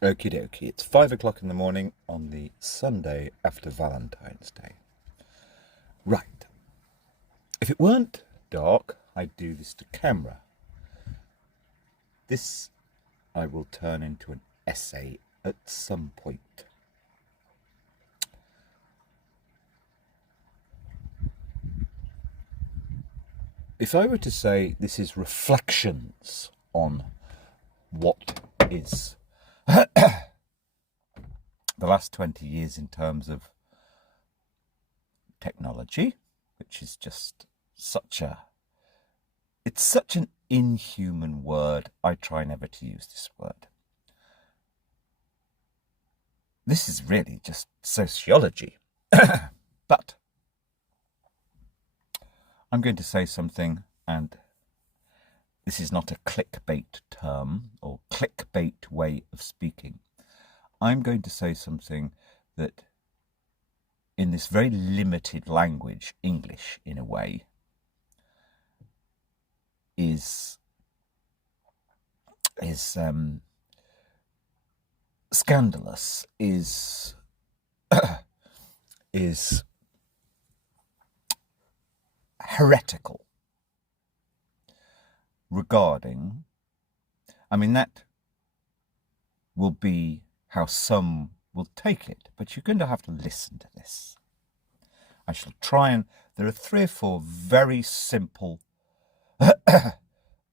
Okie dokie, it's 5 o'clock in the morning on the Sunday after Valentine's Day. Right, if it weren't dark, I'd do this to camera. This I will turn into an essay at some point. If I were to say this is reflections on what is the last 20 years in terms of technology, which is just it's such an inhuman word. I try never to use this word. This is really just sociology. But I'm going to say something, and this is not a clickbait term or clickbait way of speaking. I'm going to say something that, in this very limited language, English in a way, is scandalous, is heretical regarding, that will be how some will take it, but you're going to have to listen to this. I shall try, and there are 3 or 4 very simple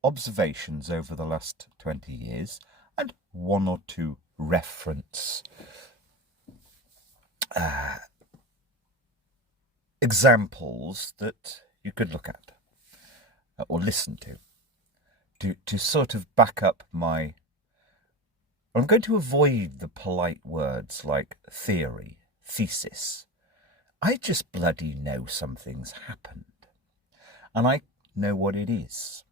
observations over the last 20 years and 1 or 2 reference examples that you could look at or listen to sort of back up my... I'm going to avoid the polite words like theory, thesis. I just bloody know something's happened, and I know what it is,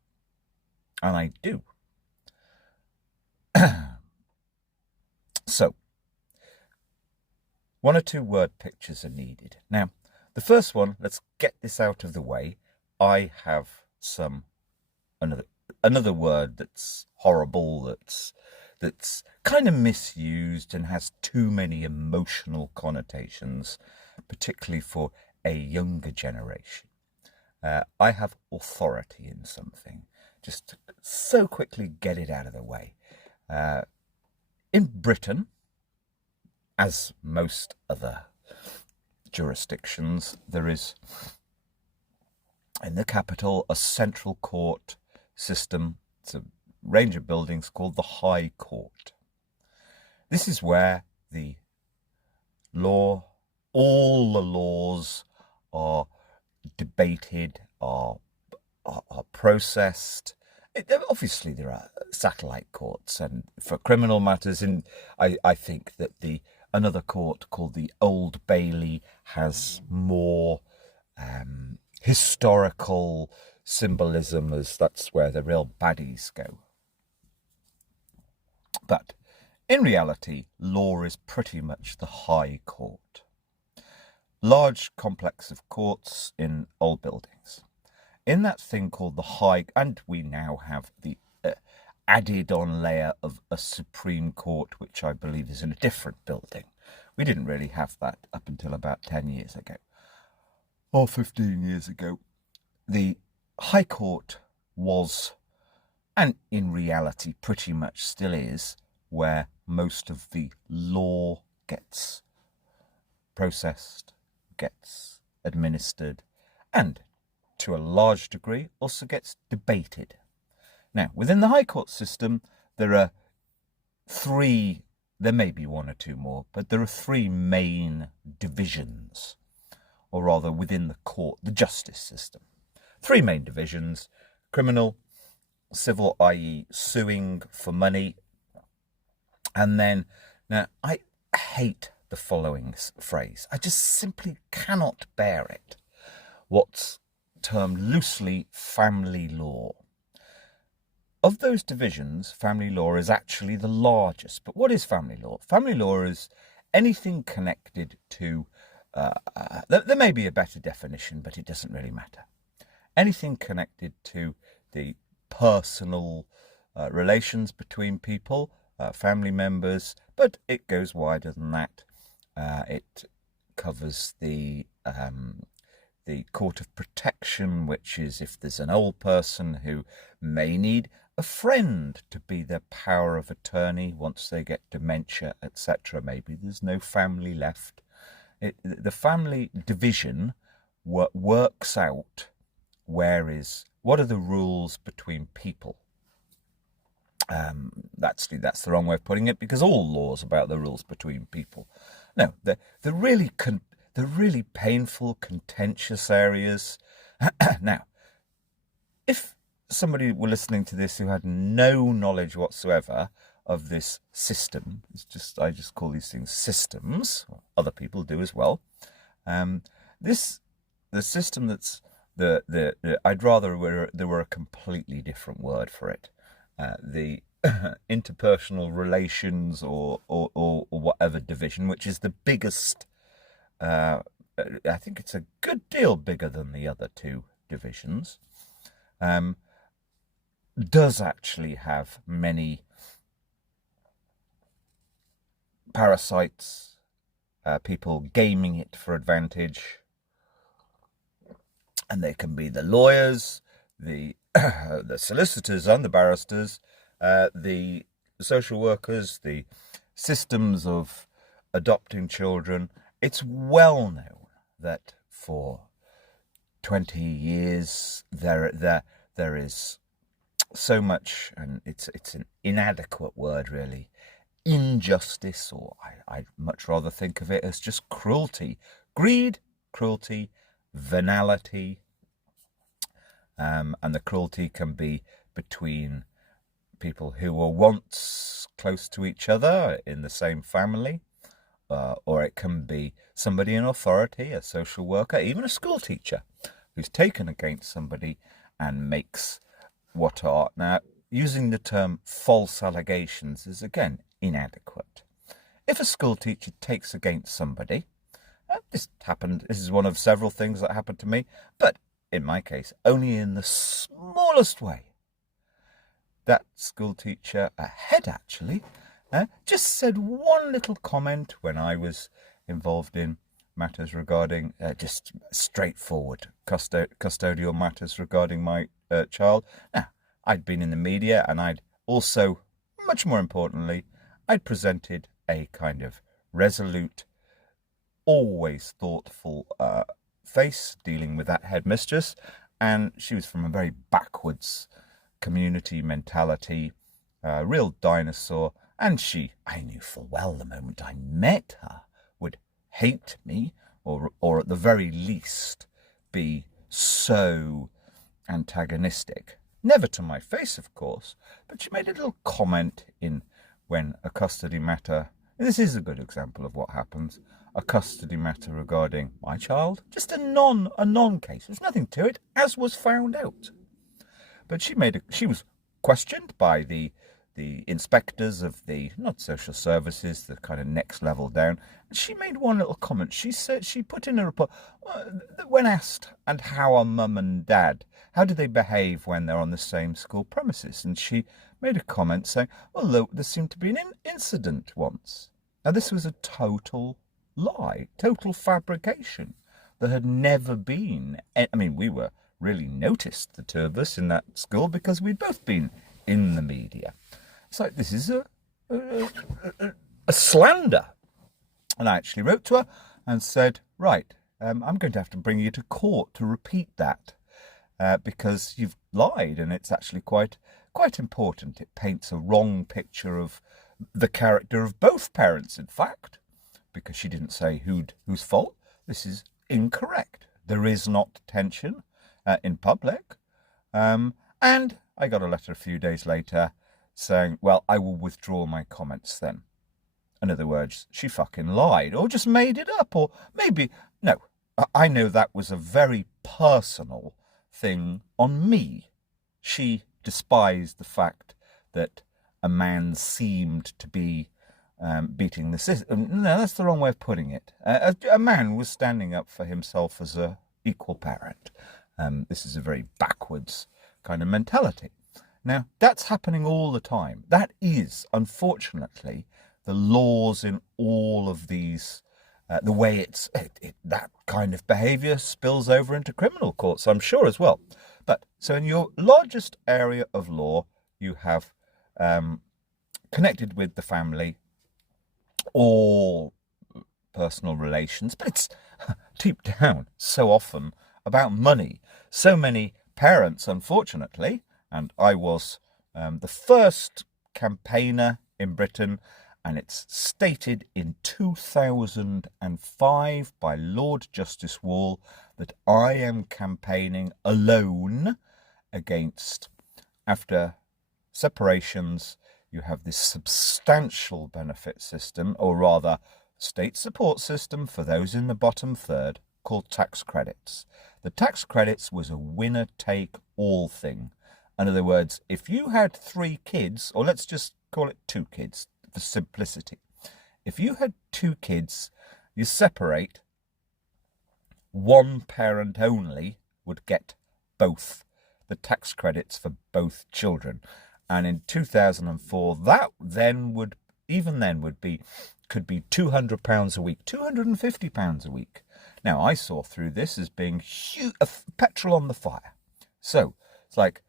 and I do. So, 1 or 2 word pictures are needed. Now, the first one, let's get this out of the way. I have another word that's horrible, that's kind of misused and has too many emotional connotations, particularly for a younger generation. I have authority in something, just to so quickly get it out of the way. In Britain, as most other jurisdictions, there is, in the capital, a central court system. It's a range of buildings called the High Court. This is where all the laws are debated, are processed. Obviously, there are satellite courts, and for criminal matters, I think that another court called the Old Bailey has more historical symbolism, as that's where the real baddies go. But in reality, law is pretty much the High Court. Large complex of courts in old buildings. In that thing called the High, and we now have the added on layer of a Supreme Court, which I believe is in a different building. We didn't really have that up until about 10 years ago, or 15 years ago. The High Court was, and in reality pretty much still is, where most of the law gets processed, gets administered, and to a large degree also gets debated. Now, within the High Court system, there are 3, there may be 1 or 2 more, but there are 3 main divisions, or rather within the court, the justice system. 3 main divisions: criminal, civil, i.e. suing for money, and then, now I hate the following phrase, I just simply cannot bear it, what's termed loosely family law. Of those divisions, family law is actually the largest. But what is family law? Family law is anything connected to, there may be a better definition, but it doesn't really matter. Anything connected to the personal relations between people, family members, but it goes wider than that. It covers the court of protection, which is if there's an old person who may need a friend to be their power of attorney once they get dementia, etc. Maybe there's no family left. The family division works out what are the rules between people. That's the wrong way of putting it, because all laws about the rules between people. No, the really painful, contentious areas. Now, if somebody were listening to this who had no knowledge whatsoever of this system, I just call these things systems. Other people do as well. The system that's I'd rather there were a completely different word for it. The interpersonal relations or whatever division, which is the biggest. I think it's a good deal bigger than the other two divisions. Does actually have many parasites, people gaming it for advantage, and they can be the lawyers, the solicitors and the barristers, the social workers, the systems of adopting children. It's well known that for 20 years there is so much, and it's an inadequate word really, injustice, or I'd much rather think of it as just cruelty, greed, cruelty, venality, and the cruelty can be between people who were once close to each other in the same family, or it can be somebody in authority, a social worker, even a school teacher, who's taken against somebody and makes what are, now using the term false allegations is again inadequate. If a school teacher takes against somebody, this is one of several things that happened to me, but in my case only in the smallest way. That school teacher, a head actually, just said one little comment when I was involved in matters regarding just straightforward custodial matters regarding my child. Now, I'd been in the media, and I'd also, much more importantly, I'd presented a kind of resolute, always thoughtful face dealing with that headmistress, and she was from a very backwards community mentality, real dinosaur, and I knew full well the moment I met her, would hate me, or at the very least be so antagonistic. Never to my face, of course, but she made a little comment when a custody matter, this is a good example of what happens, a custody matter regarding my child, just a non-case, there's nothing to it, as was found out. But she was questioned by the inspectors of the, not social services, the kind of next level down, and she made one little comment. She said, she put in a report, when asked, and how are mum and dad, how do they behave when they're on the same school premises? And she made a comment saying, well, there seemed to be an incident once. Now, this was a total lie, total fabrication. There had never been, I mean, we were really noticed, the two of us, in that school, because we'd both been in the media. It's like, this is a slander. And I actually wrote to her and said, right, I'm going to have to bring you to court to repeat that, because you've lied, and it's actually quite important. It paints a wrong picture of the character of both parents, in fact, because she didn't say whose fault. This is incorrect. There is not tension in public. And I got a letter a few days later saying, well, I will withdraw my comments then. In other words, she fucking lied, or just made it up, or maybe, no, I know that was a very personal thing on me. She despised the fact that a man seemed to be beating the system. No, that's the wrong way of putting it. A man was standing up for himself as a equal parent. This is a very backwards kind of mentality. Now, that's happening all the time. That is, unfortunately, the laws in all of these, the way that kind of behaviour spills over into criminal courts, I'm sure, as well. But so in your largest area of law, you have connected with the family or personal relations, but it's deep down so often about money. So many parents, unfortunately, and I was the first campaigner in Britain, and it's stated in 2005 by Lord Justice Wall that I am campaigning alone against, after separations, you have this substantial benefit system, or rather state support system for those in the bottom third, called tax credits. The tax credits was a winner-take-all thing. In other words, if you had 3 kids, or let's just call it 2 kids for simplicity, if you had 2 kids, you separate, one parent only would get both the tax credits for both children. And in 2004, that then would be could be £200 a week, £250 a week. Now, I saw through this as being huge, petrol on the fire. So it's like,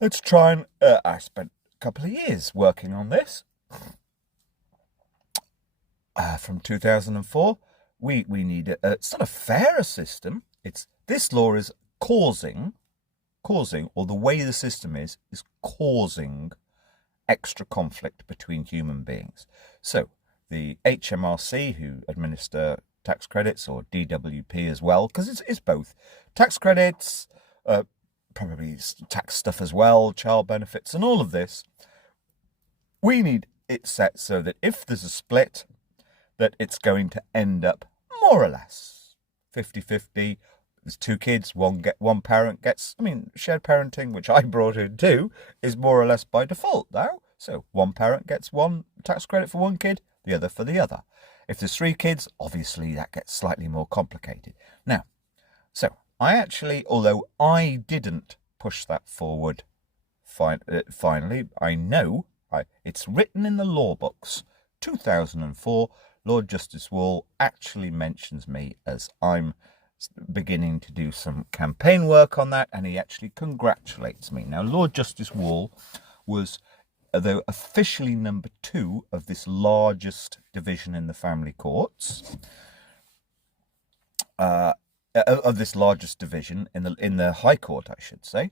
let's try and I spent a couple of years working on this. From 2004, we need it's not a fairer system. It's this law is causing, or the way the system is causing extra conflict between human beings. So the HMRC, who administer tax credits, or DWP as well, because it's both tax credits, probably tax stuff as well, child benefits, and all of this. We need it set so that if there's a split, that it's going to end up more or less 50-50. There's 2 kids, one parent gets, shared parenting, which I brought in too, is more or less by default now. So one parent gets one tax credit for one kid, the other for the other. If there's 3 kids, obviously that gets slightly more complicated. Now, so I actually, although I didn't push that forward, finally, I know it's written in the law books. 2004, Lord Justice Wall actually mentions me as I'm beginning to do some campaign work on that, and he actually congratulates me. Now, Lord Justice Wall was, though officially number 2 of this largest division in the family courts, of this largest division in the High Court, I should say.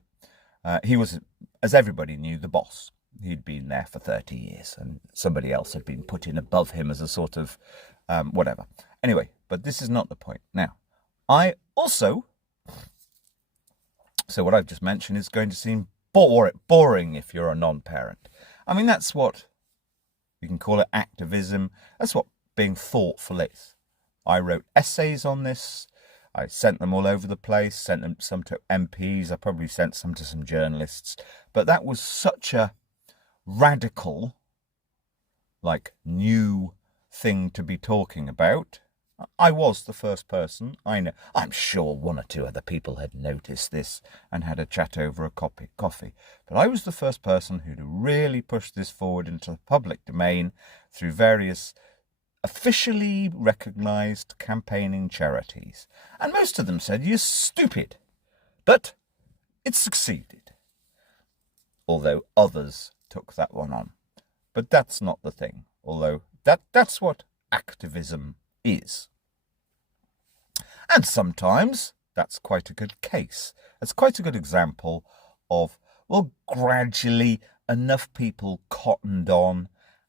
He was, as everybody knew, the boss. He'd been there for 30 years, and somebody else had been put in above him as a sort of whatever. Anyway, but this is not the point. Now, I also, so what I've just mentioned is going to seem boring if you're a non-parent. That's what you can call it, activism. That's what being thoughtful is. I wrote essays on this. I sent them all over the place, sent them some to MPs. I probably sent some to some journalists. But that was such a radical, new thing to be talking about. I was the first person. I know. I'm sure 1 or 2 other people had noticed this and had a chat over a coffee. But I was the first person who'd really pushed this forward into the public domain through various officially recognised campaigning charities. And most of them said, "You're stupid." But it succeeded. Although others took that one on. But that's not the thing. Although that's what activism is. And sometimes that's quite a good case. It's quite a good example of, gradually enough people cottoned on,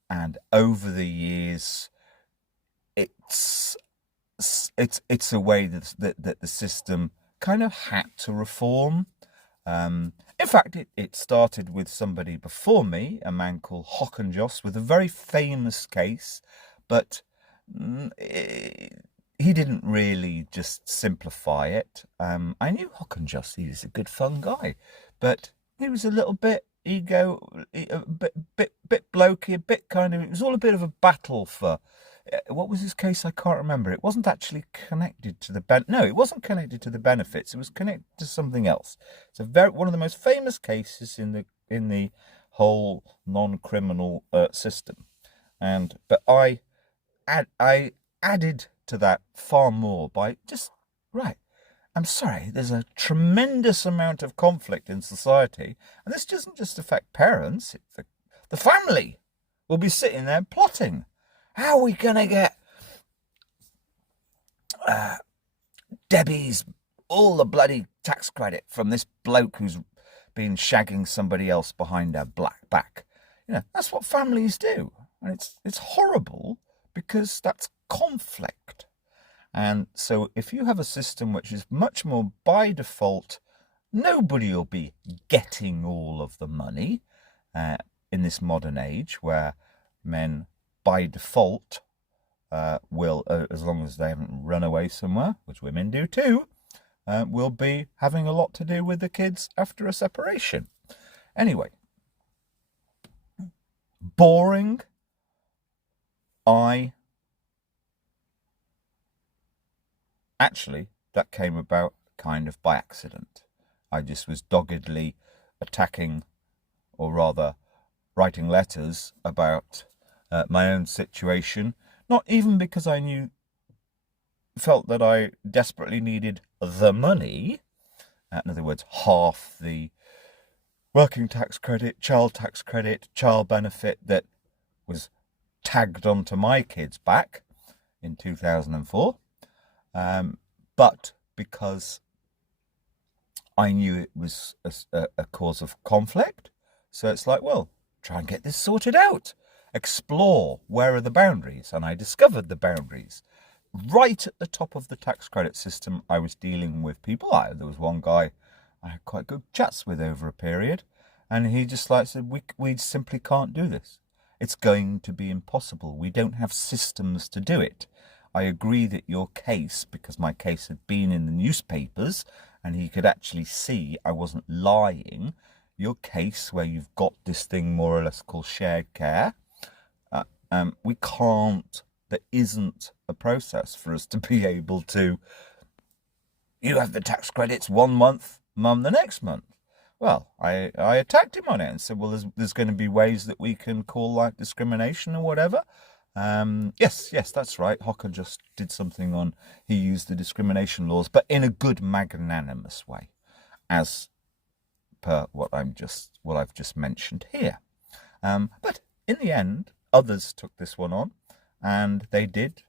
and over the years, it's a way that the system kind of had to reform. In fact, it started with somebody before me, a man called Hockenjoss, with a very famous case, but he didn't really just simplify it. I knew Hockenjoss, he was a good fun guy, but he was a little bit ego, a bit blokey, a bit kind of, it was all a bit of a battle for, what was his case? I can't remember. It wasn't actually connected to it wasn't connected to the benefits. It was connected to something else. It's one of the most famous cases in the in the whole non-criminal system. But I added to that far more by just, right, I'm sorry, there's a tremendous amount of conflict in society, and this doesn't just affect parents, the family will be sitting there plotting. How are we going to get Debbie's all the bloody tax credit from this bloke who's been shagging somebody else behind her black back? That's what families do. And it's horrible because that's conflict. And so if you have a system which is much more by default, nobody will be getting all of the money in this modern age where men by default will, as long as they haven't run away somewhere, which women do too, will be having a lot to do with the kids after a separation. Anyway, boring. Actually, that came about kind of by accident. I just was doggedly attacking, or rather writing letters about my own situation, not even because I felt that I desperately needed the money, in other words, half the working tax credit, child benefit that was tagged onto my kids' back in 2004, but because I knew it was a cause of conflict. So it's like, well, try and get this sorted out. Explore where are the boundaries. And I discovered the boundaries. Right at the top of the tax credit system, I was dealing with people. There was one guy I had quite good chats with over a period, and he just said, we simply can't do this. It's going to be impossible. We don't have systems to do it. I agree that your case, because my case had been in the newspapers, and he could actually see I wasn't lying, your case where you've got this thing more or less called shared care, we can't, there isn't a process for us to be able to, you have the tax credits 1 month, mum the next month. Well, I attacked him on it and said, well, there's going to be ways that we can call like discrimination or whatever. Yes, that's right. Hocker just did something on, he used the discrimination laws, but in a good magnanimous way, as per what I've just mentioned here. But in the end, others took this one on, and they did.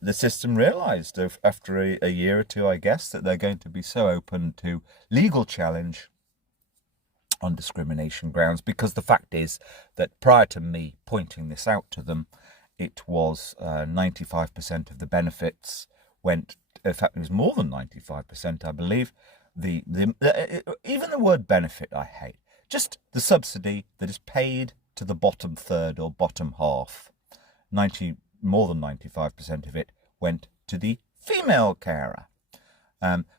The system realised after a year or two, I guess, that they're going to be so open to legal challenge on discrimination grounds, because the fact is that prior to me pointing this out to them, it was 95% of the benefits went, in fact it was more than 95%, I believe. Even the word benefit I hate, just the subsidy that is paid to the bottom third or bottom half, more than 95% of it went to the female carer.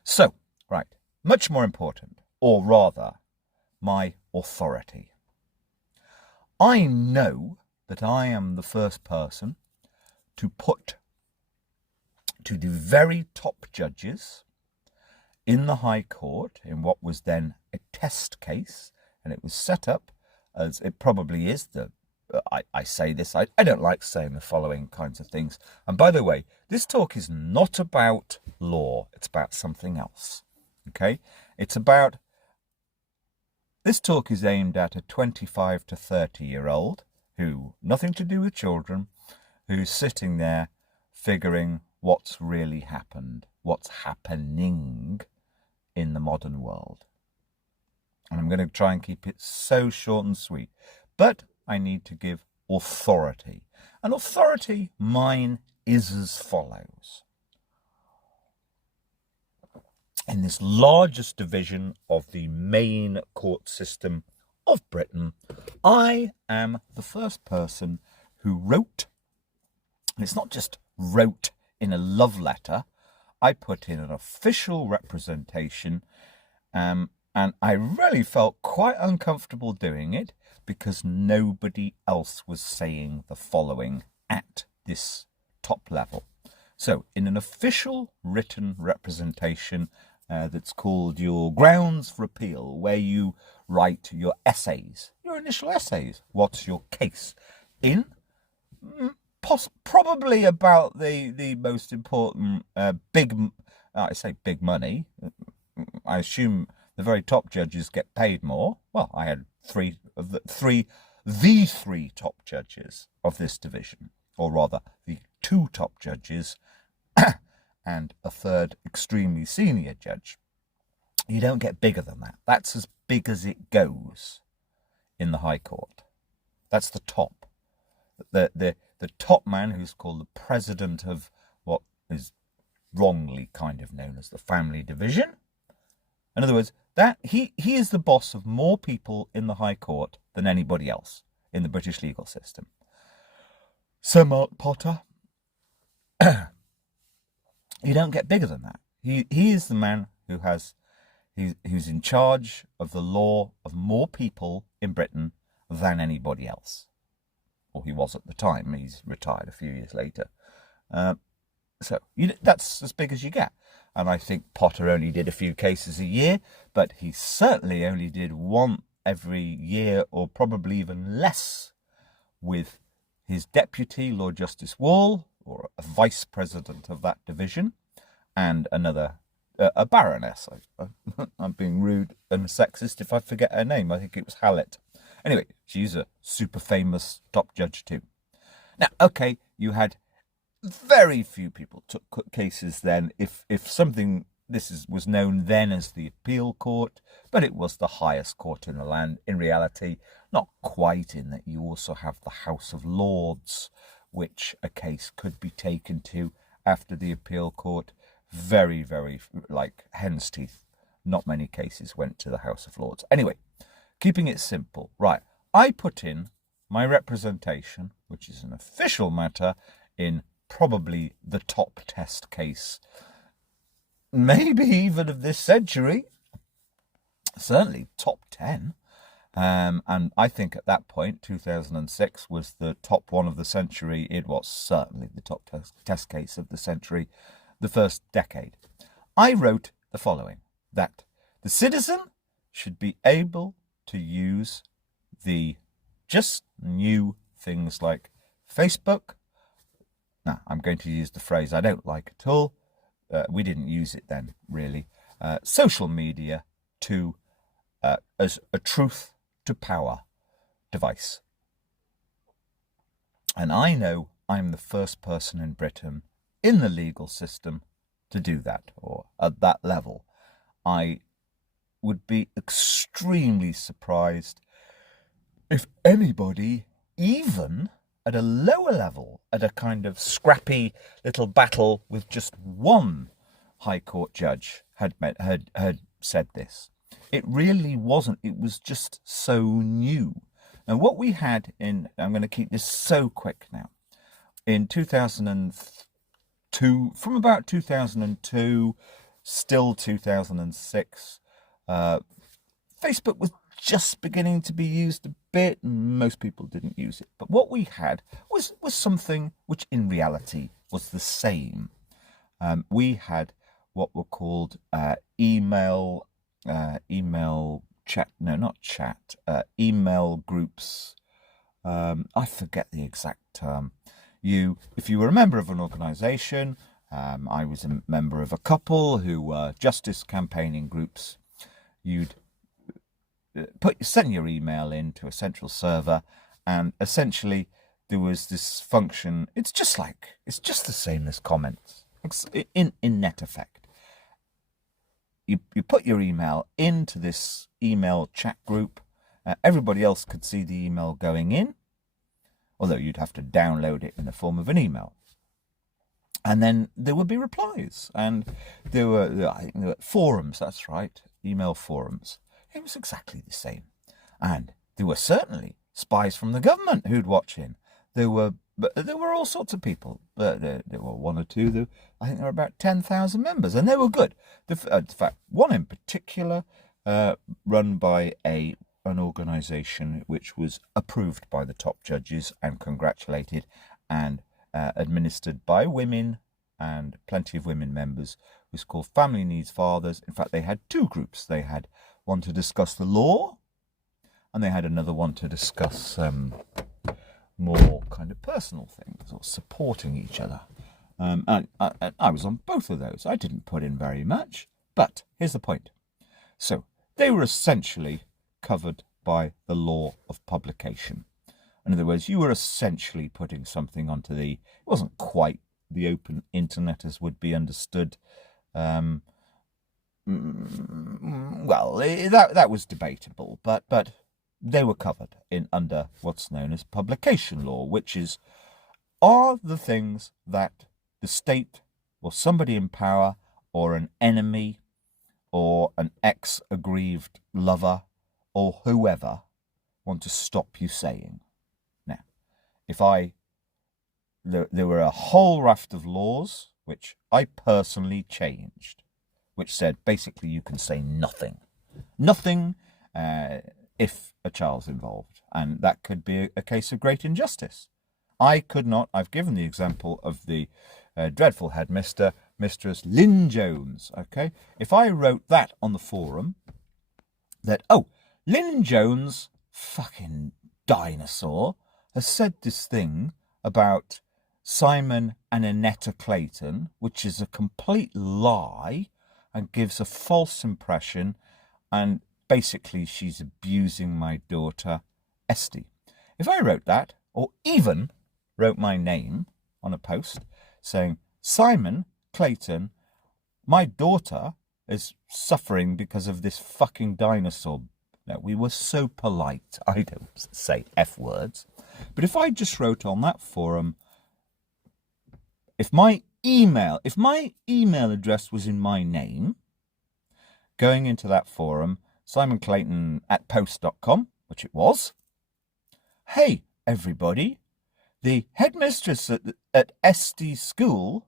So, right, much more important, or rather, my authority. I know that I am the first person to put to the very top judges in the High Court in what was then a test case, and it was set up as it probably is I say this, I don't like saying the following kinds of things. And by the way, this talk is not about law, it's about something else. Okay? This talk is aimed at a 25 to 30-year-old who, nothing to do with children, who's sitting there figuring what's really happened, what's happening in the modern world. And I'm going to try and keep it so short and sweet. But I need to give authority. And authority, mine, is as follows. In this largest division of the main court system of Britain, I am the first person who wrote, and it's not just wrote in a love letter, I put in an official representation, and I really felt quite uncomfortable doing it because nobody else was saying the following at this top level. So in an official written representation, that's called your grounds for appeal, where you write your essays, your initial essays. What's your case in? Probably about the most important I say big money. I assume the very top judges get paid more. Well, I had three top judges of this division, or rather the two top judges and a third extremely senior judge. You don't get bigger than that. That's as big as it goes in the High Court. That's the top. The top man, who's called the president of what is wrongly kind of known as the family division. In other words, that he is the boss of more people in the High Court than anybody else in the British legal system. Sir Mark Potter. You don't get bigger than that. He is the man who's in charge of the law of more people in Britain than anybody else. Or he was at the time. He's retired a few years later. So that's as big as you get. And I think Potter only did a few cases a year, but he certainly only did one every year, or probably even less, with his deputy, Lord Justice Wall, or a vice president of that division, and another, a baroness. I'm being rude and sexist if I forget her name. I think it was Hallett. Anyway, she's a super famous top judge too. Now, okay, you had very few people took cases then. If something, was known then as the appeal court, but it was the highest court in the land. In reality, not quite, in that you also have the House of Lords, which a case could be taken to after the appeal court. Very, very, like hen's teeth. Not many cases went to the House of Lords. Anyway, keeping it simple. Right, I put in my representation, which is an official matter, in probably the top test case, maybe even of this century, certainly top 10. And I think at that point, 2006 was the top one of the century. It was certainly the top test case of the century, the first decade. I wrote the following, that the citizen should be able to use the just new things like Facebook. Now, I'm going to use the phrase I don't like at all. We didn't use it then, really. Social media as a truth to power device. And I know I'm the first person in Britain in the legal system to do that, or at that level. I would be extremely surprised if anybody, even at a lower level, at a kind of scrappy little battle with just one High Court judge, had said this. It really wasn't. It was just so new. And what we had in, I'm going to keep this so quick now, in 2002, from about 2002, still 2006, Facebook was just beginning to be used a bit, and most people didn't use it. But what we had was something which in reality was the same. We had what were called email groups. I forget the exact term. If you were a member of an organisation, I was a member of a couple who were justice campaigning groups. You'd send your email into a central server, and essentially there was this function. It's just the same as comments in net effect. You put your email into this email chat group. Everybody else could see the email going in, although you'd have to download it in the form of an email. And then there would be replies, and I think there were forums. That's right, email forums. It was exactly the same, and there were certainly spies from the government who'd watch in. There were all sorts of people. There were one or two. I think there were about 10,000 members, and they were good. In fact, one in particular, run by an organisation which was approved by the top judges and congratulated, and administered by women and plenty of women members, was called Family Needs Fathers. In fact, they had two groups. They had one to discuss the law, and they had another one to discuss more kind of personal things or supporting each other. And I was on both of those. I didn't put in very much, but here's the point. So they were essentially covered by the law of publication. In other words, you were essentially putting something onto it wasn't quite the open internet as would be understood. Well, that was debatable, but they were covered under what's known as publication law, which are the things that the state or somebody in power or an enemy or an ex-aggrieved lover or whoever want to stop you saying. Now, there were a whole raft of laws which I personally changed, which said basically you can say nothing if a child's involved, and that could be a case of great injustice. I could not. I've given the example of the dreadful Mistress Lynn Jones. Okay, if I wrote that on the forum, that Lynn Jones, fucking dinosaur, has said this thing about Simon and Annetta Clayton, which is a complete lie and gives a false impression, and basically she's abusing my daughter, Esty. If I wrote that, or even wrote my name on a post saying, Simon Clayton, my daughter is suffering because of this fucking dinosaur. Now, we were so polite, I don't say F words, but if I just wrote on that forum, if my email address was in my name, going into that forum, simonclayton@post.com, which it was, hey, everybody, the headmistress at SD school,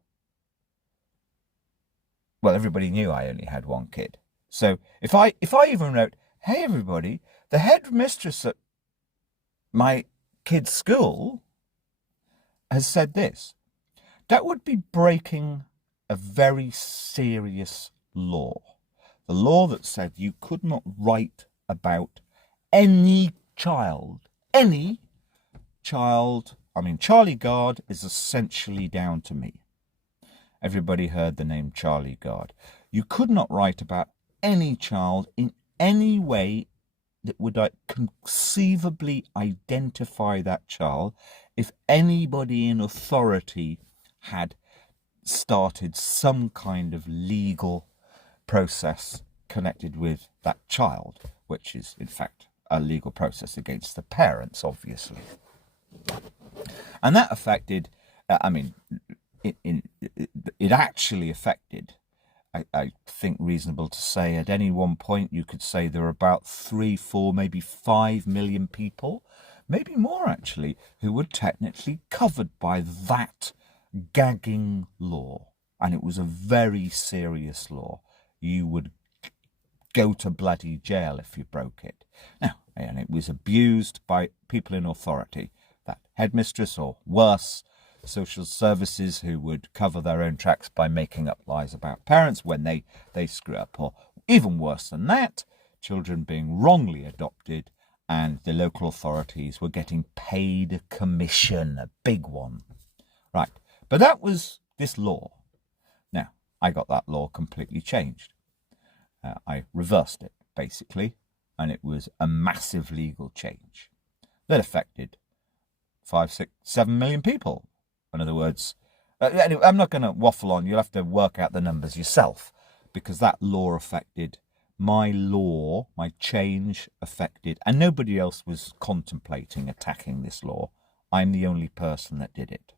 well, everybody knew I only had one kid. So if I even wrote, hey, everybody, the headmistress at my kid's school has said this, that would be breaking a very serious law. The law that said you could not write about any child. I mean, Charlie Gard is essentially down to me. Everybody heard the name Charlie Gard. You could not write about any child in any way that would conceivably identify that child if anybody in authority had started some kind of legal process connected with that child, which is, in fact, a legal process against the parents, obviously. And that affected, it actually affected, I think reasonable to say, at any one point you could say there were about 3, 4, maybe 5 million people, maybe more actually, who were technically covered by that gagging law. And it was a very serious law. You would go to bloody jail if you broke it. Now, and it was abused by people in authority, that headmistress or worse, social services who would cover their own tracks by making up lies about parents when they screw up, or even worse than that, children being wrongly adopted and the local authorities were getting paid a commission, a big one. Right, but that was this law. Now, I got that law completely changed. I reversed it, basically, and it was a massive legal change that affected 5, 6, 7 million people. In other words, anyway, I'm not going to waffle on. You'll have to work out the numbers yourself, because that law affected my change affected, and nobody else was contemplating attacking this law. I'm the only person that did it.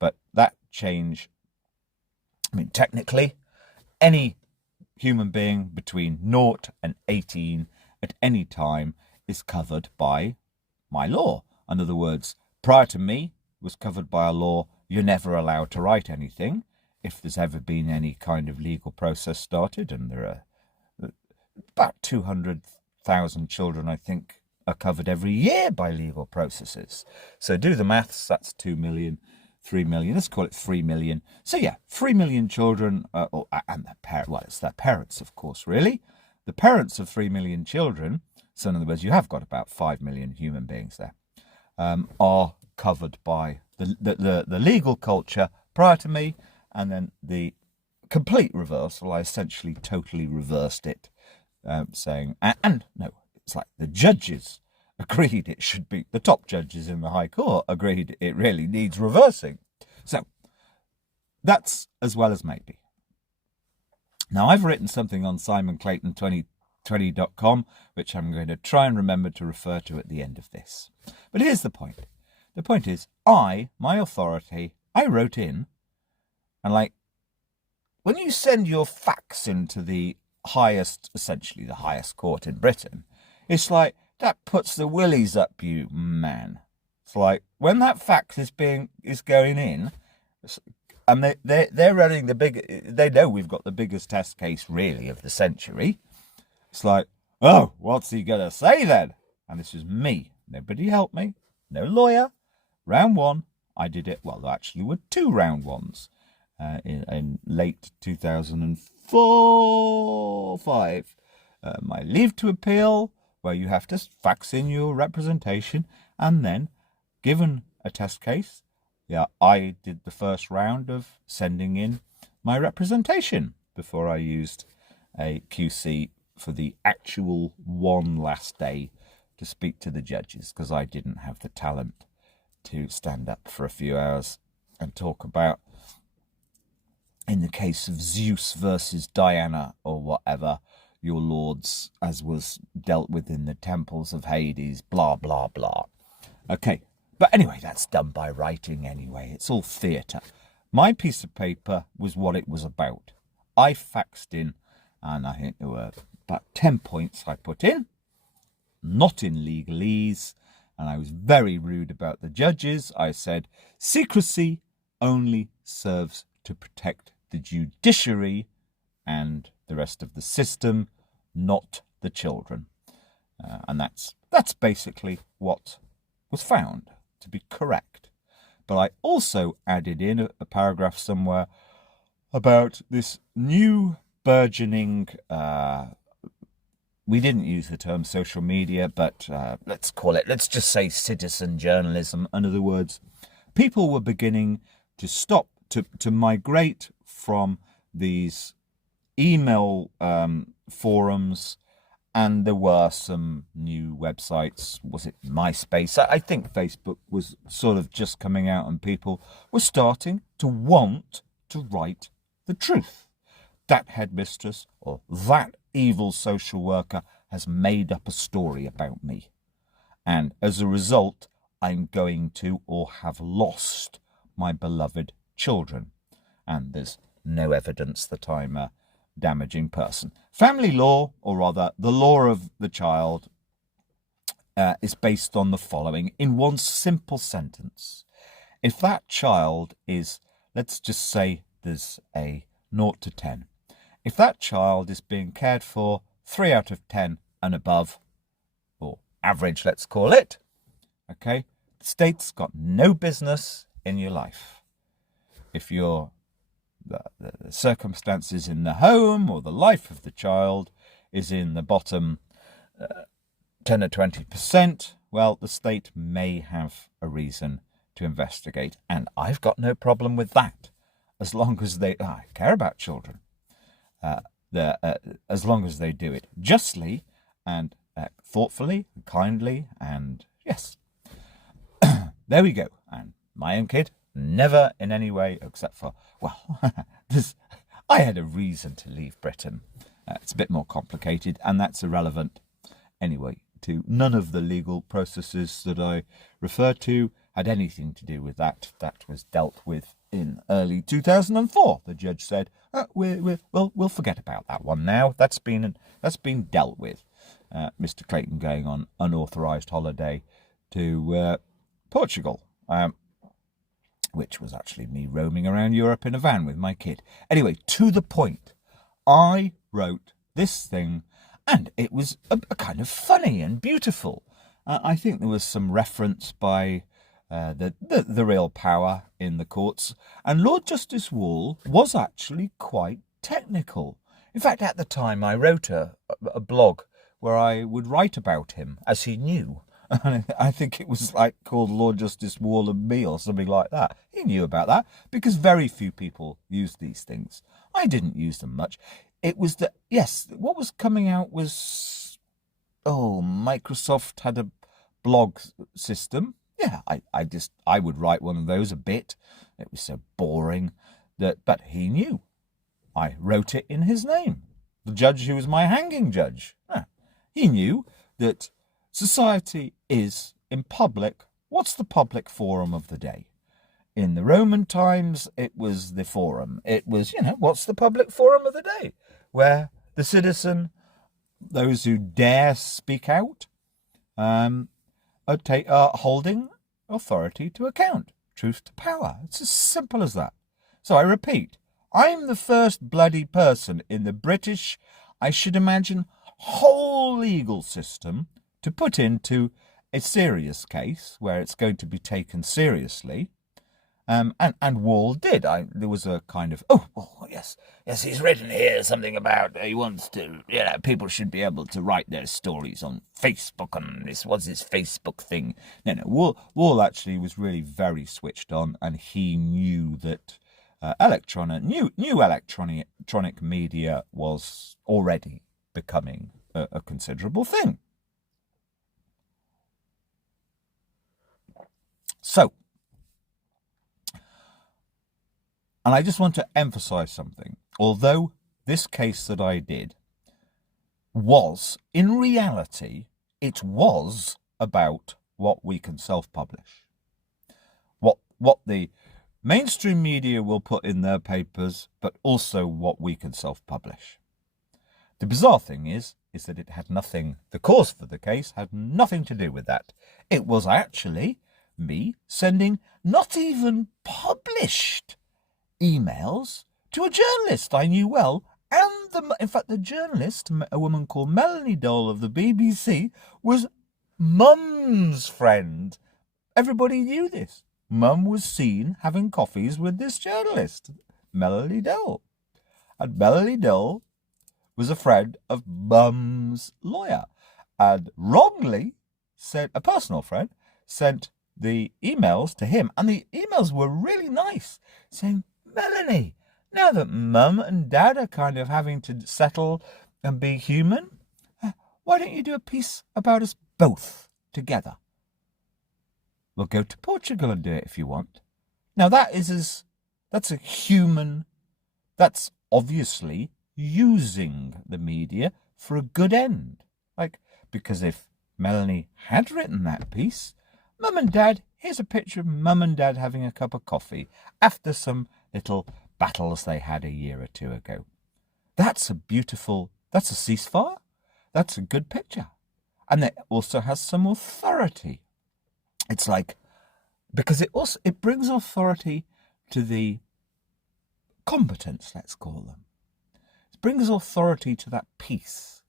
But that change, I mean, technically, any human being between 0 and 18 at any time is covered by my law. In other words, prior to me was covered by a law, you're never allowed to write anything if there's ever been any kind of legal process started, and there are about 200,000 children, I think, are covered every year by legal processes. So do the maths, that's 2 million. 3 million. Let's call it 3 million. So yeah, 3 million children, and their parents. Well, it's their parents, of course, really. The parents of 3 million children. So in other words, you have got about 5 million human beings there, are covered by the legal culture prior to me, and then the complete reversal. I essentially totally reversed it, saying, and no, it's like the judges agreed it should be, the top judges in the High Court agreed it really needs reversing. So that's as well as maybe. Now, I've written something on simonclayton2020.com, which I'm going to try and remember to refer to at the end of this. But here's the point. The point is, my authority, I wrote in, and like, when you send your fax into the highest, essentially the highest court in Britain, it's like, that puts the willies up you, man. It's like, when that fax is going in, and they're running they know we've got the biggest test case, really, of the century. It's like, oh, what's he going to say then? And this is me. Nobody helped me. No lawyer. Round one, I did it. Well, there actually were 2 round ones in late 2004-5. My leave to appeal, where you have to fax in your representation, and then, given a test case, yeah, I did the first round of sending in my representation before I used a QC for the actual one last day to speak to the judges, because I didn't have the talent to stand up for a few hours and talk about, in the case of Zeus versus Diana or whatever, your lords, as was dealt with in the temples of Hades, blah, blah, blah. Okay, but anyway, that's done by writing anyway. It's all theatre. My piece of paper was what it was about. I faxed in, and I think there were about 10 points I put in, not in legalese, and I was very rude about the judges. I said, secrecy only serves to protect the judiciary and the rest of the system, not the children. And that's basically what was found to be correct. But I also added in a paragraph somewhere about this new burgeoning, we didn't use the term social media, but let's just say citizen journalism. In other words, people were beginning to stop, to migrate from these email forums, and there were some new websites. Was it MySpace? I think Facebook was sort of just coming out, and people were starting to want to write the truth. That headmistress or that evil social worker has made up a story about me, and as a result, I'm going to, or have lost, my beloved children, and there's no evidence that I'm a damaging person. Family law, or rather the law of the child, is based on the following in one simple sentence. If that child is, let's just say there's a 0 to 10. If that child is being cared for 3 out of 10 and above, or average, let's call it, okay, the state's got no business in your life. If you're the circumstances in the home or the life of the child is in the bottom 10 or 20%, well, the state may have a reason to investigate. And I've got no problem with that, as long as they care about children, as long as they do it justly and thoughtfully, and kindly, and yes. There we go. And my own kid, never in any way, except for, well, I had a reason to leave Britain. It's a bit more complicated, and that's irrelevant anyway. None of the legal processes that I refer to had anything to do with that. That was dealt with in early 2004. The judge said, we'll forget about that one now. That's been dealt with. Mr. Clayton going on unauthorised holiday to Portugal, which was actually me roaming around Europe in a van with my kid. Anyway, to the point, I wrote this thing, and it was a kind of funny and beautiful. I think there was some reference by the real power in the courts. And Lord Justice Wall was actually quite technical. In fact, at the time, I wrote a blog where I would write about him, as he knew. I think it was like called Lord Justice Wall and Me or something like that. He knew about that because very few people use these things. I didn't use them much. It was that, yes, what was coming out was, Microsoft had a blog system. Yeah, I would write one of those a bit. It was so boring but he knew. I wrote it in his name. The judge who was my hanging judge. He knew that society is, in public, what's the public forum of the day? In the Roman times, it was the forum. It was, what's the public forum of the day? Where the citizen, those who dare speak out, are holding authority to account. Truth to power. It's as simple as that. So I repeat, I'm the first bloody person in the British, I should imagine, whole legal system to put into a serious case where it's going to be taken seriously. And Wall did. There was a kind of, yes, he's written here something about he wants to, people should be able to write their stories on Facebook and what's this Facebook thing? No, Wall actually was really very switched on, and he knew that new electronic media was already becoming a considerable thing. So, and I just want to emphasize something. Although this case that I did was, in reality, it was about what we can self-publish. What the mainstream media will put in their papers, but also what we can self-publish. The bizarre thing is that it had nothing, the cause for the case had nothing to do with that. It was actually me sending not even published emails to a journalist I knew well, and in fact the journalist, a woman called Melanie Dole of the BBC, was Mum's friend. Everybody knew this. Mum was seen having coffees with this journalist, Melanie Dole. And Melanie Dole was a friend of Mum's lawyer, and wrongly sent, a personal friend, sent the emails to him, and the emails were really nice, saying, Melanie, now that Mum and Dad are kind of having to settle and be human, why don't you do a piece about us both together? We'll go to Portugal and do it if you want. Now that's obviously using the media for a good end. Because if Melanie had written that piece, Mum and Dad, here's a picture of Mum and Dad having a cup of coffee after some little battles they had a year or two ago. That's a ceasefire. That's a good picture. And it also has some authority. It's because it brings authority to the combatants, let's call them. It brings authority to that piece.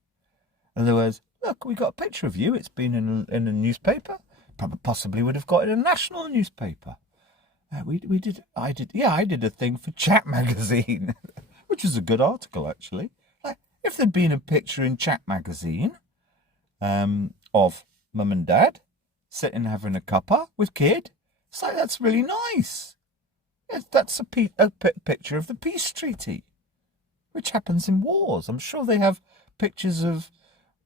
In other words, look, we got a picture of you. It's been in a newspaper. Probably possibly would have got it in a national newspaper. I did a thing for Chat magazine, which was a good article actually. If there'd been a picture in Chat magazine of Mum and Dad sitting having a cuppa with kid, it's that's really nice. That's a picture of the peace treaty, which happens in wars. I'm sure they have pictures of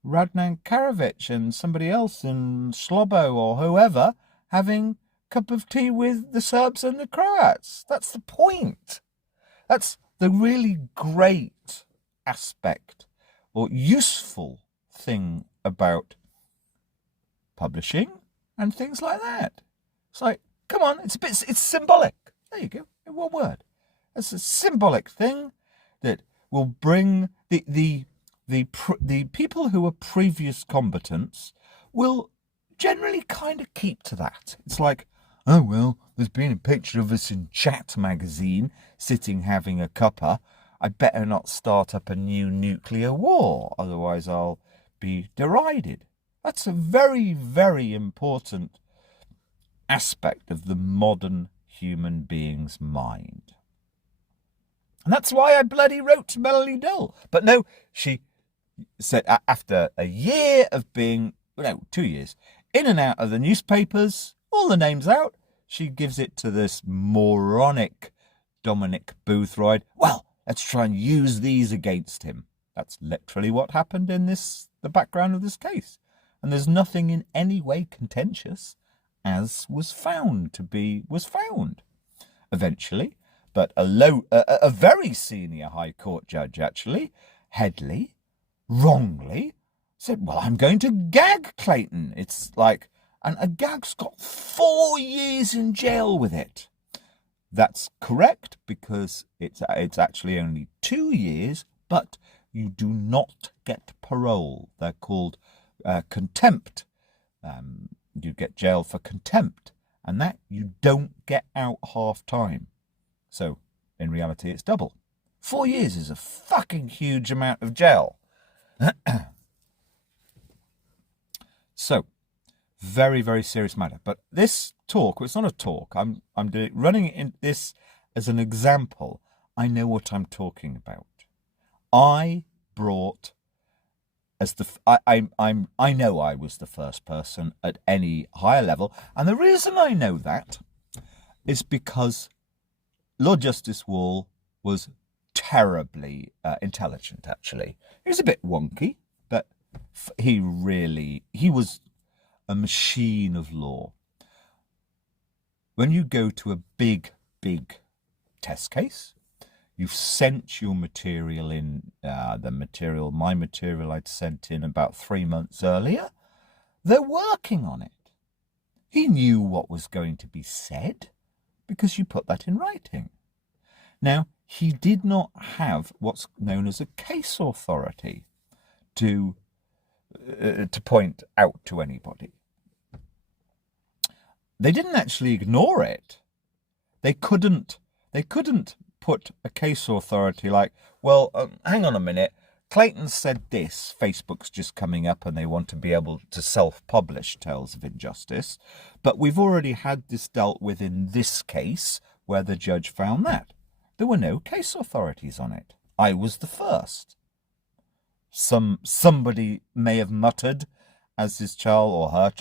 Radnan Karadzic and somebody else in Slobo or whoever having a cup of tea with the Serbs and the Croats. That's the point. That's the really great aspect or useful thing about publishing and things like that. It's come on, it's symbolic. There you go, in one word. It's a symbolic thing that will bring the people who are previous combatants will generally kind of keep to that. It's oh, well, there's been a picture of us in Chat magazine sitting having a cuppa. I better not start up a new nuclear war, otherwise I'll be derided. That's a very, very important aspect of the modern human being's mind. And that's why I bloody wrote to Melanie Dull. But no, she said after a year of being, 2 years, in and out of the newspapers, all the names out, she gives it to this moronic Dominic Boothroyd. Well, let's try and use these against him. That's literally what happened in the background of this case. And there's nothing in any way contentious, as was found. Eventually. But a very senior High Court judge, actually, Headley, wrongly said, well, I'm going to gag Clayton. It's like, and a gag's got 4 years in jail with it. That's correct, because it's actually only 2 years, but you do not get parole. They're called contempt. You get jail for contempt, and that you don't get out half time. So, in reality, it's double. 4 years is a fucking huge amount of jail. So, very, very serious matter. But this talk, well, it's not a talk. I'm running in this as an example. I know what I'm talking about. I brought I know I was the first person at any higher level, and the reason I know that is because Lord Justice Wall was terribly intelligent, actually. He was a bit wonky, but he was a machine of law. When you go to a big test case, you've sent your material in, my material I'd sent in about 3 months earlier. They're working on it. He knew what was going to be said, because you put that in writing. Now, he did not have what's known as a case authority to point out to anybody. They didn't actually ignore it. They couldn't put a case authority like, well, hang on a minute, Clayton said this, Facebook's just coming up and they want to be able to self-publish Tales of Injustice, but we've already had this dealt with in this case where the judge found that. There were no case authorities on it. I was the first. Somebody may have muttered as his child or her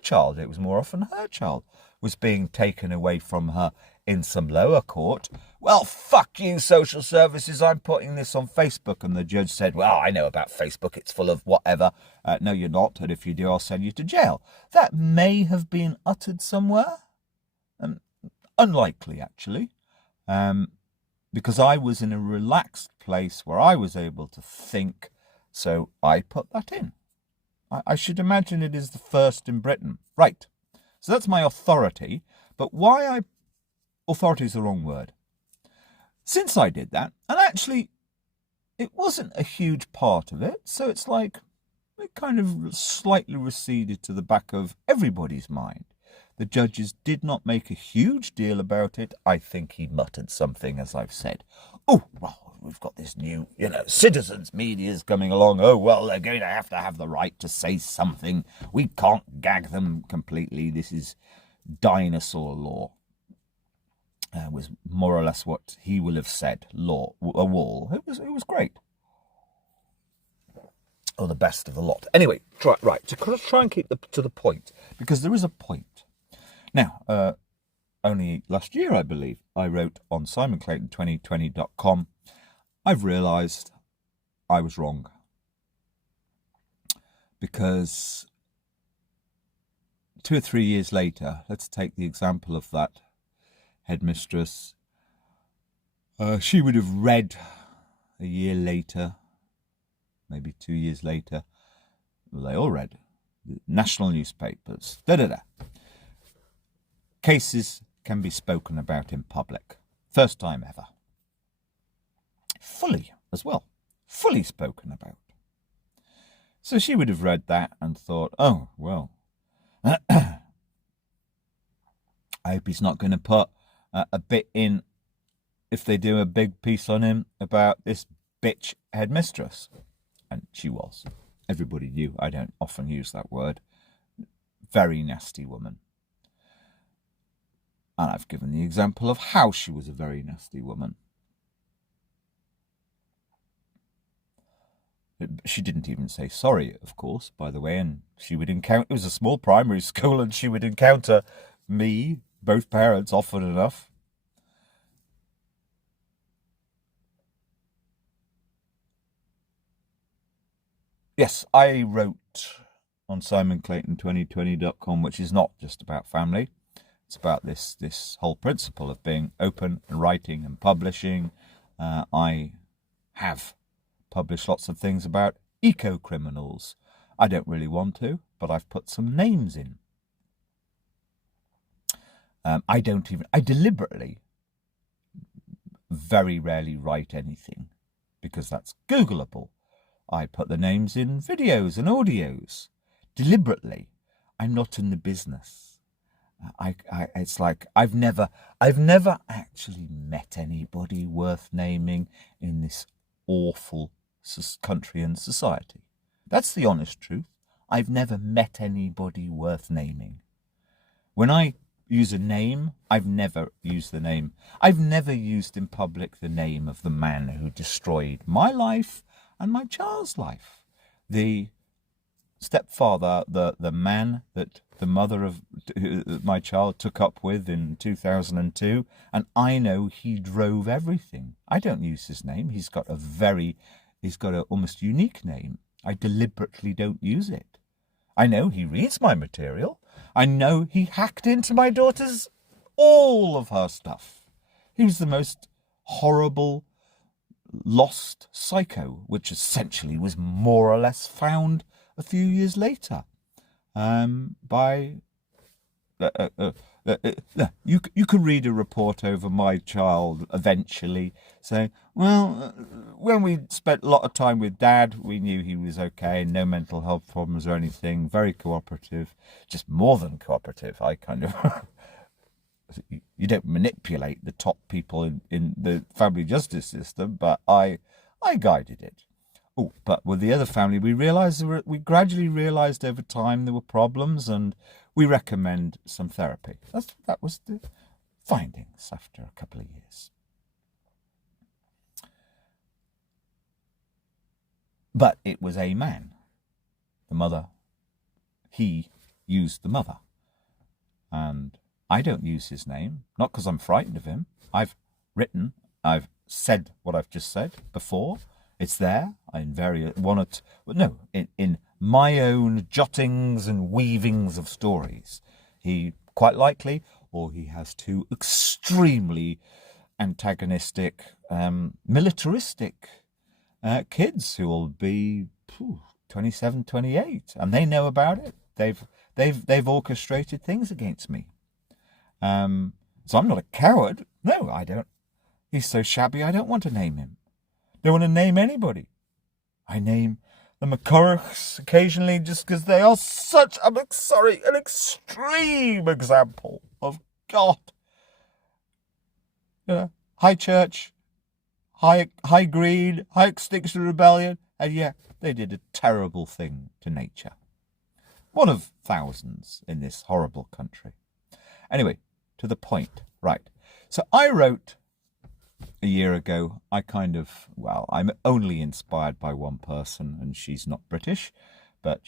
child, it was more often her child, was being taken away from her in some lower court. Well, fuck you, social services, I'm putting this on Facebook. And the judge said, well, I know about Facebook, it's full of whatever. No, you're not, and if you do, I'll send you to jail. That may have been uttered somewhere. Unlikely, actually. Because I was in a relaxed place where I was able to think, so I put that in. I should imagine it is the first in Britain. Right, so that's my authority, but authority is the wrong word. Since I did that, and actually it wasn't a huge part of it, so it's like it kind of slightly receded to the back of everybody's mind. The judges did not make a huge deal about it. I think he muttered something, as I've said. Oh, well, we've got this new, citizens' media's coming along. Oh, well, they're going to have the right to say something. We can't gag them completely. This is dinosaur law. Was more or less what he will have said. Law, a wall. It was great. Or the best of the lot. Anyway, to try and keep to the point, because there is a point. Now, only last year, I believe, I wrote on simonclayton2020.com, I've realised I was wrong. Because 2 or 3 years later, let's take the example of that headmistress. She would have read a year later, maybe 2 years later, well, they all read, the national newspapers, Cases can be spoken about in public. First time ever. Fully as well. Fully spoken about. So she would have read that and thought, oh, well, I hope he's not going to put a bit in if they do a big piece on him about this bitch headmistress. And she was. Everybody knew. I don't often use that word. Very nasty woman. And I've given the example of how she was a very nasty woman. She didn't even say sorry, of course, by the way, and she would encounter, it was a small primary school, and she would encounter me, both parents, often enough. Yes, I wrote on simonclayton2020.com, which is not just about family. It's about this whole principle of being open and writing and publishing. I have published lots of things about eco-criminals. I don't really want to, but I've put some names in. I deliberately very rarely write anything because that's Googleable. I put the names in videos and audios deliberately. I'm not in the business. It's like I've never actually met anybody worth naming in this awful country and society. That's the honest truth. I've never met anybody worth naming. When I use a name, I've never used the name. I've never used in public the name of the man who destroyed my life and my child's life. The stepfather, the man that the mother of my child took up with in 2002, and I know he drove everything. I don't use his name. He's got an almost unique name. I deliberately don't use it. I know he reads my material. I know he hacked into my daughter's, all of her stuff. He was the most horrible, lost psycho, which essentially was more or less found a few years later by you can read a report over my child eventually saying, well, when we spent a lot of time with Dad, we knew he was okay, no mental health problems or anything, very cooperative, just more than cooperative. I kind of you don't manipulate the top people in the family justice system, but I guided it. Oh, but with the other family, we gradually realized over time there were problems, and we recommend some therapy. That was the findings after a couple of years. But it was a man. The mother, he used the mother. And I don't use his name, not because I'm frightened of him. I've said what I've just said before. It's there in my own jottings and weavings of stories. He quite likely, or he has two extremely antagonistic, militaristic kids who will be 27, 28, and they know about it. They've orchestrated things against me. So I'm not a coward. No, I don't. He's so shabby, I don't want to name him. Don't want to name anybody. I name the McCurrachs occasionally just because they are such, an extreme example of God. You know, high church, high greed, high extinction rebellion, and yet they did a terrible thing to nature. One of thousands in this horrible country. Anyway, to the point, right. So I wrote a year ago, I'm only inspired by one person, and she's not British, but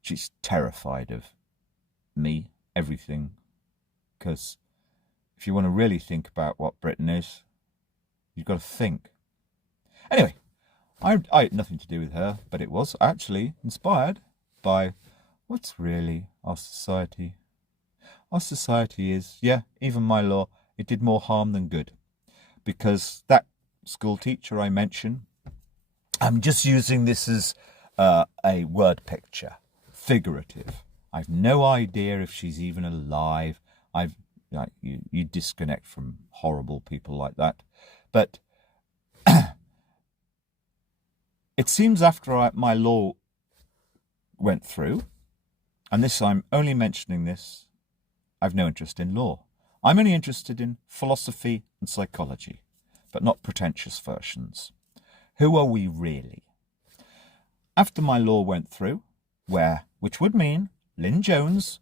she's terrified of me, everything, because if you want to really think about what Britain is, you've got to think. Anyway, I had nothing to do with her, but it was actually inspired by what's really our society. Our society is, even my law, it did more harm than good. Because that school teacher I mentioned, I'm just using this as a word picture, figurative. I've no idea if she's even alive. You disconnect from horrible people like that. But it seems after my law went through, and I'm only mentioning this, I've no interest in law. I'm only interested in philosophy and psychology, but not pretentious versions. Who are we really? After my law went through, which would mean Lynn Jones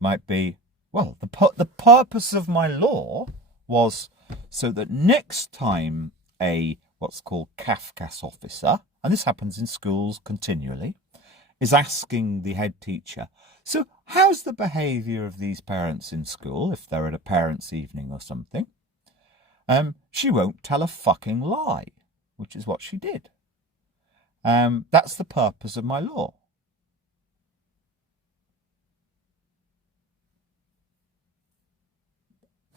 might be Well, the purpose of my law was so that next time a what's called Kafkas officer, and this happens in schools continually, is asking the head teacher, so how's the behaviour of these parents in school, if they're at a parents' evening or something, she won't tell a fucking lie, which is what she did. That's the purpose of my law.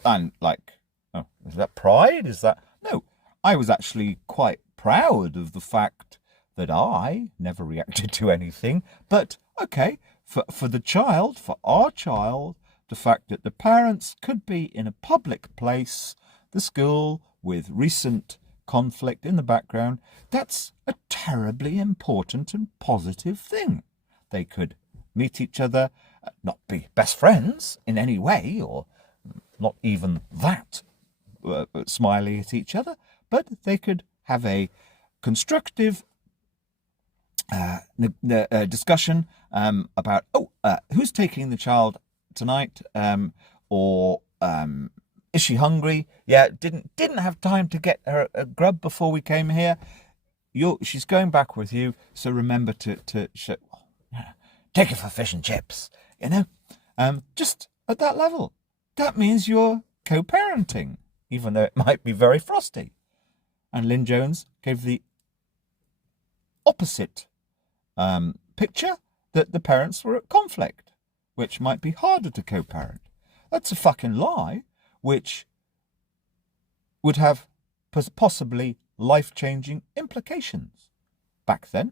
And like, oh, is that pride? Is that... No, I was actually quite proud of the fact that I never reacted to anything. But, okay, for the child, for our child, the fact that the parents could be in a public place, the school, with recent conflict in the background, that's a terribly important and positive thing. They could meet each other, not be best friends in any way, or not even that smiley at each other, but they could have a constructive discussion about, who's taking the child tonight, or is she hungry? Yeah, didn't have time to get her a grub before we came here. She's going back with you, so remember to take her for fish and chips. Just at that level. That means you're co-parenting, even though it might be very frosty. And Lynn Jones gave the opposite picture, that the parents were at conflict, which might be harder to co-parent. That's a fucking lie, which would have possibly life-changing implications. Back then,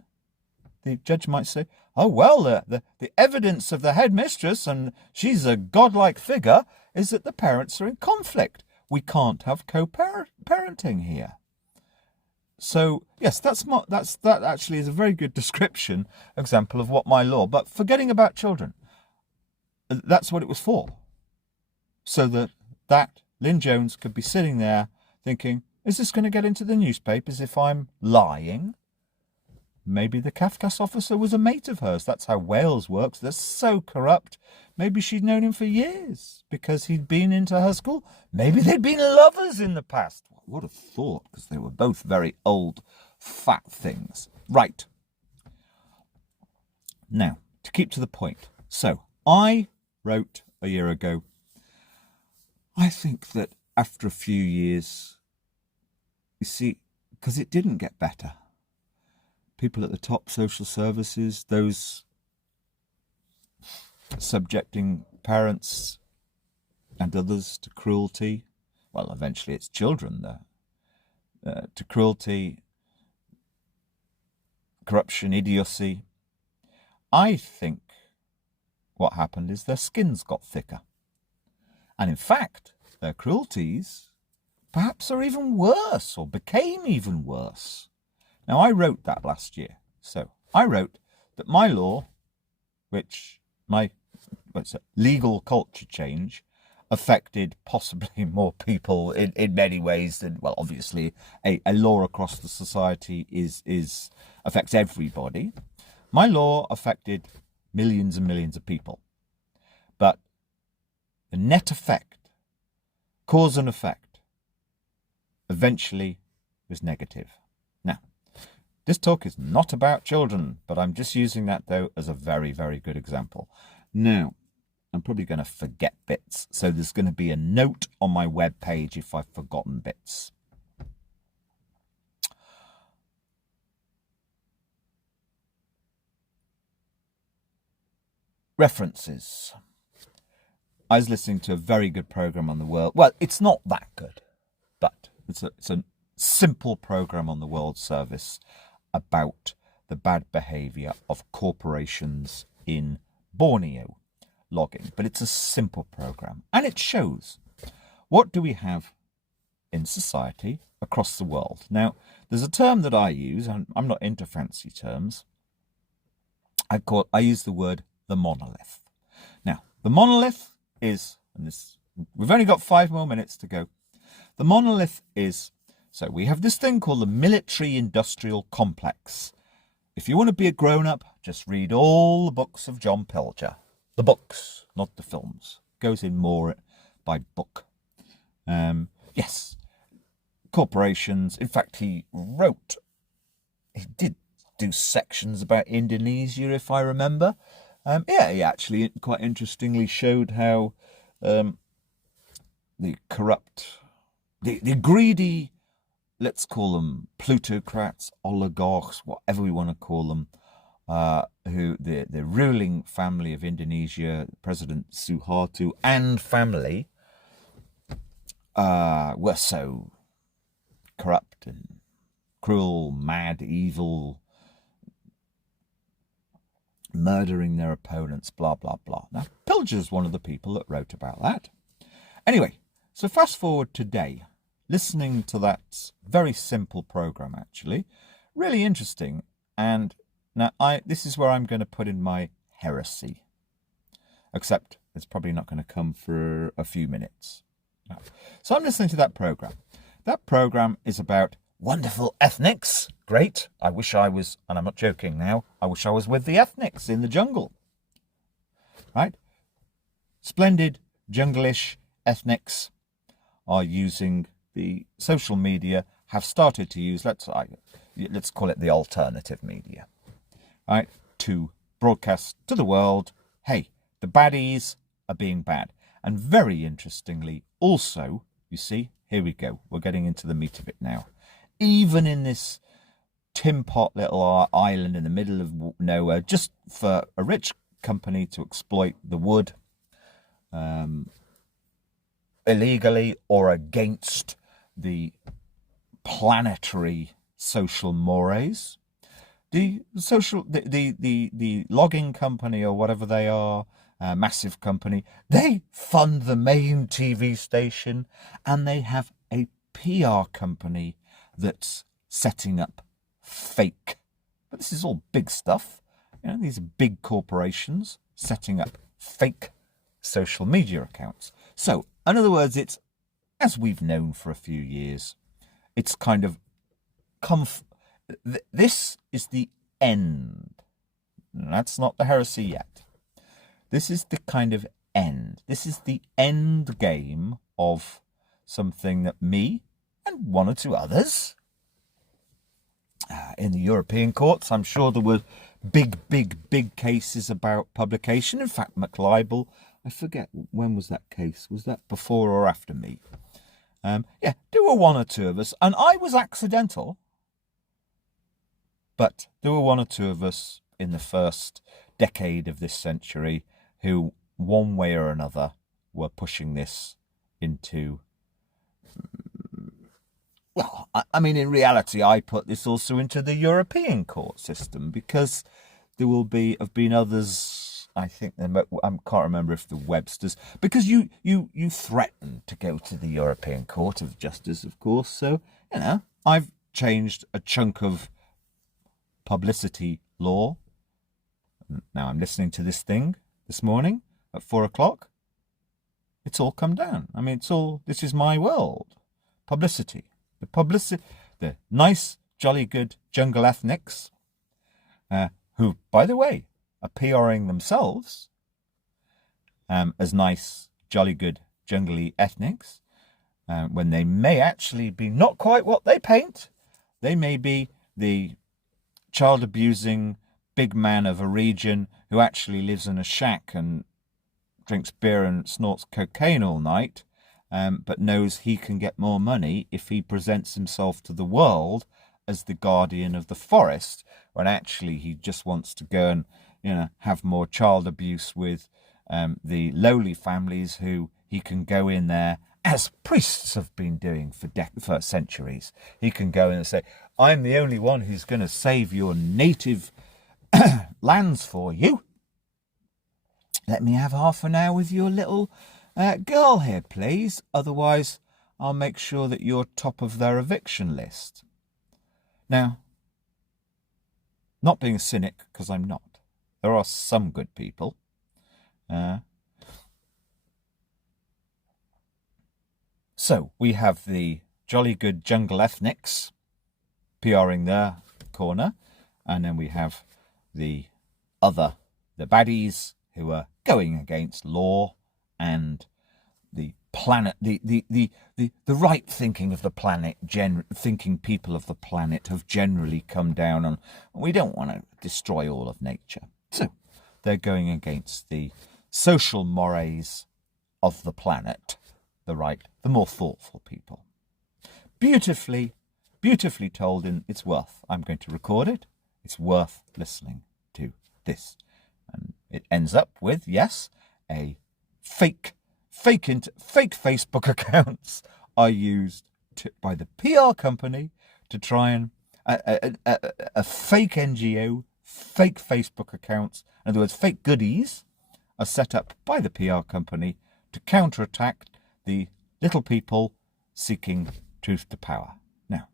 the judge might say, oh, well, the evidence of the headmistress, and she's a godlike figure, is that the parents are in conflict. We can't have co-parenting here. So, yes, that actually is a very good description, example of what my law, but forgetting about children, that's what it was for. So that Lynn Jones could be sitting there thinking, is this going to get into the newspapers if I'm lying? Maybe the Kafkas officer was a mate of hers. That's how Wales works. They're so corrupt. Maybe she'd known him for years because he'd been into her school. Maybe they'd been lovers in the past. What a thought, because they were both very old, fat things. Right. Now, to keep to the point. So, I wrote a year ago, I think that after a few years, you see, because it didn't get better. People at the top, social services, those subjecting parents and others to cruelty. Well, eventually it's children there. To cruelty, corruption, idiocy. I think what happened is their skins got thicker. And in fact, their cruelties perhaps are even worse, or became even worse. Now, I wrote that last year. So I wrote that my law, which legal culture change, affected possibly more people in many ways than, well, obviously a law across the society affects everybody. My law affected millions and millions of people. But the net effect, cause and effect, eventually was negative. Now, this talk is not about children, but I'm just using that, though, as a very, very good example. Now, I'm probably going to forget bits, so there's going to be a note on my web page if I've forgotten bits. References. I was listening to a very good program on the world. Well, it's not that good, but it's a simple program on the World Service about the bad behaviour of corporations in Borneo logging. But it's a simple program, and it shows what do we have in society across the world. Now, there's a term that I use, and I'm not into fancy terms. I use the word the monolith. Now, the monolith is, and this, we've only got 5 more minutes to go. The monolith is, so we have this thing called the military-industrial complex. If you want to be a grown-up, just read all the books of John Pilger. The books, not the films. goes in more by book. Yes, corporations. In fact, he did do sections about Indonesia, if I remember. Yeah, he actually quite interestingly showed how the corrupt, the greedy, let's call them plutocrats, oligarchs, whatever we want to call them, who the ruling family of Indonesia, President Suharto and family, were so corrupt and cruel, mad, evil, murdering their opponents, blah, blah, blah. Now, Pilger's one of the people that wrote about that. Anyway, so fast forward today, listening to that very simple program, actually, really interesting. And now this is where I'm going to put in my heresy, except it's probably not going to come for a few minutes. So I'm listening to that program. That program is about wonderful ethnics. Great. I wish I was, and I'm not joking now, I wish I was with the ethnics in the jungle. Right? Splendid junglish ethnics are using the social media, have started to use, let's call it the alternative media, right, to broadcast to the world, hey, the baddies are being bad. And very interestingly, also, you see, here we go. We're getting into the meat of it now. Even in this tin pot little island in the middle of nowhere, just for a rich company to exploit the wood illegally or against the planetary social mores, the logging company or whatever they are, massive company, they fund the main TV station, and they have a PR company that's setting up fake. But this is all big stuff. You know, these are big corporations setting up fake social media accounts. So, in other words, it's, as we've known for a few years, it's kind of this is the end. That's not the heresy yet. This is the kind of end. This is the end game of something that me and one or two others in the European courts, I'm sure there were big cases about publication. In fact, McLibel, I forget, when was that case? Was that before or after me? Yeah, there were one or two of us, and I was accidental, but there were one or two of us in the first decade of this century who, one way or another, were pushing this into... Well, I mean, in reality, I put this also into the European court system, because there will have been others. I think I can't remember if the Websters, because you threaten to go to the European Court of Justice, of course. So, you know, I've changed a chunk of publicity law. Now I'm listening to this thing this morning at 4:00. It's all come down. I mean, this is my world. Publicity. The nice, jolly good jungle ethnics, who, by the way, are PRing themselves as nice, jolly good, jungly ethnics, when they may actually be not quite what they paint. They may be the child-abusing big man of a region who actually lives in a shack and drinks beer and snorts cocaine all night, but knows he can get more money if he presents himself to the world as the guardian of the forest, when actually he just wants to go and, you know, have more child abuse with the lowly families who he can go in there, as priests have been doing for centuries. He can go in and say, I'm the only one who's going to save your native lands for you. Let me have half an hour with your little girl here, please. Otherwise, I'll make sure that you're top of their eviction list. Now, not being a cynic, because I'm not. There are some good people. So we have the jolly good jungle ethnics PRing their corner, and then we have the baddies who are going against law and the planet, the right thinking of the planet, thinking people of the planet have generally come down on, we don't want to destroy all of nature. So they're going against the social mores of the planet, the more thoughtful people. Beautifully told in It's Worth. I'm going to record it. It's worth listening to this. And it ends up with, yes, a fake Facebook accounts are used by the PR company to try and a fake NGO, fake Facebook accounts, in other words, fake goodies are set up by the PR company to counterattack the little people seeking truth to power. Now,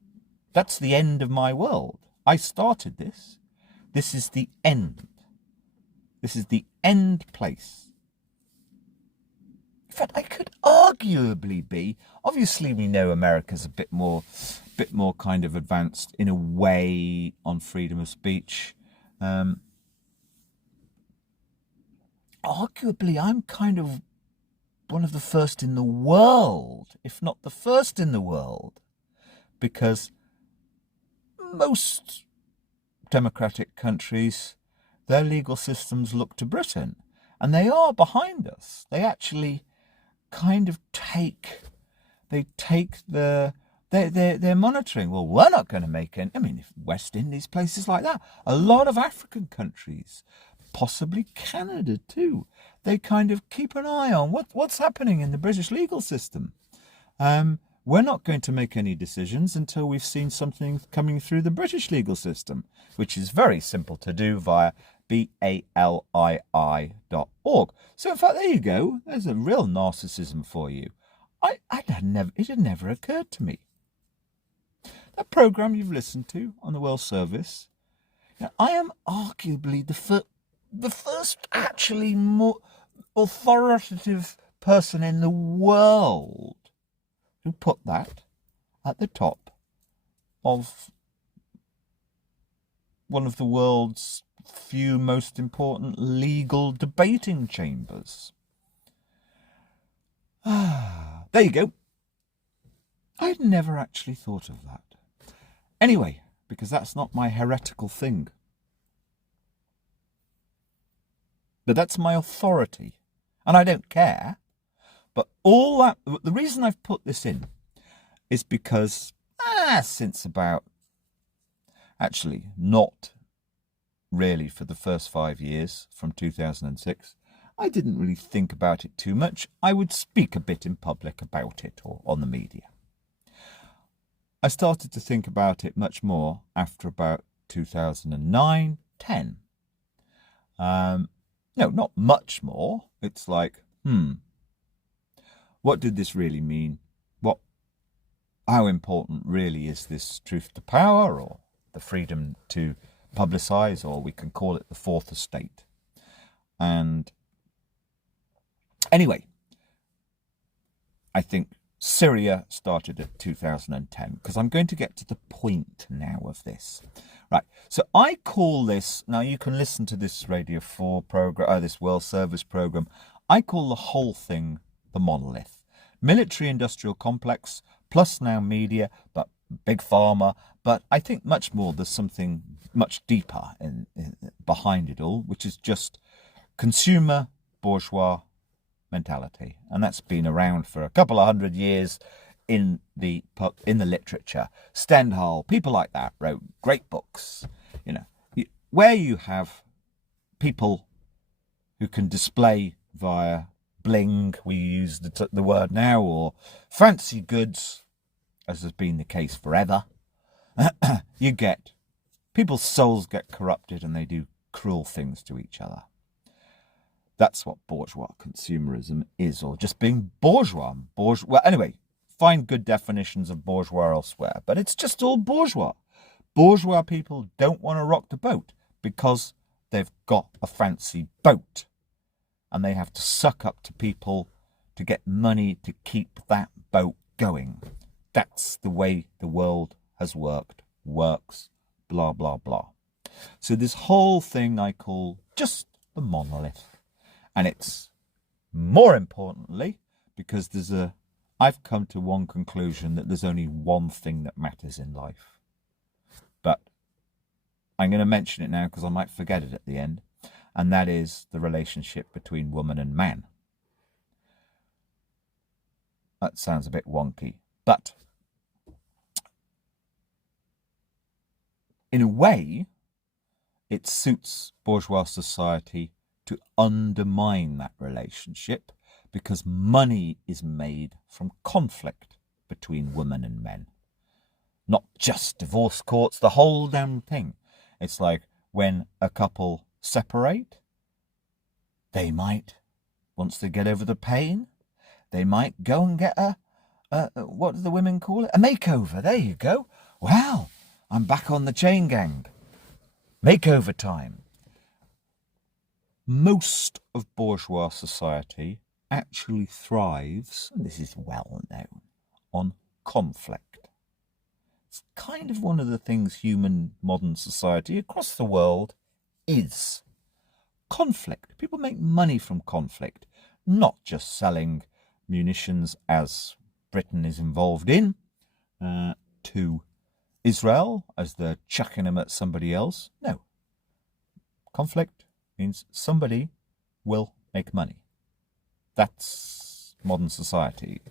that's the end of my world. I started this. This is the end. This is the end place. In fact, I could arguably be. Obviously, we know America's a bit more kind of advanced in a way on freedom of speech. Arguably, I'm kind of one of the first in the world, if not the first in the world, because most democratic countries, their legal systems look to Britain, and they are behind us. They actually kind of they're monitoring. Well, we're not going to make any. I mean, if West Indies, places like that, a lot of African countries, possibly Canada too, they kind of keep an eye on what's happening in the British legal system. We're not going to make any decisions until we've seen something coming through the British legal system, which is very simple to do via BALII.org. So in fact, there you go. There's a real narcissism for you. It had never occurred to me. That program you've listened to on the World Service, I am arguably the first actually more authoritative person in the world who put that at the top of one of the world's few most important legal debating chambers. There you go. I'd never actually thought of that. Anyway, because that's not my heretical thing. But that's my authority. And I don't care. But the reason I've put this in is because since about, actually not really for the first 5 years from 2006, I didn't really think about it too much. I would speak a bit in public about it or on the media. I started to think about it much more after about 2009, 10. No, not much more. It's like, what did this really mean? How important really is this truth to power, or the freedom to publicise, or we can call it the fourth estate? And anyway, I think Syria started at 2010, because I'm going to get to the point now of this. Right, so I call this, now you can listen to this Radio 4 program, this World Service program, I call the whole thing the monolith. Military-industrial complex, plus now media, but big pharma, but I think much more, there's something much deeper behind it all, which is just consumer bourgeois mentality, and that's been around for a couple of 100 years in the literature. Stendhal, people like that wrote great books, where you have people who can display via bling, we use the word now, or fancy goods, as has been the case forever. You get people's souls get corrupted and they do cruel things to each other. That's what bourgeois consumerism is, or just being bourgeois. Well, anyway, find good definitions of bourgeois elsewhere, but it's just all bourgeois. Bourgeois people don't want to rock the boat because they've got a fancy boat, and they have to suck up to people to get money to keep that boat going. That's the way the world has works, blah, blah, blah. So this whole thing I call just the monolith. And it's More importantly, because I've come to one conclusion, that there's only one thing that matters in life. But I'm going to mention it now because I might forget it at the end. And that is the relationship between woman and man. That sounds a bit wonky, but in a way, it suits bourgeois society to undermine that relationship, because money is made from conflict between women and men. Not just divorce courts, the whole damn thing. It's like when a couple separate, they might, once they get over the pain, they might go and get what do the women call it? A makeover. There you go. Wow, I'm back on the chain gang. Makeover time. Most of bourgeois society actually thrives, and this is well known, on conflict. It's kind of one of the things human modern society across the world is. Conflict. People make money from conflict, not just selling munitions, as Britain is involved in, to Israel as they're chucking them at somebody else. No. Conflict means somebody will make money. That's modern society.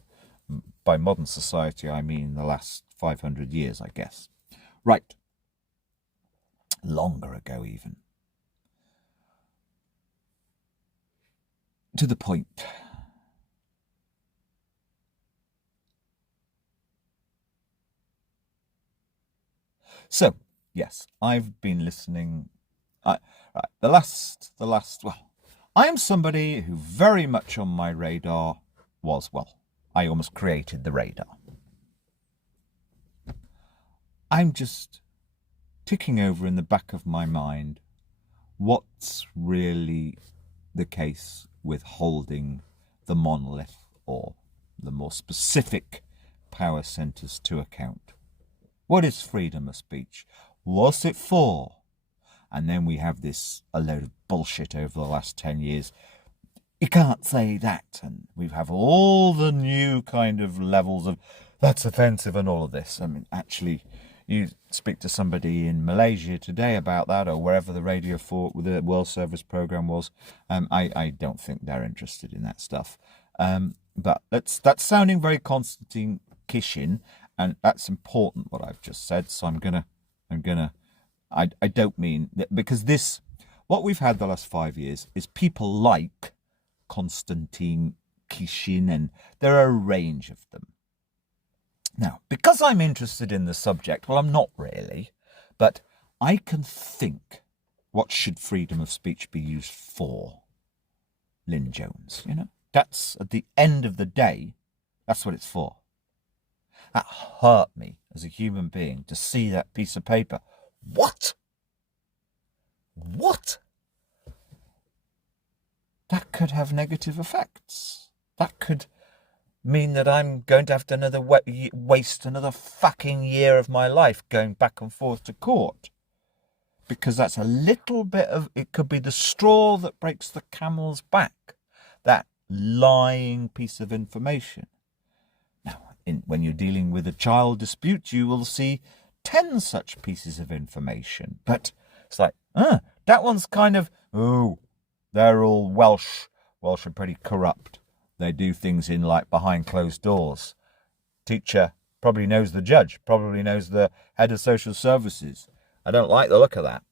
By modern society, I mean the last 500 years, I guess. Right. Longer ago, even. To the point. So, yes, I've been listening. The last, well, I am somebody who very much on my radar was, well, I almost created the radar. I'm just ticking over in the back of my mind what's really the case with holding the monolith, or the more specific power centres, to account. What is freedom of speech? What's it for? And then we have a load of bullshit over the last 10 years. You can't say that. And we have all the new kind of levels of that's offensive and all of this. I mean, actually, you speak to somebody in Malaysia today about that, or wherever the Radio 4, the World Service Programme was. I don't think they're interested in that stuff. But that's sounding very Konstantin Kishin, and that's important what I've just said. So I don't mean that, because what we've had the last 5 years is people like Konstantin Kishin, and there are a range of them. Now, because I'm interested in the subject, well, I'm not really, but I can think, what should freedom of speech be used for? Lynn Jones, that's, at the end of the day, that's what it's for. That hurt me as a human being to see that piece of paper. What? That could have negative effects. That could mean that I'm going to have to waste another fucking year of my life going back and forth to court. Because that's a little bit of, it could be the straw that breaks the camel's back. That lying piece of information. Now, when you're dealing with a child dispute, you will see 10 such pieces of information. But it's like, that one's kind of, they're all Welsh. Welsh are pretty corrupt. They do things in behind closed doors. Teacher probably knows the judge, probably knows the head of social services. I don't like the look of that.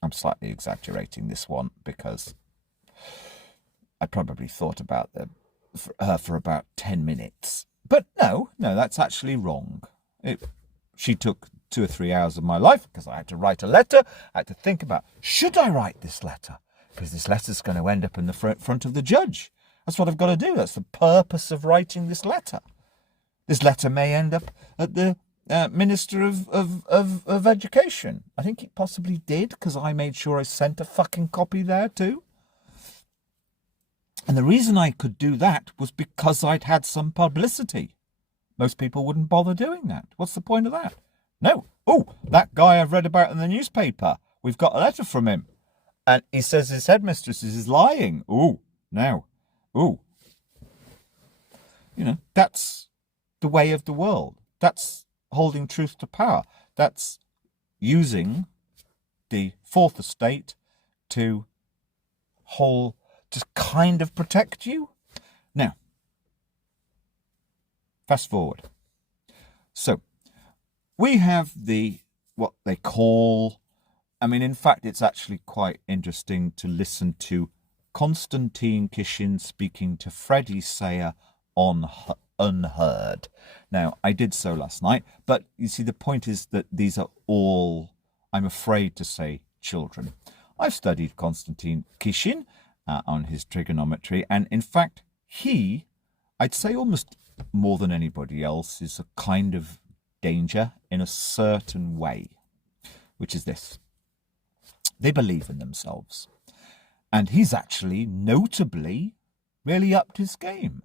I'm slightly exaggerating this one because I probably thought about her for about 10 minutes. But no, that's actually wrong. She took 2 or 3 hours of my life because I had to write a letter. I had to think about, should I write this letter? Because this letter's going to end up in the front of the judge. That's what I've got to do. That's the purpose of writing this letter. This letter may end up at the Minister of Education. I think it possibly did, because I made sure I sent a fucking copy there too. And the reason I could do that was because I'd had some publicity. Most people wouldn't bother doing that. What's the point of that? No. Oh, that guy I've read about in the newspaper. We've got a letter from him. And he says his headmistress is lying. Ooh, now. Ooh. That's the way of the world. That's holding truth to power. That's using the fourth estate to kind of protect you. Now, fast forward. So we have what they call, in fact, it's actually quite interesting to listen to Konstantin Kishin speaking to Freddie Sayer on Unheard. Now, I did so last night, but you see, the point is that these are all, I'm afraid to say, children. I've studied Konstantin Kishin on his trigonometry, and in fact, I'd say almost more than anybody else, is a kind of danger in a certain way, which is this. They believe in themselves. And he's actually notably really upped his game.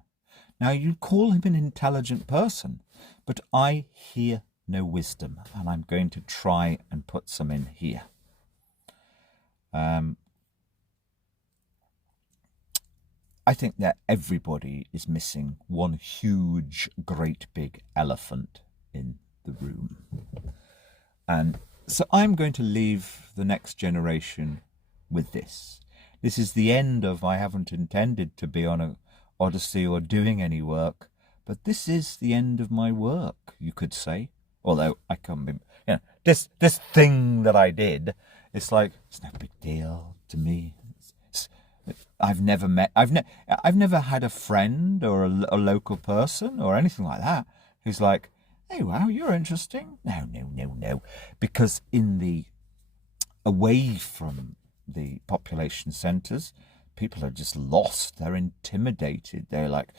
Now, you call him an intelligent person, but I hear no wisdom, and I'm going to try and put some in here. I think that everybody is missing one huge, great big elephant in the room. And so I'm going to leave the next generation with this. This is the end of, I haven't intended to be on a Odyssey or doing any work, but this is the end of my work, you could say. Although I can't be, this thing that I did, it's like, it's no big deal to me. I've never had a friend or a local person or anything like that who's like, hey, wow, you're interesting. No. Because away from the population centres, people are just lost. They're intimidated. They're like,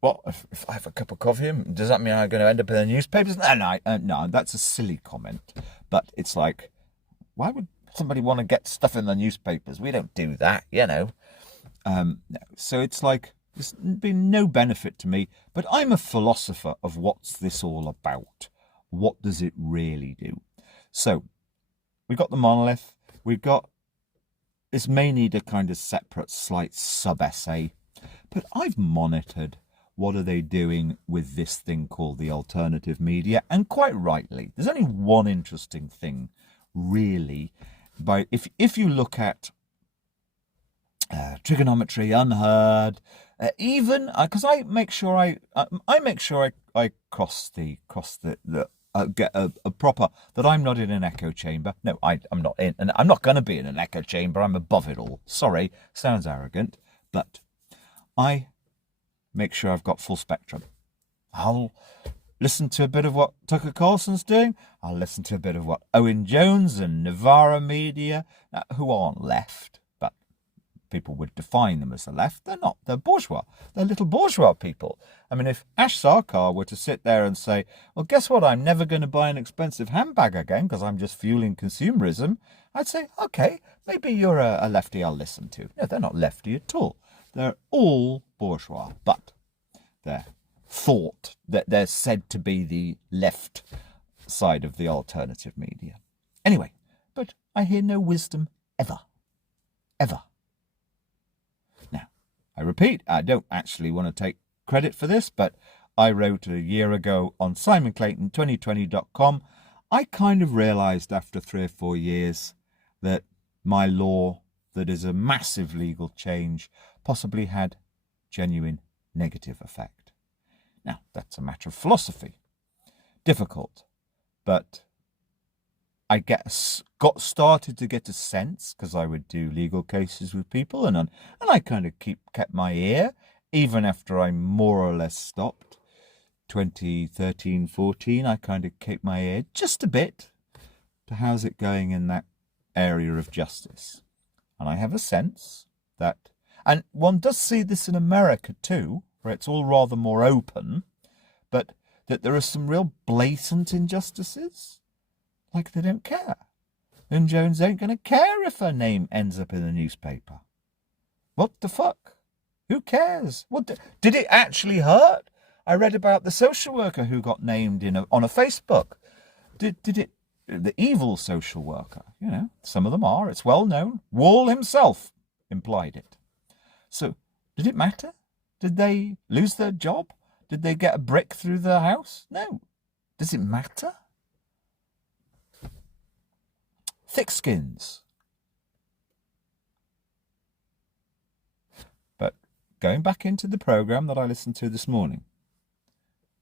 what, if I have a cup of coffee, does that mean I'm going to end up in the newspapers? No, that's a silly comment. But it's like, why would somebody want to get stuff in the newspapers? We don't do that, No. So it's like, there's been no benefit to me, but I'm a philosopher of what's this all about? What does it really do? So we've got the monolith. This may need a kind of separate slight sub-essay, but I've monitored what are they doing with this thing called the alternative media, and quite rightly. There's only one interesting thing, really, if you look at trigonometry, Unheard, even because I make sure I cross the get a proper, that I'm not in an echo chamber. No, I'm not in, and I'm not going to be in an echo chamber. I'm above it all. Sorry, sounds arrogant, but I make sure I've got full spectrum. I'll listen to a bit of what Tucker Carlson's doing. I'll listen to a bit of what Owen Jones and Novara Media, who aren't left, but people would define them as the left. They're not. They're bourgeois. They're little bourgeois people. If Ash Sarkar were to sit there and say, well, guess what? I'm never going to buy an expensive handbag again because I'm just fueling consumerism, I'd say, okay, maybe you're a lefty I'll listen to. No, they're not lefty at all. They're all bourgeois, but they're thought that they're said to be the left side of the alternative media. Anyway, but I hear no wisdom ever. Now, I repeat, I don't actually want to take credit for this, but I wrote a year ago on SimonClayton2020.com. I kind of realised after 3 or 4 years that my law, that is a massive legal change, possibly had genuine negative effect. Now, that's a matter of philosophy. Difficult, but I got started to get a sense, because I would do legal cases with people, and I kind of kept my ear, even after I more or less stopped. 2013, 14, I kind of kept my ear just a bit to how's it going in that area of justice. And I have a sense that, and one does see this in America too, where it's all rather more open, but that there are some real blatant injustices. Like they don't care. Lynn Jones ain't going to care if her name ends up in the newspaper. What the fuck? Who cares? Did it actually hurt? I read about the social worker who got named on a Facebook. Did it the evil social worker. You know, some of them are. It's well known. Wall himself implied it. So, did it matter? Did they lose their job? Did they get a brick through their house? No. Does it matter? Thick skins. But going back into the program that I listened to this morning,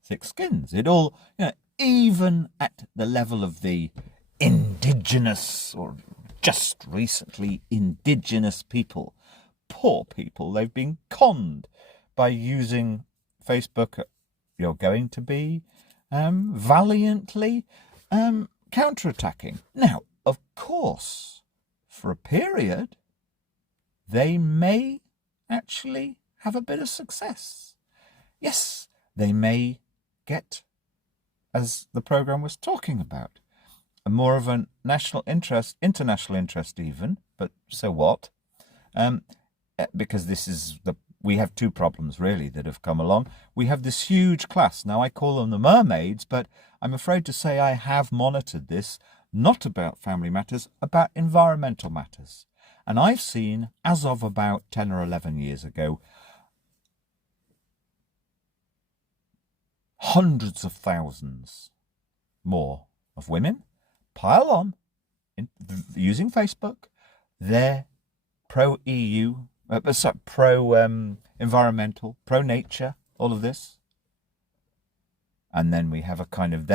thick skins. It all, you know, even at the level of the indigenous or just recently indigenous people, poor people, they've been conned by using Facebook. You're going to be valiantly counterattacking. Now, of course, for a period, they may actually have a bit of success. Yes, they may get, as the program was talking about, a more of a national interest, international interest even, but so what? Because this is we have two problems really that have come along. We have this huge class. Now I call them the mermaids, but I'm afraid to say I have monitored this, not about family matters, about environmental matters. And I've seen, as of about 10 or 11 years ago, hundreds of thousands more of women pile on using Facebook. They're pro-EU, pro-environmental, pro-nature, all of this. And then we have it kind of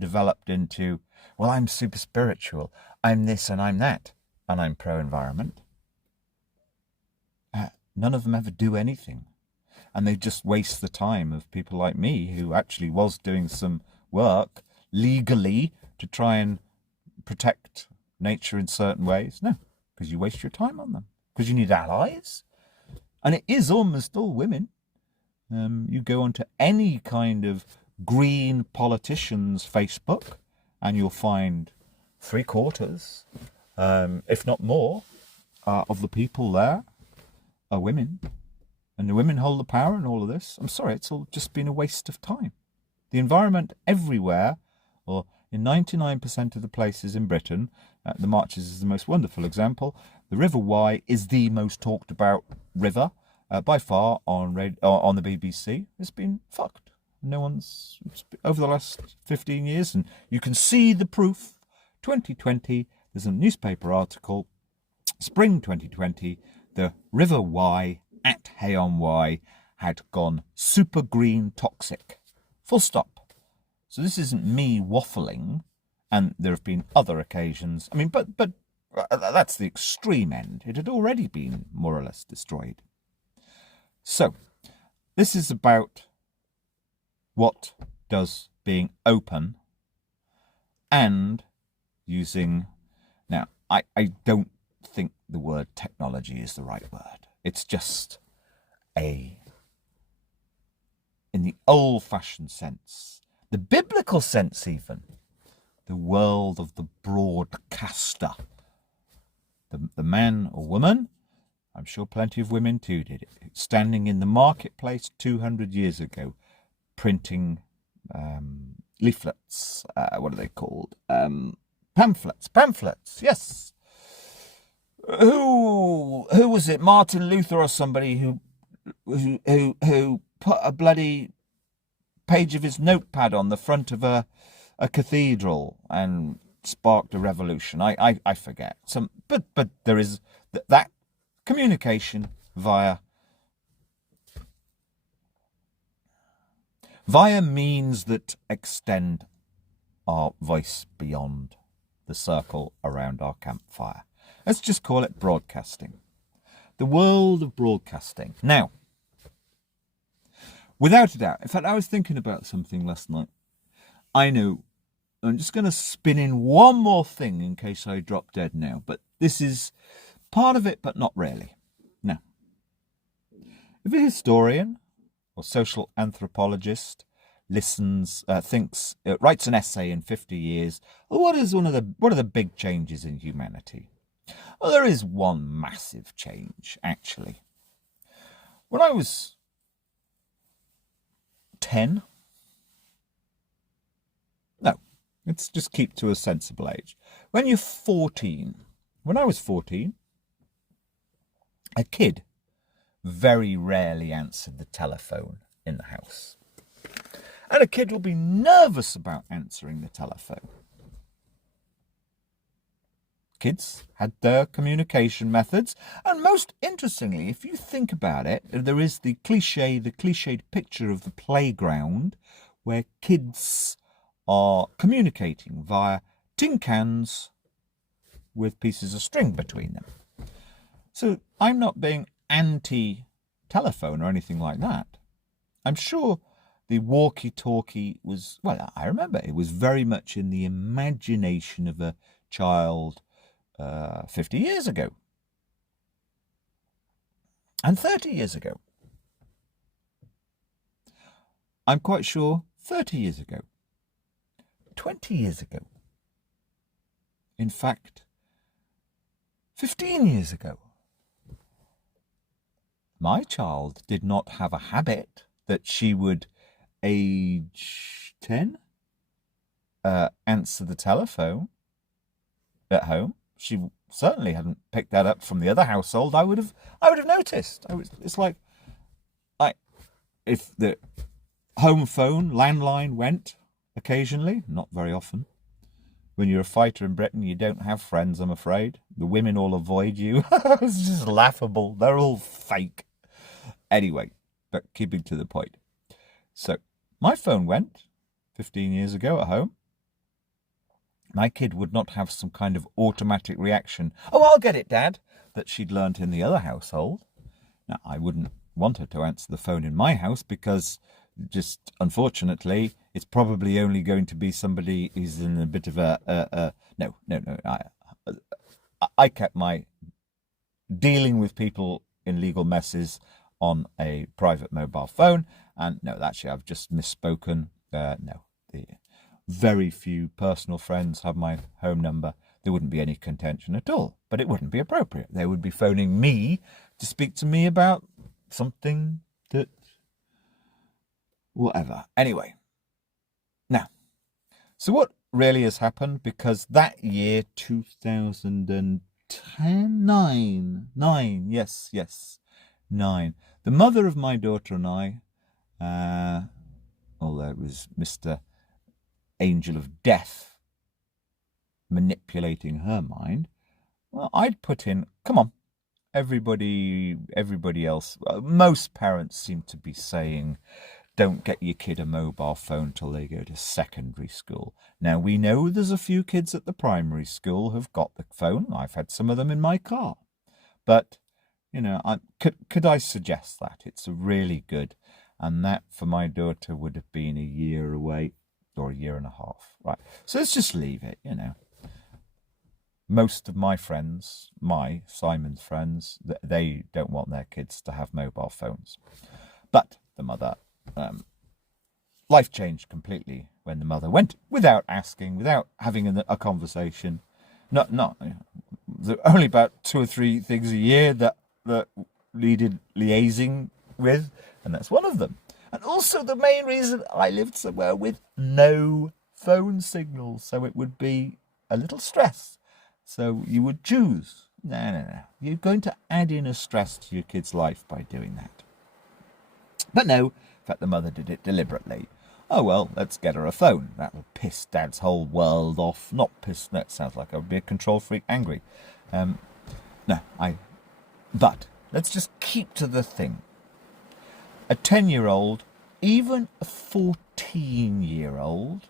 developed into, well, I'm super spiritual, I'm this and I'm that, and I'm pro-environment. None of them ever do anything. And they just waste the time of people like me who actually was doing some work legally to try and protect nature in certain ways. No, because you waste your time on them. Because you need allies. And it is almost all women. You go onto any kind of green politician's Facebook and you'll find 3/4, if not more, of the people there are women. And the women hold the power and all of this. I'm sorry, it's all just been a waste of time. The environment everywhere, or in 99% of the places in Britain, the Marches is the most wonderful example. The River Wye is the most talked about river by far on the BBC. It's been fucked. No one's, over the last 15 years, and you can see the proof. 2020, there's a newspaper article, spring 2020, the River Wye at Hay-on-Wye had gone super green toxic. Full stop. So this isn't me waffling, and there have been other occasions. I mean, but that's the extreme end. It had already been more or less destroyed. So this is about what does being open and using... Now, I don't think the word technology is the right word. It's just in the old-fashioned sense, the biblical sense even, the world of the broadcaster. The man or woman, I'm sure plenty of women too did it, standing in the marketplace 200 years ago, printing leaflets, what are they called? Pamphlets, yes. Who was it? Martin Luther or somebody who put a bloody page of his notepad on the front of a cathedral and sparked a revolution. I forget. But there is that communication via means that extend our voice beyond the circle around our campfire. Let's just call it broadcasting. The world of broadcasting. Now, without a doubt, in fact, I was thinking about something last night. I know, I'm just going to spin in one more thing in case I drop dead now, but this is part of it, but not really. Now, if a historian or social anthropologist writes an essay in 50 years, what are the big changes in humanity? Well, there is one massive change, actually. When I was 10, no, Let's just keep to a sensible age. When you're 14, when I was 14, a kid very rarely answered the telephone in the house. And a kid will be nervous about answering the telephone. Kids had their communication methods, and most interestingly, if you think about it, there is the cliched picture of the playground where kids are communicating via tin cans with pieces of string between them. So I'm not being anti-telephone or anything like that. I'm sure the walkie-talkie was, well, I remember it was very much in the imagination of a child 50 years ago and 30 years ago. I'm quite sure 30 years ago, 20 years ago, in fact, 15 years ago. My child did not have a habit that she would, age 10, answer the telephone at home. She certainly hadn't picked that up from the other household. I would have noticed. It's like if the home phone landline went occasionally, not very often. When you're a fighter in Britain, you don't have friends, I'm afraid. The women all avoid you. It's just laughable. They're all fake. Anyway, but keeping to the point. So my phone went 15 years ago at home. My kid would not have some kind of automatic reaction, "Oh, I'll get it, Dad," that she'd learnt in the other household. Now, I wouldn't want her to answer the phone in my house because, just unfortunately, it's probably only going to be somebody who's in a bit of no. I kept my dealing with people in legal messes on a private mobile phone, and no, actually, I've just misspoken. No, very few personal friends have my home number. There wouldn't be any contention at all, but it wouldn't be appropriate. They would be phoning me to speak to me about something that, whatever. Anyway, now, so what really has happened, because that year, 2010, nine, yes, 9, the mother of my daughter and I, although it was Mr. Angel of Death manipulating her mind, well, I'd put in, come on, everybody else, most parents seem to be saying, don't get your kid a mobile phone till they go to secondary school. Now, we know there's a few kids at the primary school who've got the phone. I've had some of them in my car. But, you know, could I suggest that? It's really good. And that, for my daughter, would have been a year away, or a year and a half. Right. So let's just leave it, you know. Most of my friends, Simon's friends, they don't want their kids to have mobile phones. But the mother, life changed completely when the mother went without asking, without having a conversation. Not only about 2 or 3 things a year that needed liaising with, and that's one of them. And also the main reason I lived somewhere with no phone signal, so it would be a little stress. So you would choose. No. You're going to add in a stress to your kid's life by doing that. But no, in fact, the mother did it deliberately. Oh, well, let's get her a phone. That will piss Dad's whole world off. Not piss, that sounds like I would be a control freak angry. But let's just keep to the thing. A 10-year-old, even a 14-year-old,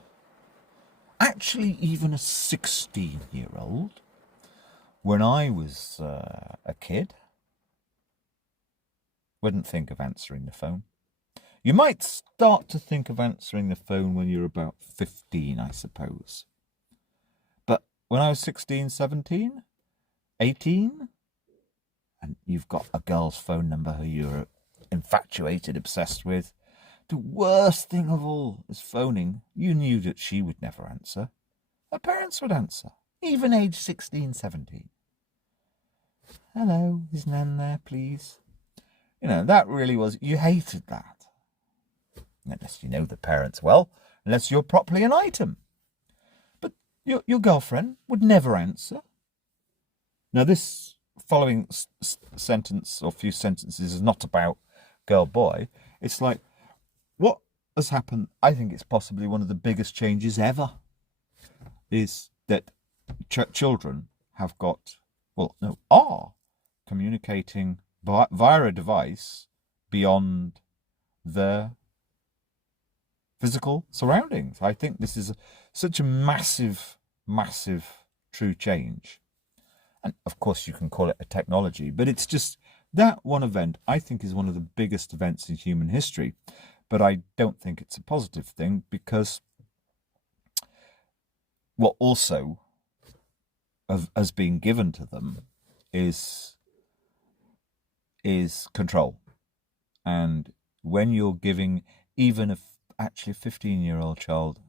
actually even a 16-year-old, when I was a kid, wouldn't think of answering the phone. You might start to think of answering the phone when you're about 15, I suppose. But when I was 16, 17, 18, and you've got a girl's phone number who you're infatuated, obsessed with, the worst thing of all is phoning. You knew that she would never answer. Her parents would answer, even age 16, 17. Hello, is Nan there, please? You know, that really was, you hated that. Unless you know the parents well, unless you're properly an item. Your girlfriend would never answer. Now, this following sentence or few sentences is not about girl boy. It's like, what has happened? I think it's possibly one of the biggest changes ever. Is that children have got, are communicating via a device beyond their physical surroundings. I think this is such a massive, massive true change. And of course, you can call it a technology, but it's just that one event I think is one of the biggest events in human history. But I don't think it's a positive thing, because what also has been given to them is control. And when you're giving even actually a 15-year-old child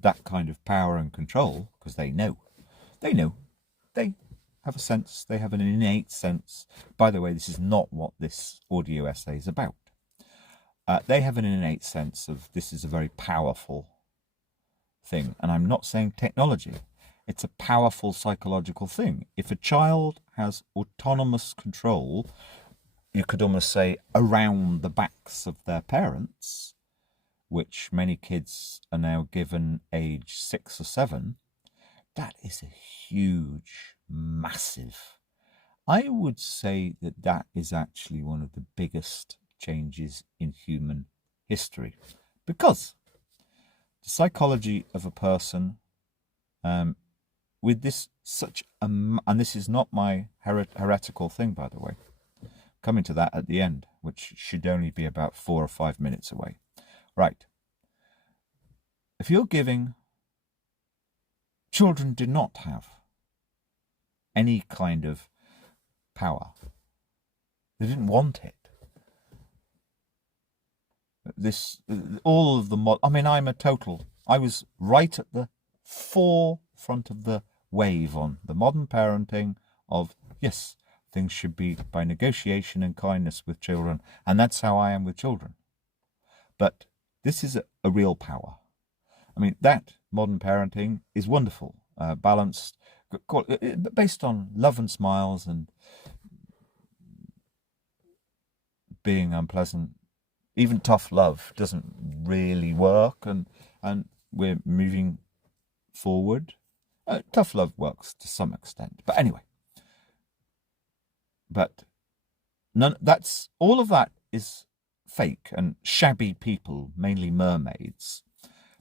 that kind of power and control, because they have a sense, they have an innate sense. By the way, this is not what this audio essay is about. They have an innate sense of this is a very powerful thing. And I'm not saying technology. It's a powerful psychological thing. If a child has autonomous control, you could almost say around the backs of their parents, which many kids are now given age 6 or 7, that is a huge, massive. I would say that is actually one of the biggest changes in human history, because the psychology of a person, with this and this is not my heretical thing, by the way, coming to that at the end, which should only be about 4 or 5 minutes away. Right. If you're giving, children did not have any kind of power. They didn't want it. All of the I was right at the forefront of the wave on the modern parenting of, yes, things should be by negotiation and kindness with children, and that's how I am with children. But this is a real power. I mean, that modern parenting is wonderful, balanced, based on love and smiles and being unpleasant. Even tough love doesn't really work, and we're moving forward. Tough love works to some extent, but anyway. But all of that is fake and shabby people, mainly mermaids,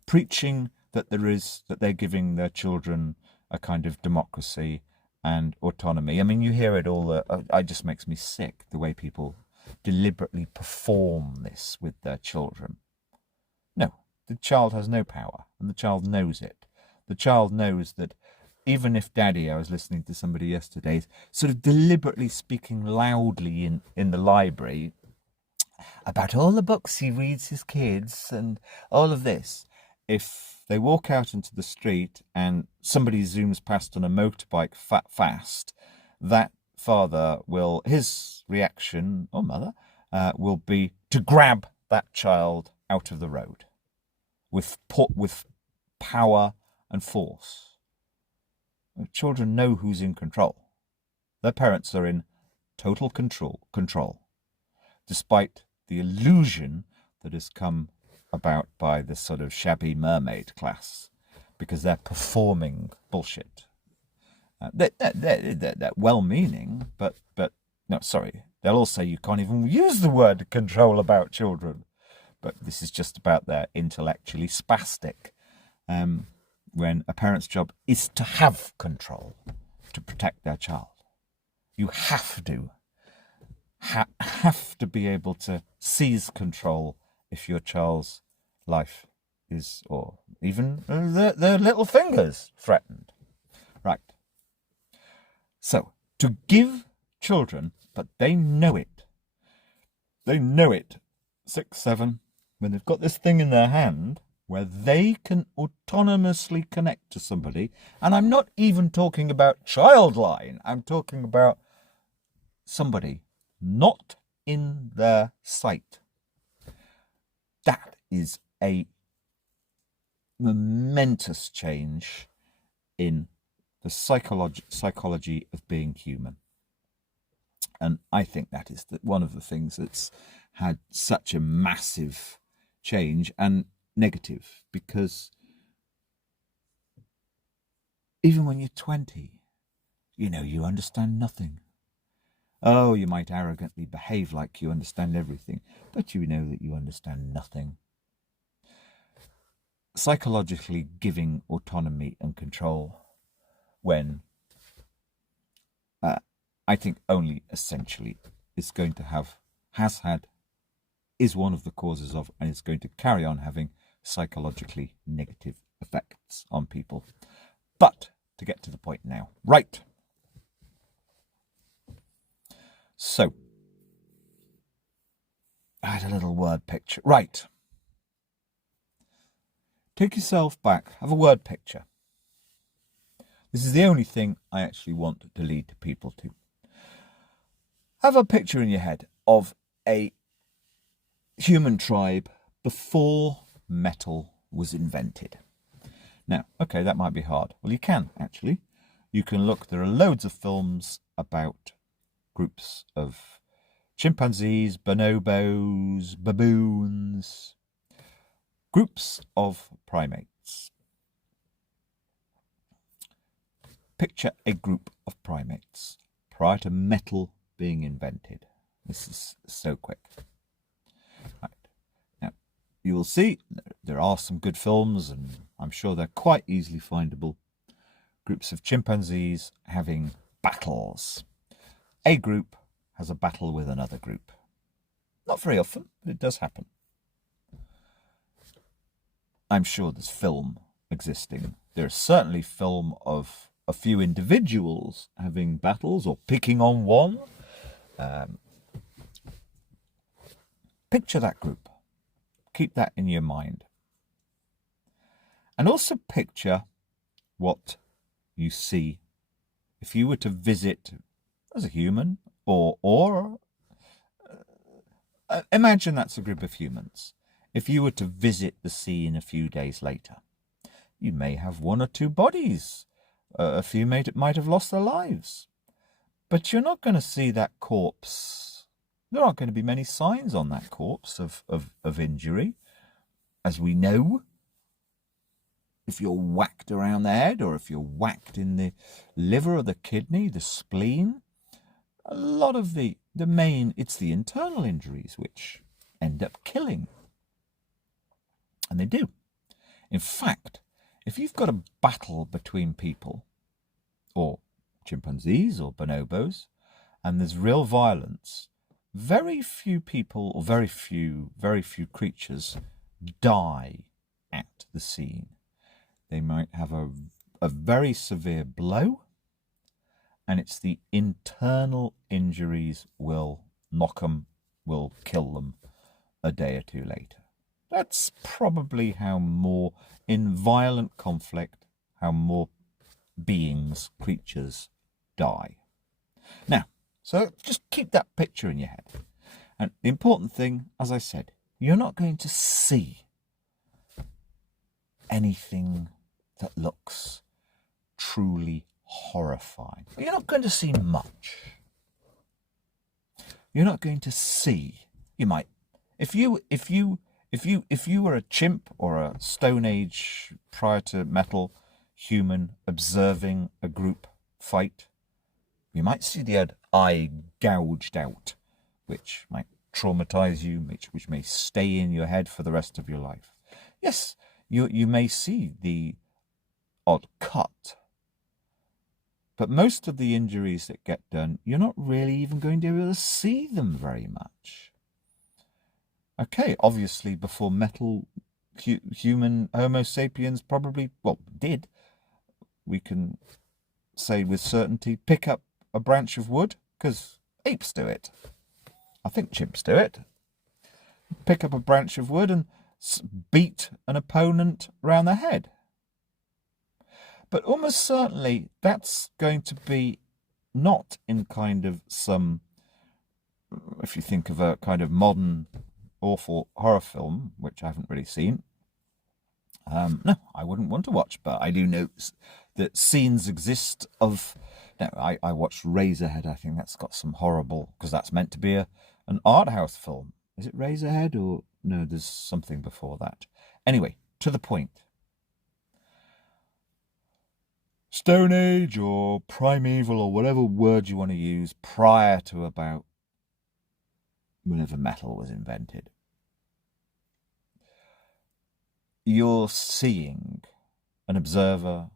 preaching that they're giving their children a kind of democracy and autonomy. I mean, you hear it all. It just makes me sick, the way people deliberately perform this with their children. No, the child has no power, and the child knows it. The child knows that even if Daddy, I was listening to somebody yesterday, sort of deliberately speaking loudly in the library about all the books he reads his kids and all of this, if they walk out into the street and somebody zooms past on a motorbike fast, that father his reaction, or mother, will be to grab that child out of the road with power and force. Children know who's in control. Their parents are in total control, despite the illusion that has come about by this sort of shabby mermaid class, because they're performing bullshit. They're well-meaning, but no, sorry. They'll all say you can't even use the word control about children. But this is just about they're intellectually spastic. When a parent's job is to have control, to protect their child. You have to. Have to be able to seize control if your child's life is, or even their little fingers, threatened. Right. So, to give children, but they know it. They know it. 6, 7, when they've got this thing in their hand where they can autonomously connect to somebody. And I'm not even talking about childline. I'm talking about somebody not in their sight. That is a momentous change in the psychology of being human. And I think that is one of the things that's had such a massive change and negative, because even when you're 20, you understand nothing. Oh, you might arrogantly behave like you understand everything, but you know that you understand nothing. Psychologically giving autonomy and control when I think only essentially is going to is one of the causes of, and is going to carry on having psychologically negative effects on people. But to get to the point now, right. So, I had a little word picture. Right. Take yourself back. Have a word picture. This is the only thing I actually want to lead people to. Have a picture in your head of a human tribe before metal was invented. Now, okay, that might be hard. Well, you can, actually. You can look. There are loads of films about groups of chimpanzees, bonobos, baboons, groups of primates. Picture a group of primates prior to metal being invented. This is so quick. Right. Now, you will see there are some good films, and I'm sure they're quite easily findable. Groups of chimpanzees having battles. A group has a battle with another group. Not very often, but it does happen. I'm sure there's film existing. There's certainly film of a few individuals having battles or picking on one. Picture that group. Keep that in your mind. And also picture what you see if you were to visit as a human, or imagine that's a group of humans. If you were to visit the scene a few days later, you may have one or two bodies. A few might have lost their lives. But you're not going to see that corpse. There aren't going to be many signs on that corpse of injury. As we know, if you're whacked around the head, or if you're whacked in the liver or the kidney, the spleen, a lot of it's the internal injuries which end up killing. And they do. In fact, if you've got a battle between people, or chimpanzees or bonobos, and there's real violence, very few people or very few creatures die at the scene. They might have a very severe blow, and it's the internal injuries will kill them a day or two later. That's probably how more, in violent conflict, how more creatures die. Now, so just keep that picture in your head. And the important thing, as I said, you're not going to see anything that looks truly horrifying. You're not going to see much. You're not going to see. You might, if you were a chimp or a Stone Age prior to metal human observing a group fight, you might see the eye gouged out, which might traumatize you, which may stay in your head for the rest of your life. Yes, you may see the odd cut, but most of the injuries that get done, you're not really even going to be able to see them very much. Okay, obviously before metal, human Homo sapiens probably, did, we can say with certainty, pick up a branch of wood, because apes do it. I think chimps do it. Pick up a branch of wood and beat an opponent round the head. But almost certainly that's going to be not in kind of some, if you think of a kind of modern awful horror film, which I haven't really seen, No, I wouldn't want to watch, but I do know that scenes exist of. No, I watched Razorhead. I think that's got some horrible, because that's meant to be an art house film. Is it Razorhead or no? There's something before that. Anyway, to the point. Stone Age or primeval or whatever word you want to use, prior to about whenever metal was invented, you're seeing an observer,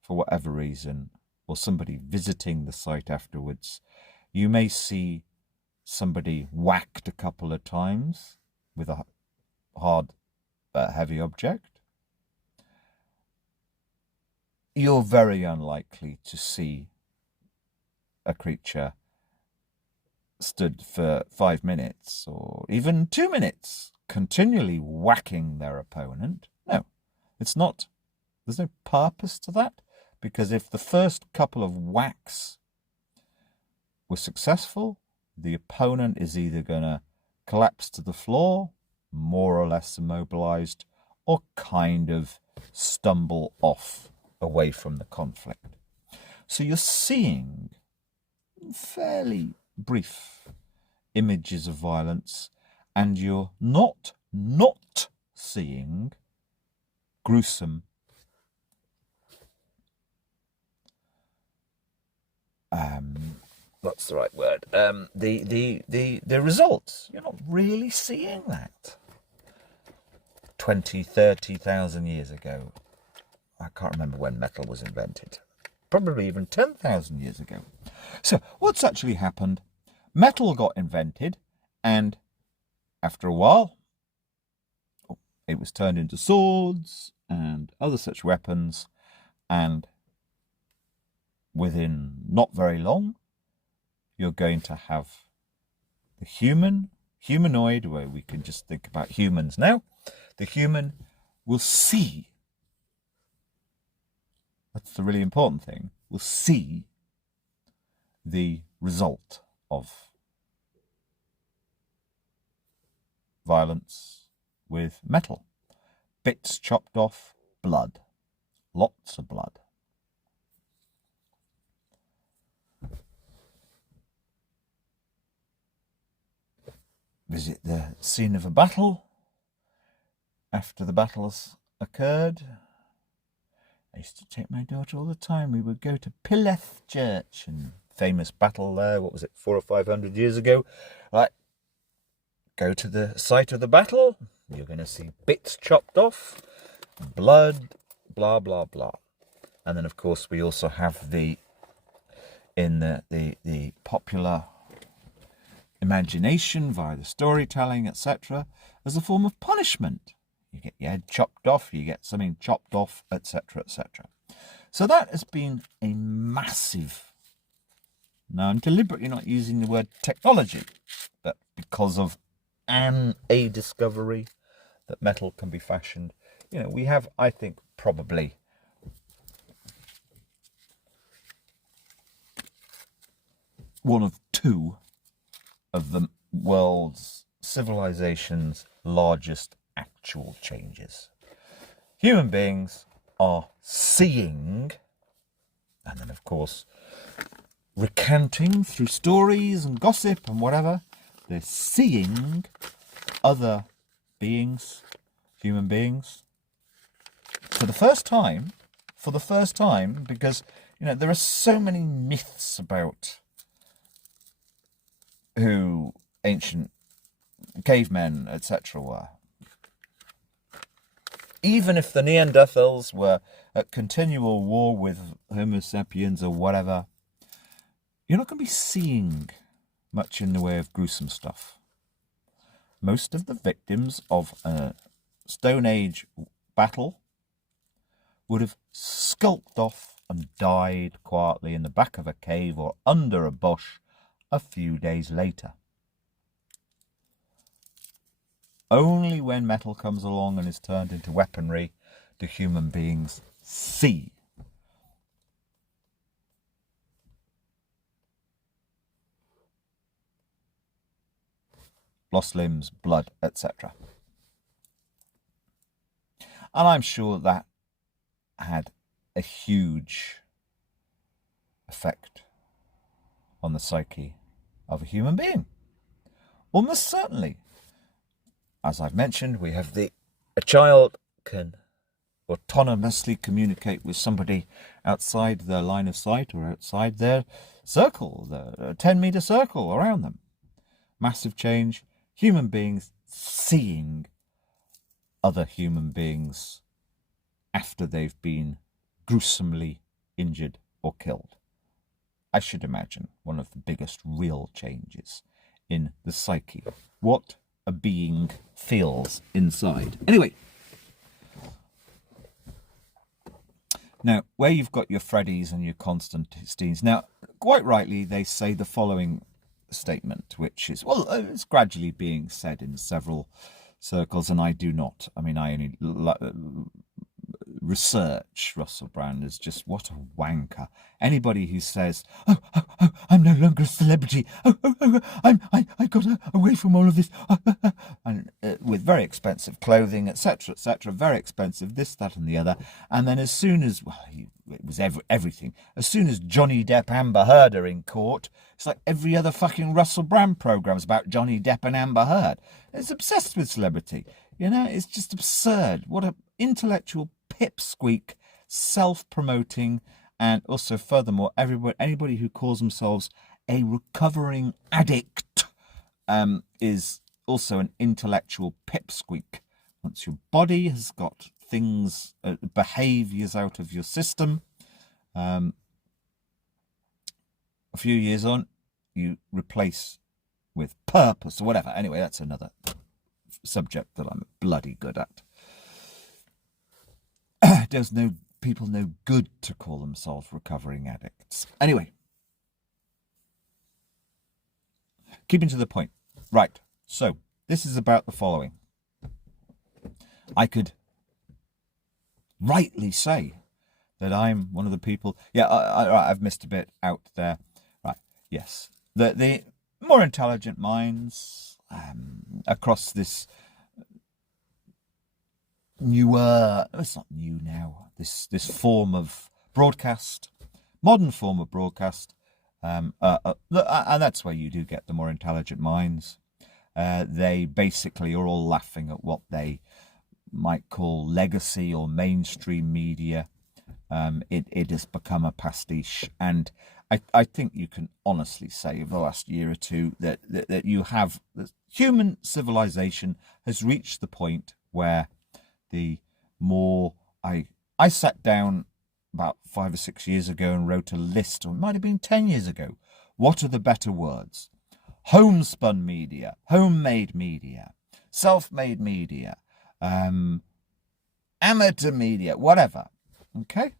for whatever reason, or somebody visiting the site afterwards. You may see somebody whacked a couple of times with a hard, heavy object. You're very unlikely to see a creature stood for 5 minutes or even 2 minutes continually whacking their opponent. No, it's not. There's no purpose to that, because if the first couple of whacks were successful, the opponent is either going to collapse to the floor, more or less immobilized, or kind of stumble off away from the conflict. So you're seeing fairly brief images of violence, and you're not seeing gruesome what's the right word? The results. You're not really seeing that. 20,000-30,000 years ago. I can't remember when metal was invented. Probably even 10,000 years ago. So what's actually happened? Metal got invented, and after a while, it was turned into swords and other such weapons, and within not very long, you're going to have the humanoid, where we can just think about humans now. The human will see, that's the really important thing, will see the result of violence with metal. Bits chopped off, blood, lots of blood. Visit the scene of a battle. After the battles occurred, I used to take my daughter all the time. We would go to Pileth Church, and famous battle there, what was it, 400 or 500 years ago? Right, go to the site of the battle, you're going to see bits chopped off, blood, blah, blah, blah. And then, of course, we also have the popular imagination via the storytelling, etc., as a form of punishment. You get your head chopped off, you get something chopped off, etc., etc. So that has been a massive, now I'm deliberately not using the word technology, but because of a discovery that metal can be fashioned. You know, we have, I think, probably one of two of the world's civilization's largest actual changes. Human beings are seeing, and then of course recanting through stories and gossip and whatever, they're seeing other beings, human beings, for the first time, because, you know, there are so many myths about who ancient cavemen, etc., were. Even if the Neanderthals were at continual war with Homo sapiens or whatever, you're not going to be seeing much in the way of gruesome stuff. Most of the victims of a Stone Age battle would have skulked off and died quietly in the back of a cave or under a bush a few days later. Only when metal comes along and is turned into weaponry do human beings see. Lost limbs, blood, etc. And I'm sure that had a huge effect on the psyche of a human being. Almost certainly. As I've mentioned, we have a child can autonomously communicate with somebody outside their line of sight or outside their circle, the 10-meter circle around them. Massive change. Human beings seeing other human beings after they've been gruesomely injured or killed. I should imagine one of the biggest real changes in the psyche. What a being feels inside. Anyway, now, where you've got your Freddys and your Constantines, now, quite rightly, they say the following statement, which is, well, it's gradually being said in several circles, and I do not. I mean, I only research Russell Brand as just what a wanker. Anybody who says, oh, I'm no longer a celebrity. I got away from all of this. And with very expensive clothing, etc., very expensive, this, that, and the other. And then as soon as, well, it was everything. As soon as Johnny Depp, Amber Heard are in court, it's like every other fucking Russell Brand program's about Johnny Depp and Amber Heard. It's obsessed with celebrity. You know, it's just absurd. What an intellectual pipsqueak, self-promoting, and also furthermore, anybody who calls themselves a recovering addict is also an intellectual pipsqueak. Once your body has got things, behaviours out of your system, a few years on, you replace with purpose or whatever. Anyway, that's another subject that I'm bloody good at. It does people no good to call themselves recovering addicts. Anyway, keeping to the point. Right, so this is about the following. I could rightly say that I'm one of the people... Yeah, I've missed a bit out there. Right, yes. The more intelligent minds across this newer... It's not new now. This form of broadcast, modern form of broadcast, and that's where you do get the more intelligent minds. They basically are all laughing at what they might call legacy or mainstream media. It has become a pastiche, and I think you can honestly say over the last year or two that you have human civilization has reached the point where the more I sat down about 5 or 6 years ago and wrote a list, or it might have been 10 years ago. What are the better words? Homespun media, homemade media, self-made media, amateur media, whatever. Okay?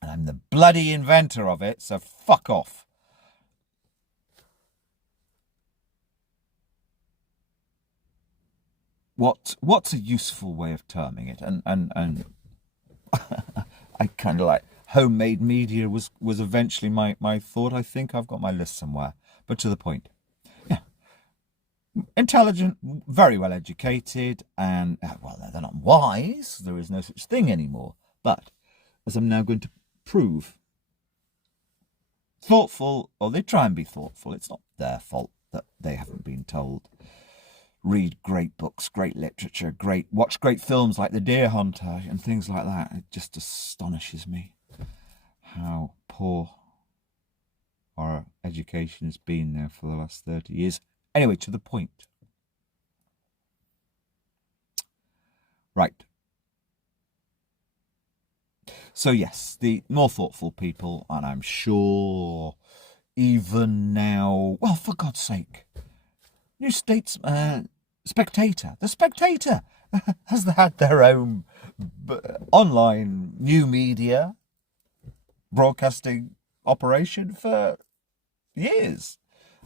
And I'm the bloody inventor of it, so fuck off. What's a useful way of terming it? And I kind of like homemade media was eventually my thought. I think I've got my list somewhere, but to the point. Yeah, intelligent, very well educated, and well, they're not wise. There is no such thing anymore. But as I'm now going to prove, thoughtful, or they try and be thoughtful. It's not their fault that they haven't been told. Read great books, great literature, watch great films like The Deer Hunter and things like that. It just astonishes me how poor our education has been there for the last 30 years. Anyway, to the point. Right. So yes, the more thoughtful people, and I'm sure even now, well, for God's sake, New States, Spectator. The Spectator has had their own online new media broadcasting operation for years.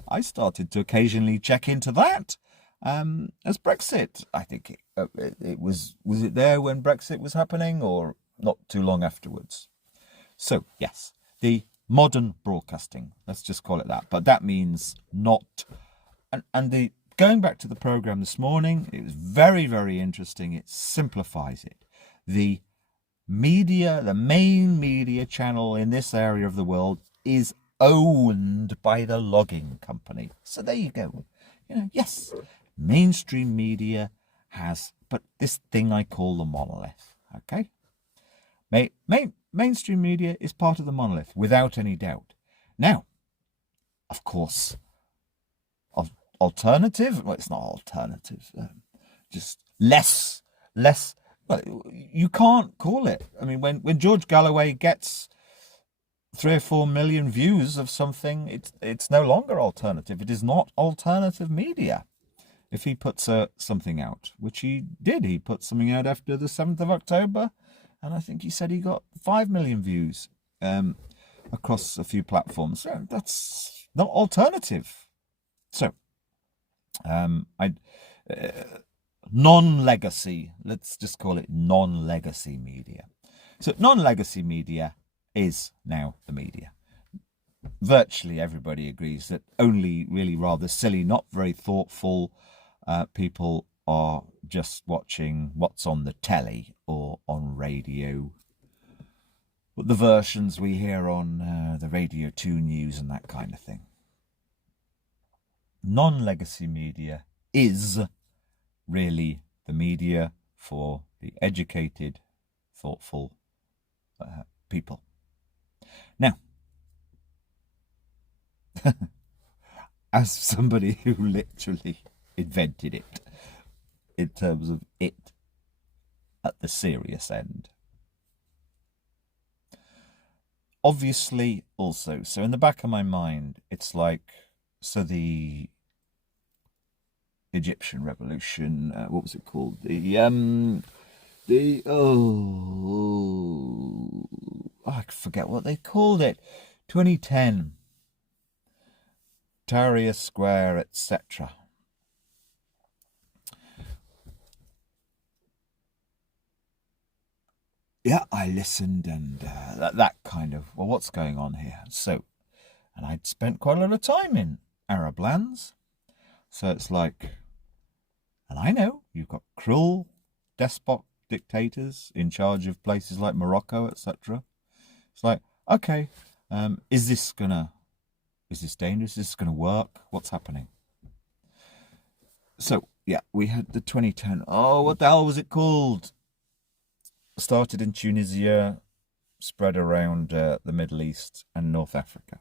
I started to occasionally check into that as Brexit. I think it was it there when Brexit was happening or not too long afterwards? So, yes, the modern broadcasting, let's just call it that. But that means not... And the going back to the program this morning, it was very, very interesting. It simplifies it. The media, the main media channel in this area of the world is owned by the logging company. So there you go. Yes, mainstream media has, but this thing I call the monolith. Okay, mainstream media is part of the monolith without any doubt. Now, of course, alternative. Well, it's not alternative. Just less. Well, you can't call it. I mean, when George Galloway gets 3 or 4 million views of something, it's no longer alternative. It is not alternative media. If he puts something out, which he did, he put something out after the 7th of October, and I think he said he got 5 million views across a few platforms. So that's not alternative. So, non-legacy, let's just call it non-legacy media. So non-legacy media is now the media. Virtually everybody agrees that only really rather silly, not very thoughtful people are just watching what's on the telly or on radio. But the versions we hear on the Radio 2 news and that kind of thing. Non-legacy media is really the media for the educated, thoughtful people. Now, as somebody who literally invented it, in terms of it at the serious end, obviously also, so in the back of my mind, it's like, so the Egyptian revolution, what was it called? I forget what they called it. 2010, Tahrir Square, etc. Yeah, I listened, and that kind of, well, what's going on here? So, and I'd spent quite a lot of time in Arab lands, so it's like, and I know you've got cruel, despot dictators in charge of places like Morocco, etc. It's like, okay, is this dangerous? Is this gonna work? What's happening? So yeah, we had the 2010. Oh, what the hell was it called? Started in Tunisia, spread around the Middle East and North Africa.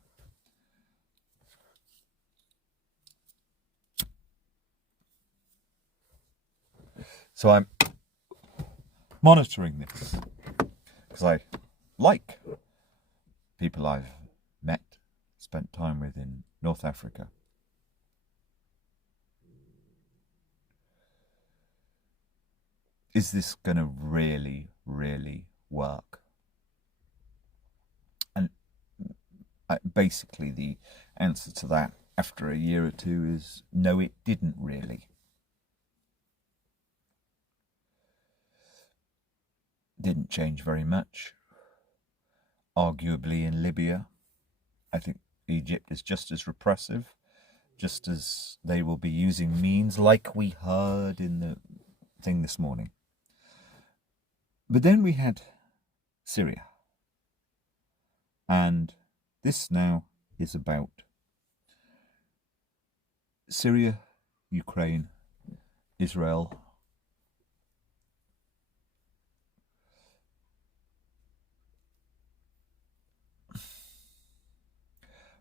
So I'm monitoring this because I like people I've met, spent time with in North Africa. Is this going to really, really work? And basically the answer to that after a year or two is no, it didn't really. Didn't change very much. Arguably in Libya, I think Egypt is just as repressive, just as they will be using means like we heard in the thing this morning. But then we had Syria. And this now is about Syria, Ukraine, Israel.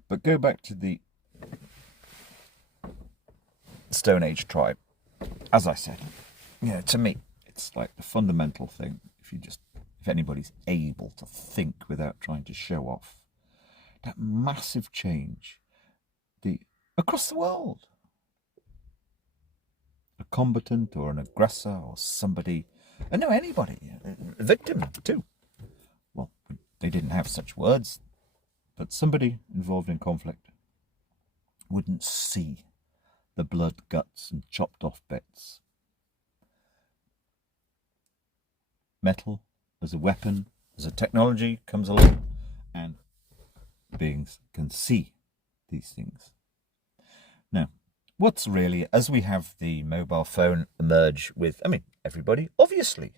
But go back to the Stone Age tribe. As I said, to me, it's like the fundamental thing. If anybody's able to think without trying to show off, that massive change, across the world, a combatant or an aggressor or somebody, anybody, a victim too. Well, they didn't have such words, but somebody involved in conflict wouldn't see the blood, guts, and chopped off bits. Metal as a weapon, as a technology comes along, and beings can see these things. Now, what's really, as we have the mobile phone emerge with, everybody, obviously.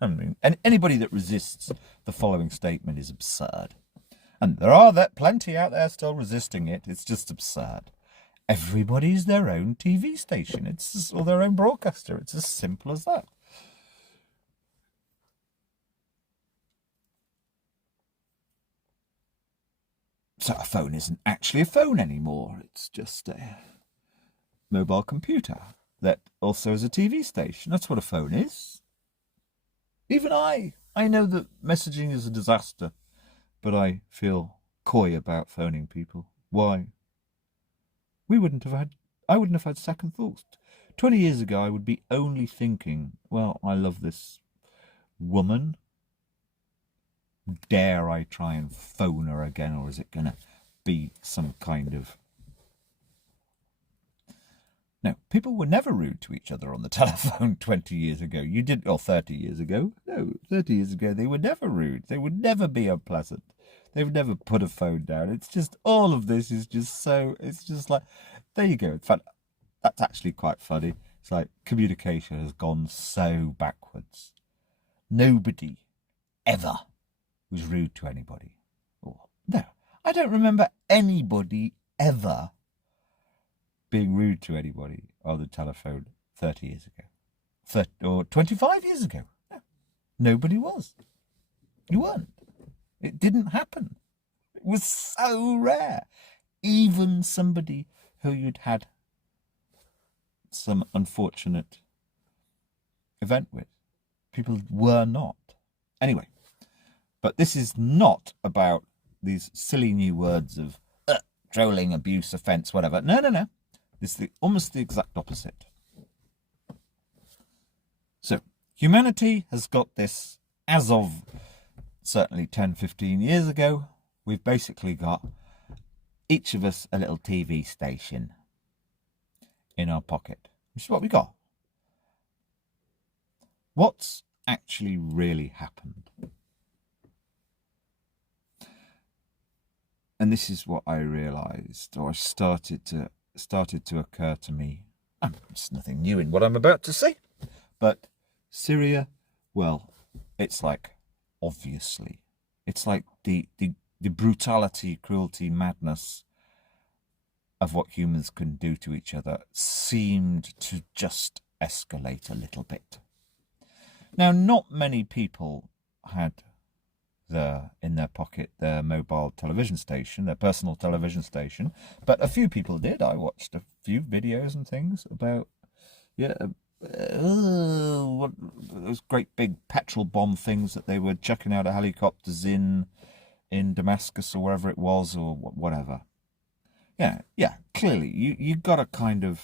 And anybody that resists the following statement is absurd. And there are plenty out there still resisting it. It's just absurd. Everybody's their own TV station. Or their own broadcaster. It's as simple as that. So a phone isn't actually a phone anymore. It's just a mobile computer that also is a TV station. That's what a phone is. Even I know that messaging is a disaster, but I feel coy about phoning people. Why? I wouldn't have had second thoughts. 20 years ago, I would be only thinking, well, I love this woman. Dare I try and phone her again, or is it going to be some kind of... No, people were never rude to each other on the telephone 20 years ago. 30 years ago. No, 30 years ago, they were never rude. They would never be unpleasant. They would never put a phone down. It's just, all of this is just so, it's just like, there you go. In fact, that's actually quite funny. It's like communication has gone so backwards. Nobody ever was rude to anybody. No, I don't remember anybody ever being rude to anybody on the telephone 30 years ago. Or 25 years ago. No, nobody was. You weren't. It didn't happen. It was so rare. Even somebody who you'd had some unfortunate event with. People were not. Anyway, but this is not about these silly new words of trolling, abuse, offence, whatever. No. This is almost the exact opposite. So, humanity has got this, as of certainly 10, 15 years ago, we've basically got each of us a little TV station in our pocket, which is what we got. What's actually really happened? And this is what I realised, or started to occur to me. There's nothing new in what I'm about to say, but Syria, well, it's like, obviously, it's like the brutality, cruelty, madness of what humans can do to each other seemed to just escalate a little bit. Now, not many people had in their pocket their mobile television station, their personal television station, but a few people did. I watched a few videos and things about those great big petrol bomb things that they were chucking out of helicopters in Damascus or wherever it was, or whatever. Yeah, clearly you got a kind of...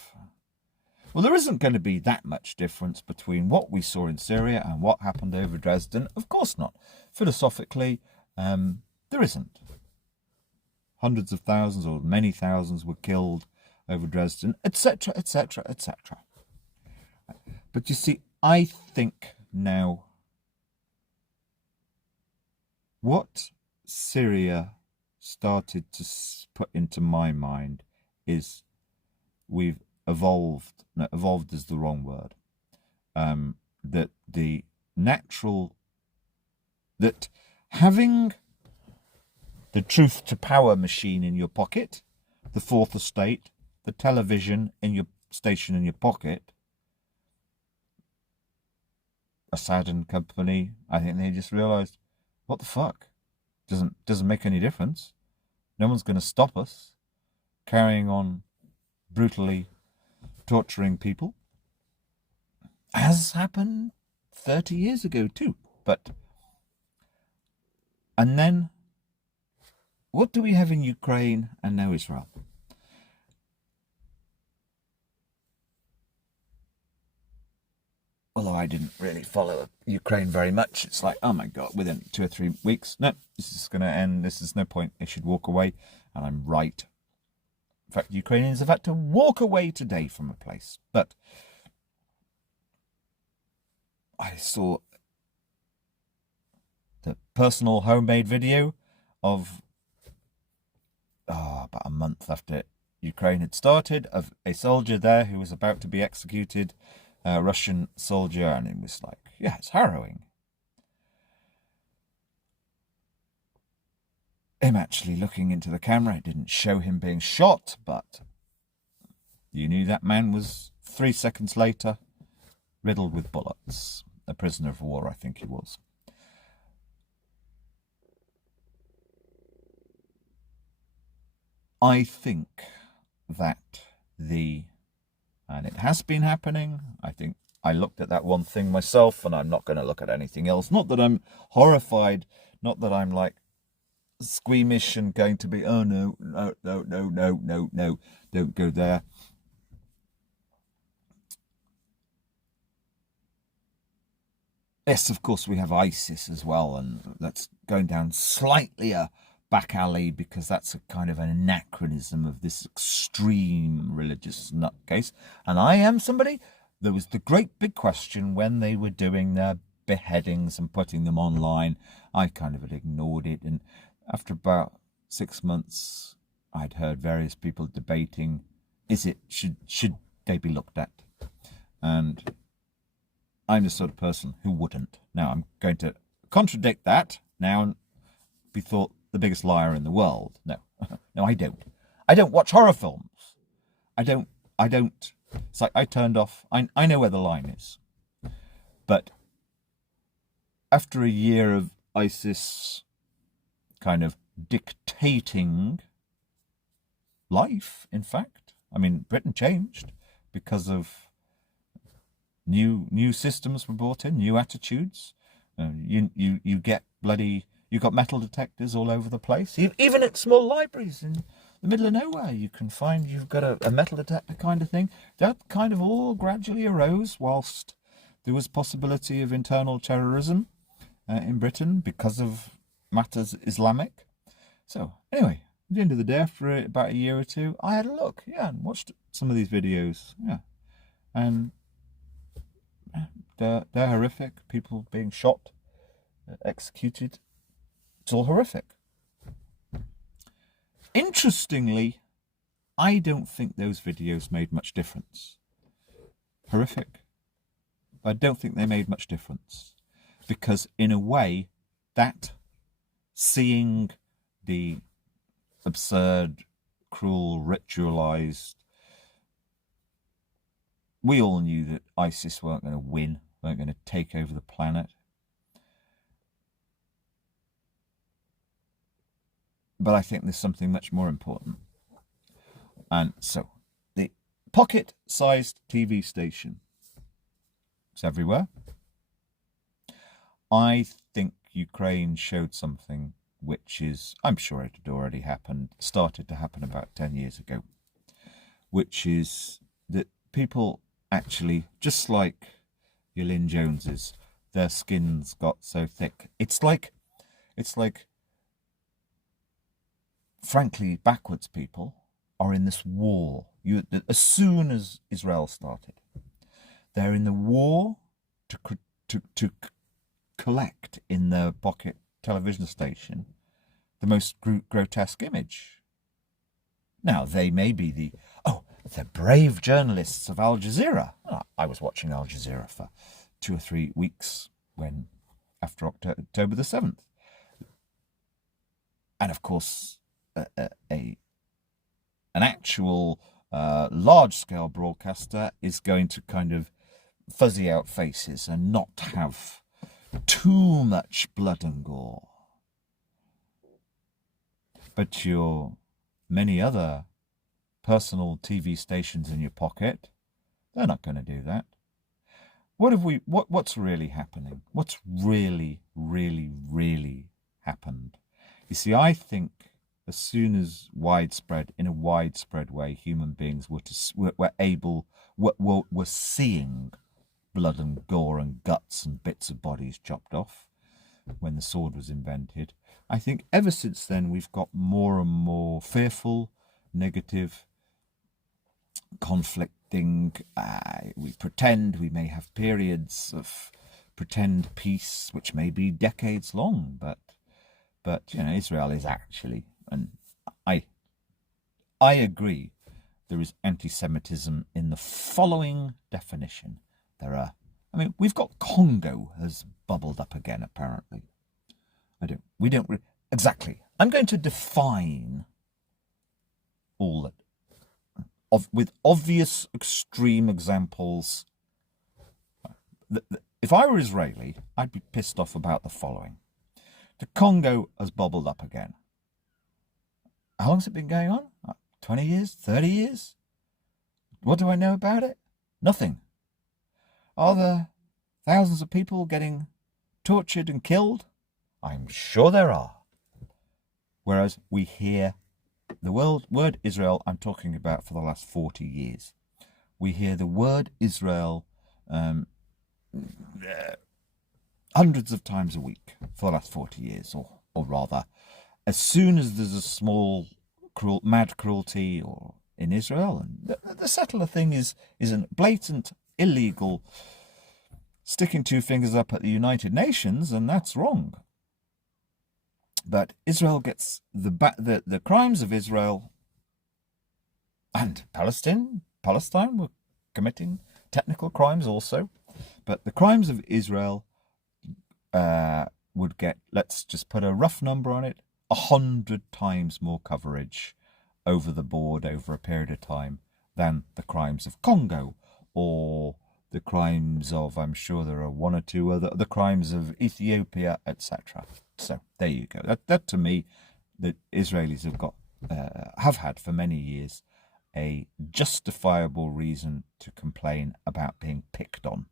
Well, there isn't going to be that much difference between what we saw in Syria and what happened over Dresden. Of course not. Philosophically, there isn't. Hundreds of thousands or many thousands were killed over Dresden, etc., etc., etc. But you see, I think now what Syria started to put into my mind is we've evolved. No, evolved is the wrong word. That having the truth to power machine in your pocket, the fourth estate, the television in your station in your pocket, Assad and company, I think they just realised, what the fuck? Doesn't make any difference. No one's going to stop us carrying on brutally torturing people, as happened 30 years ago too. And then, what do we have in Ukraine and now Israel? Although I didn't really follow Ukraine very much, it's like, oh my God, within 2 or 3 weeks, no, this is going to end, this is no point, they should walk away, and I'm right. In fact, Ukrainians have had to walk away today from a place. But I saw the personal homemade video of about a month after Ukraine had started, of a soldier there who was about to be executed, a Russian soldier, and it was like, yeah, it's harrowing. Him actually looking into the camera, it didn't show him being shot, but you knew that man was 3 seconds later riddled with bullets. A prisoner of war, I think he was. I think that and it has been happening, I think I looked at that one thing myself, and I'm not going to look at anything else. Not that I'm horrified, not that I'm like squeamish and going to be, oh no, no, no, no, no, no, no, don't go there. Yes, of course, we have ISIS as well, and that's going down slightly a back alley because that's a kind of an anachronism of this extreme religious nutcase. And I am somebody, there was the great big question when they were doing their beheadings and putting them online. I kind of had ignored it, and after about 6 months, I'd heard various people debating, should they be looked at? And I'm the sort of person who wouldn't. Now, I'm going to contradict that now and be thought the biggest liar in the world. No, no, I don't. I don't watch horror films. I don't. It's like I turned off. I know where the line is. But after a year of ISIS kind of dictating life, in fact, I mean, Britain changed because of new systems were brought in, new attitudes. You get you got metal detectors all over the place. Even at small libraries in the middle of nowhere, you can find you've got a metal detector kind of thing. That kind of all gradually arose whilst there was possibility of internal terrorism in Britain because of matters Islamic. So anyway, at the end of the day, after about a year or two, I had a look, and watched some of these videos, and they're horrific. People being shot, executed. It's all horrific. Interestingly, I don't think those videos made much difference. Horrific. I don't think they made much difference. Because in a way, that seeing the absurd, cruel, ritualized, we all knew that ISIS weren't going to win, weren't going to take over the planet. But I think there's something much more important. And so, the pocket-sized TV station. It's everywhere. I think Ukraine showed something which is, I'm sure it had already happened, started to happen about 10 years ago, which is that people actually, just like your Lynn Joneses, their skins got so thick. It's like frankly, backwards people are in this war. As soon as Israel started, they're in the war to collect in their pocket television station the most grotesque image. Now, they may be the brave journalists of Al Jazeera. I was watching Al Jazeera for 2 or 3 weeks after October the 7th. And of course, an actual large-scale broadcaster is going to kind of fuzzy out faces and not have too much blood and gore. But your many other personal TV stations in your pocket, they're not going to do that. What's really happening? What's really, really, really happened? You see, I think as soon as in a widespread way, human beings were seeing blood and gore and guts and bits of bodies chopped off when the sword was invented, I think ever since then we've got more and more fearful, negative, conflicting. We pretend, we may have periods of pretend peace, which may be decades long, but Israel is actually, and I agree there is anti-Semitism in the following definition. We've got Congo has bubbled up again, apparently. Exactly. I'm going to define all that, with obvious extreme examples. If I were Israeli, I'd be pissed off about the following. The Congo has bubbled up again. How long has it been going on? 20 years? 30 years? What do I know about it? Nothing. Are there thousands of people getting tortured and killed? I'm sure there are. Whereas we hear the word Israel, I'm talking about for the last 40 years. We hear the word Israel hundreds of times a week for the last 40 years, or rather, as soon as there's a small mad cruelty or in Israel, and the settler thing is a blatant, illegal, sticking two fingers up at the United Nations, and that's wrong. But Israel gets the crimes of Israel, and Palestine were committing technical crimes also, but the crimes of Israel would get, let's just put a rough number on it, 100 times more coverage over the board over a period of time than the crimes of Congo, or the crimes of, I'm sure there are one or two other, the crimes of Ethiopia, etc. So there you go. That to me, the Israelis have had for many years a justifiable reason to complain about being picked on.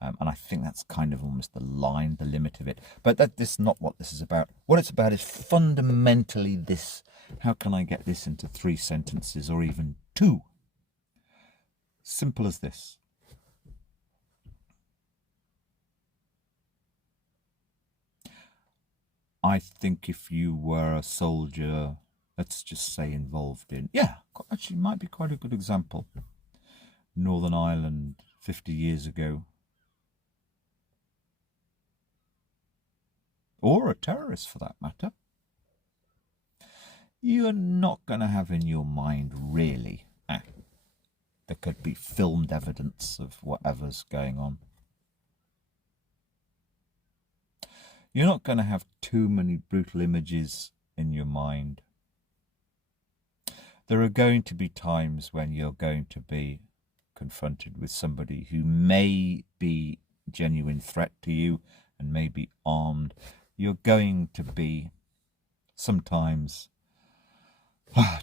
And I think that's kind of almost the limit of it. But this is not what this is about. What it's about is fundamentally this. How can I get this into 3 sentences or even 2? Simple as this. I think if you were a soldier, let's just say involved in, actually might be quite a good example. Northern Ireland 50 years ago. Or a terrorist for that matter, you're not going to have in your mind really, there could be filmed evidence of whatever's going on. You're not going to have too many brutal images in your mind. There are going to be times when you're going to be confronted with somebody who may be a genuine threat to you and may be armed. You're going to be sometimes,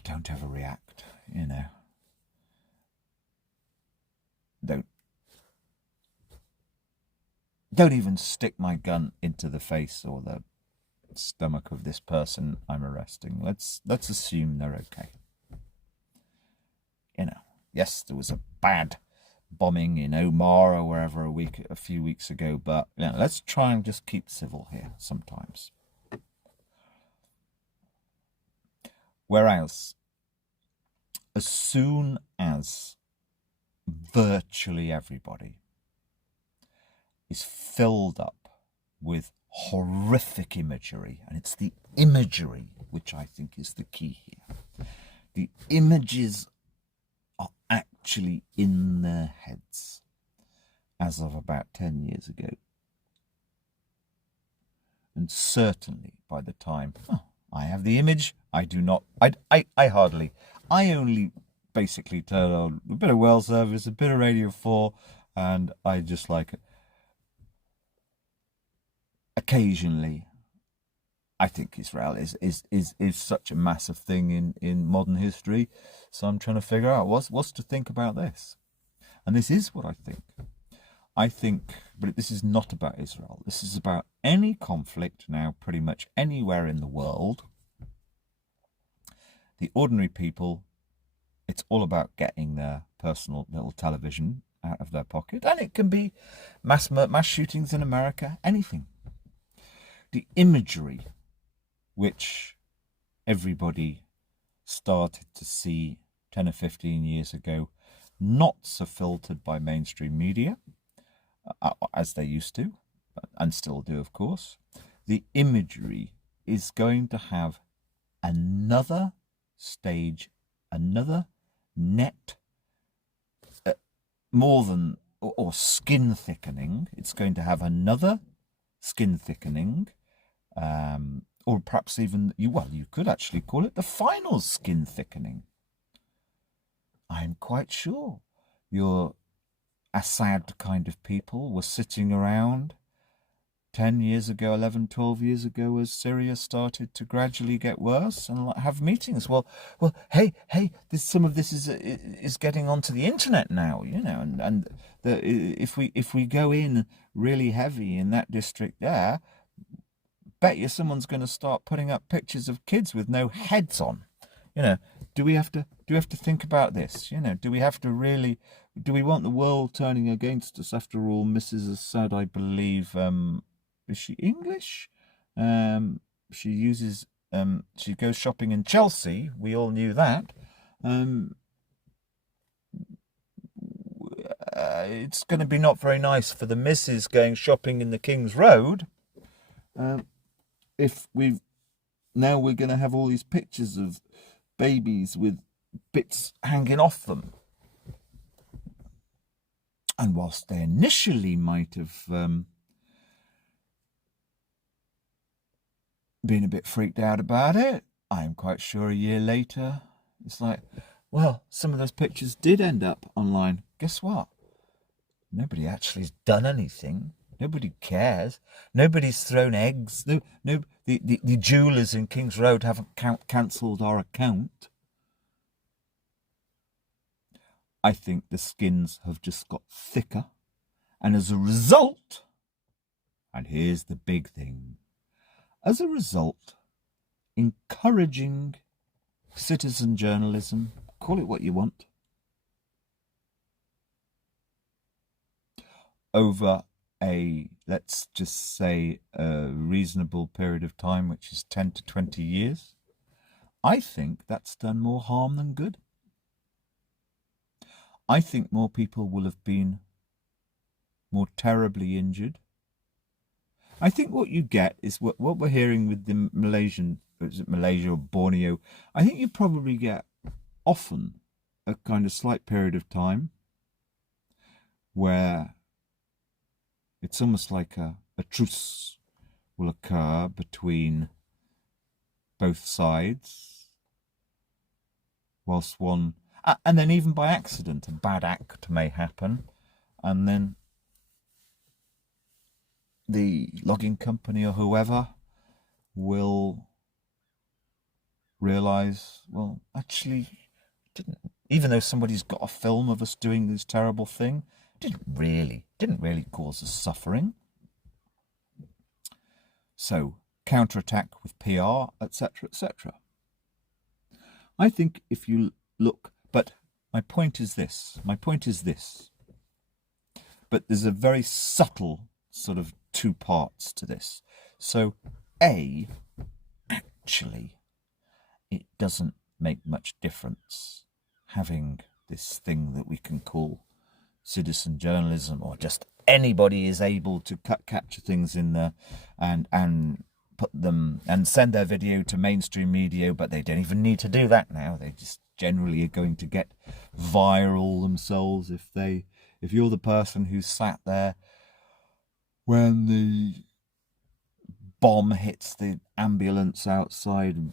don't ever react, Don't even stick my gun into the face or the stomach of this person I'm arresting. Let's assume they're okay. Yes, there was a bad bombing in Omar or wherever a few weeks ago, but let's try and just keep civil here sometimes. Whereas, as soon as virtually everybody is filled up with horrific imagery, and it's the imagery which I think is the key here. The images are actually in their heads as of about 10 years ago. And certainly by the time I have the image, I do not, I only basically turn on a bit of World Service, a bit of Radio 4, and I just like it. Occasionally, I think Israel is such a massive thing in modern history, so I'm trying to figure out what's to think about this. And this is what I think. But this is not about Israel. This is about any conflict now pretty much anywhere in the world. The ordinary people, it's all about getting their personal little television out of their pocket. And it can be mass shootings in America, anything. The imagery which everybody started to see 10 or 15 years ago, not so filtered by mainstream media, as they used to, and still do, of course. The imagery is going to have another stage, another net, more than, or skin thickening. It's going to have another skin thickening, or perhaps even, you could actually call it the final skin thickening. I'm quite sure your Assad kind of people were sitting around 10 years ago, 11, 12 years ago, as Syria started to gradually get worse, and have meetings. Well, hey, some of this is getting onto the internet now, and if we go in really heavy in that district there, bet you someone's going to start putting up pictures of kids with no heads on. Do we have to think about this? Do we want the world turning against us? After all, Mrs. Assad, I believe, is she English? She goes shopping in Chelsea. We all knew that. It's going to be not very nice for the missus going shopping in the King's Road. If we're going to have all these pictures of babies with bits hanging off them. And whilst they initially might have been a bit freaked out about it, I'm quite sure a year later, it's like, well, some of those pictures did end up online. Guess what? Nobody actually has done anything. Nobody cares. Nobody's thrown eggs. The jewellers in King's Road haven't cancelled our account. I think the skins have just got thicker. And as a result, and here's the big thing, as a result, encouraging citizen journalism, call it what you want, over let's just say a reasonable period of time, which is 10 to 20 years, I think that's done more harm than good. I think more people will have been more terribly injured. I think what you get is what we're hearing with the Malaysian, is it Malaysia or Borneo? I think you probably get often a kind of slight period of time where it's almost like a truce will occur between both sides, whilst one, and then even by accident, a bad act may happen, and then the logging company or whoever will realise, well, actually, even though somebody's got a film of us doing this terrible thing, didn't really cause us suffering. So counterattack with PR, etc., etc. I think if you look, but my point is this. But there's a very subtle sort of two parts to this. So actually, it doesn't make much difference having this thing that we can call citizen journalism, or just anybody is able to capture things in there and put them and send their video to mainstream media, but they don't even need to do that now. They just generally are going to get viral themselves if you're the person who sat there when the bomb hits the ambulance outside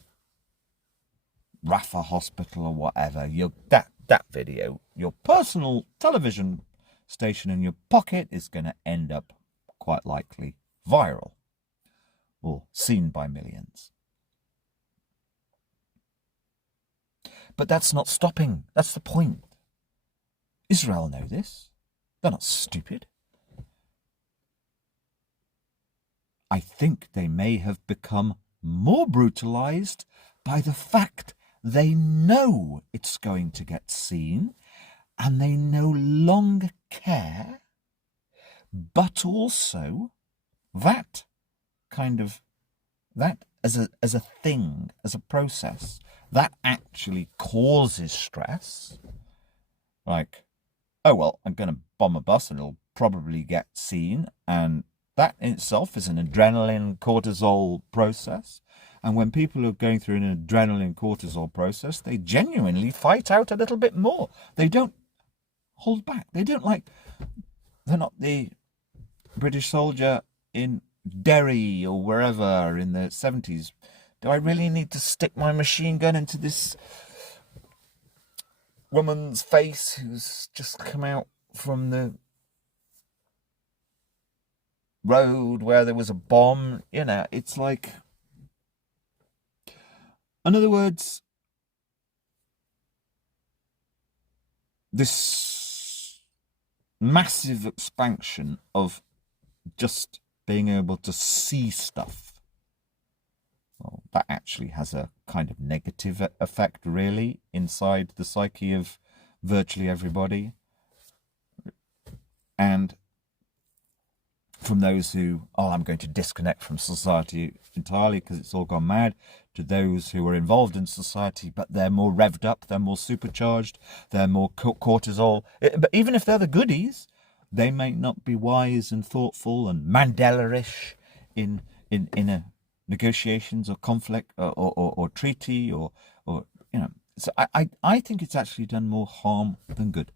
Rafah Hospital or whatever. That video, your personal television station in your pocket, is going to end up quite likely viral or seen by millions. But that's not stopping. That's the point. Israel know this. They're not stupid. I think they may have become more brutalized by the fact they know it's going to get seen, and they no longer care, but also that as a thing, as a process, that actually causes stress. Like, oh, well, I'm going to bomb a bus and it'll probably get seen, and that in itself is an adrenaline cortisol process. And when people are going through an adrenaline cortisol process, they genuinely fight out a little bit more. They don't hold back. They're not the British soldier in Derry or wherever in the 70s. Do I really need to stick my machine gun into this woman's face who's just come out from the road where there was a bomb? You know, it's like, in other words, this massive expansion of just being able to see stuff, well, that actually has a kind of negative effect, really, inside the psyche of virtually everybody. And from those who, I'm going to disconnect from society entirely because it's all gone mad, to those who are involved in society, but they're more revved up, they're more supercharged, they're more cortisol. But even if they're the goodies, they may not be wise and thoughtful and Mandela-ish in a negotiations or conflict or treaty or you know. So I think it's actually done more harm than good,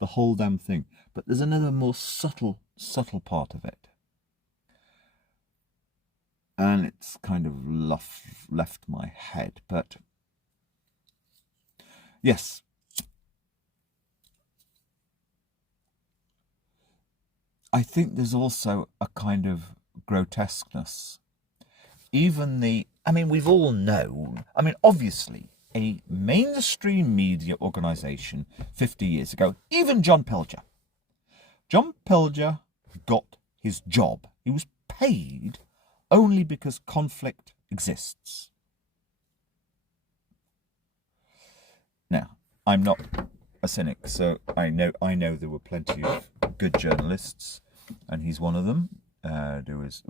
the whole damn thing. But there's another more subtle part of it, and it's kind of left my head. But yes, I think there's also a kind of grotesqueness. We've all known, obviously, a mainstream media organisation 50 years ago, even John Pilger got his job. He was paid only because conflict exists. Now, I'm not a cynic, so I know there were plenty of good journalists, and he's one of them. There was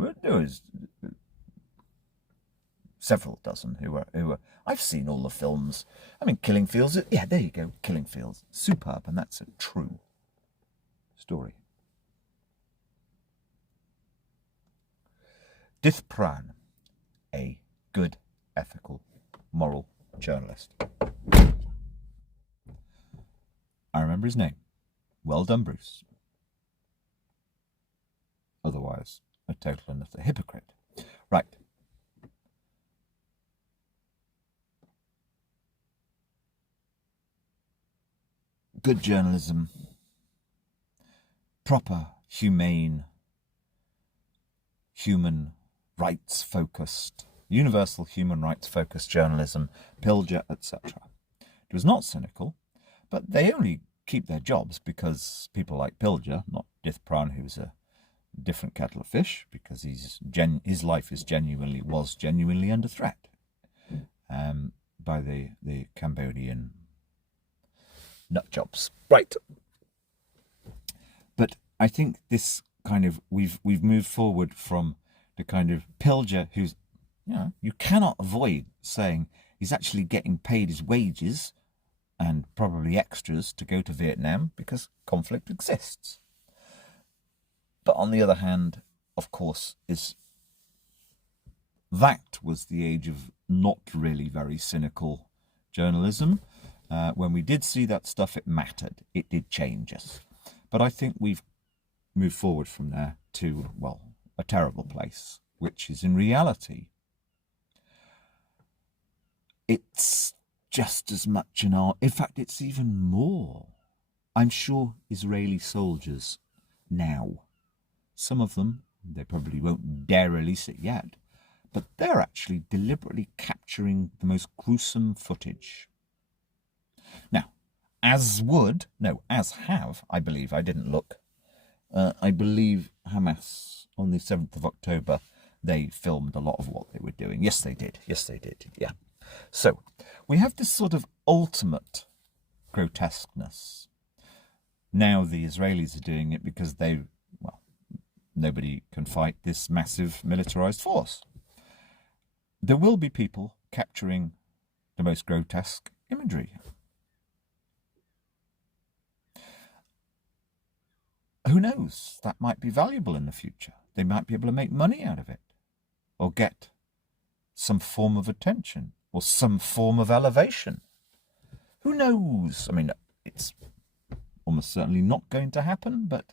several dozen who were. I've seen all the films. Killing Fields. Yeah, there you go. Killing Fields, superb, and that's a true story. Dith Pran, a good, ethical, moral journalist. I remember his name. Well done, Bruce. Otherwise, a total and utter hypocrite. Right. Good journalism, proper, humane, human rights focused, universal human rights focused journalism, Pilger, etc. It was not cynical, but they only keep their jobs because people like Pilger, not Dith Pran, who's a different kettle of fish, because his life was genuinely under threat by the Cambodian nut jobs. Right. But I think this kind of, we've moved forward from the kind of Pilger who's, you cannot avoid saying he's actually getting paid his wages and probably extras to go to Vietnam because conflict exists. But on the other hand, of course, that was the age of not really very cynical journalism. When we did see that stuff, it mattered. It did change us. But I think we've moved forward from there to, well, a terrible place, which is in reality, it's just as much an art. In fact, it's even more. I'm sure Israeli soldiers now, some of them, they probably won't dare release it yet, but they're actually deliberately capturing the most gruesome footage. Now, as have, I believe, I didn't look, I believe Hamas on the 7th of October, they filmed a lot of what they were doing. Yes, they did. Yeah. So we have this sort of ultimate grotesqueness. Now the Israelis are doing it because nobody can fight this massive militarized force. There will be people capturing the most grotesque imagery. Who knows? That might be valuable in the future. They might be able to make money out of it or get some form of attention or some form of elevation. Who knows? I mean, it's almost certainly not going to happen, but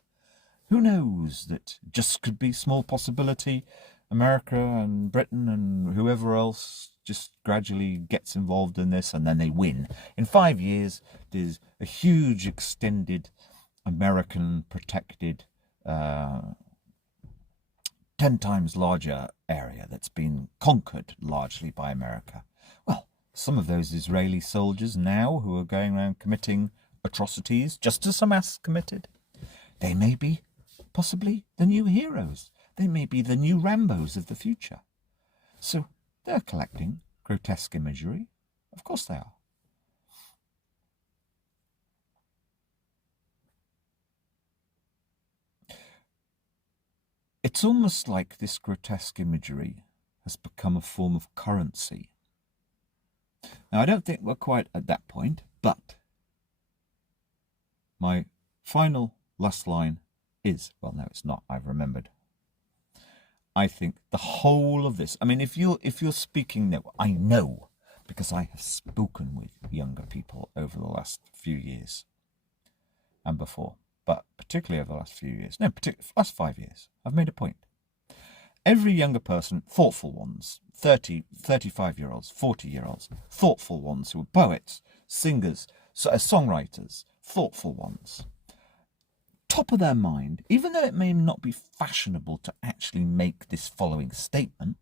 who knows? That just could be small possibility. America and Britain and whoever else just gradually gets involved in this, and then they win. In 5 years, there's a huge extended American protected 10 times larger area that's been conquered largely by America. Well, some of those Israeli soldiers now who are going around committing atrocities, just as Hamas committed, they may be possibly the new heroes. They may be the new Rambos of the future. So they're collecting grotesque imagery. Of course they are. It's almost like this grotesque imagery has become a form of currency. Now, I don't think we're quite at that point, but my final last line is, well, no, it's not, I've remembered. I think the whole of this, I mean, if you're speaking now, I know, because I have spoken with younger people over the last few years and before, but particularly over the last few years, no, particularly last 5 years, I've made a point. Every younger person, thoughtful ones, 30, 35-year-olds, 40-year-olds, thoughtful ones who are poets, singers, songwriters, thoughtful ones, top of their mind, even though it may not be fashionable to actually make this following statement,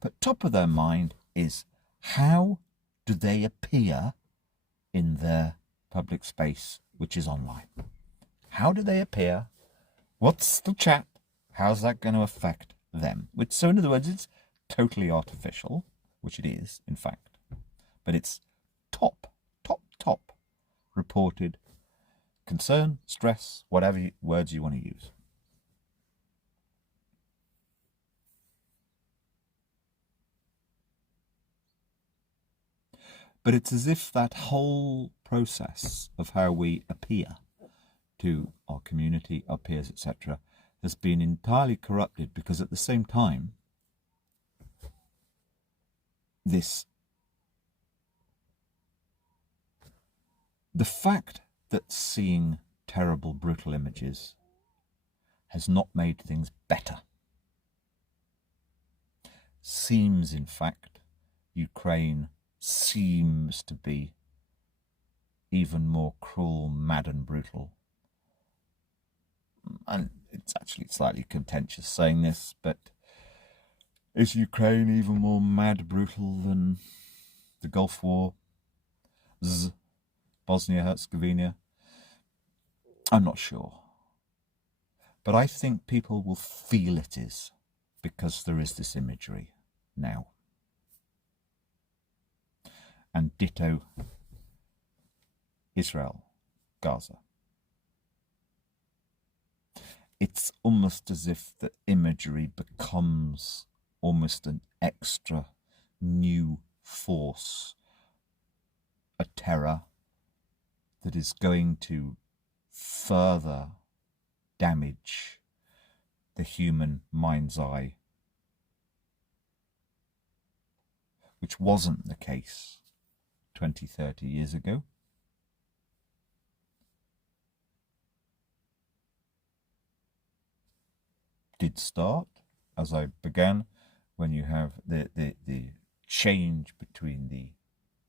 but top of their mind is, how do they appear in their public space, which is online? How do they appear? What's the chat? How's that going to affect them? So in other words, it's totally artificial, which it is, in fact, but it's top reported concern, stress, whatever words you want to use. But it's as if that whole process of how we appear to our community, our peers, etc., has been entirely corrupted, because at the same time, the fact that seeing terrible, brutal images has not made things better. Seems, in fact, Ukraine seems to be even more cruel, mad and brutal. And it's actually slightly contentious saying this, but is Ukraine even more mad, brutal than the Gulf War? Bosnia-Herzegovina? I'm not sure. But I think people will feel it is, because there is this imagery now. And ditto Israel, Gaza. It's almost as if the imagery becomes almost an extra new force, a terror that is going to further damage the human mind's eye, which wasn't the case 20, 30 years ago. Did start, as I began, when you have the change between the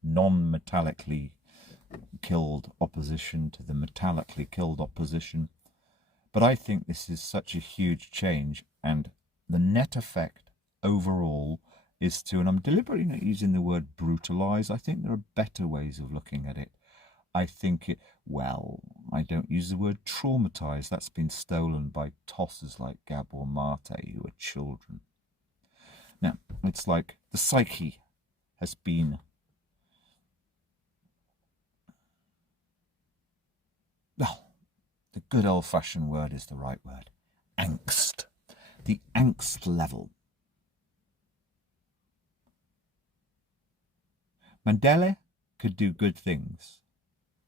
non-metallically killed opposition to the metallically killed opposition. But I think this is such a huge change, and the net effect overall is to, and I'm deliberately not using the word brutalize, I think there are better ways of looking at it. I think I don't use the word traumatize. That's been stolen by tossers like Gabor Mate, who are children. Now, it's like the psyche has been, well, the good old-fashioned word is the right word, angst. The angst level. Mandela could do good things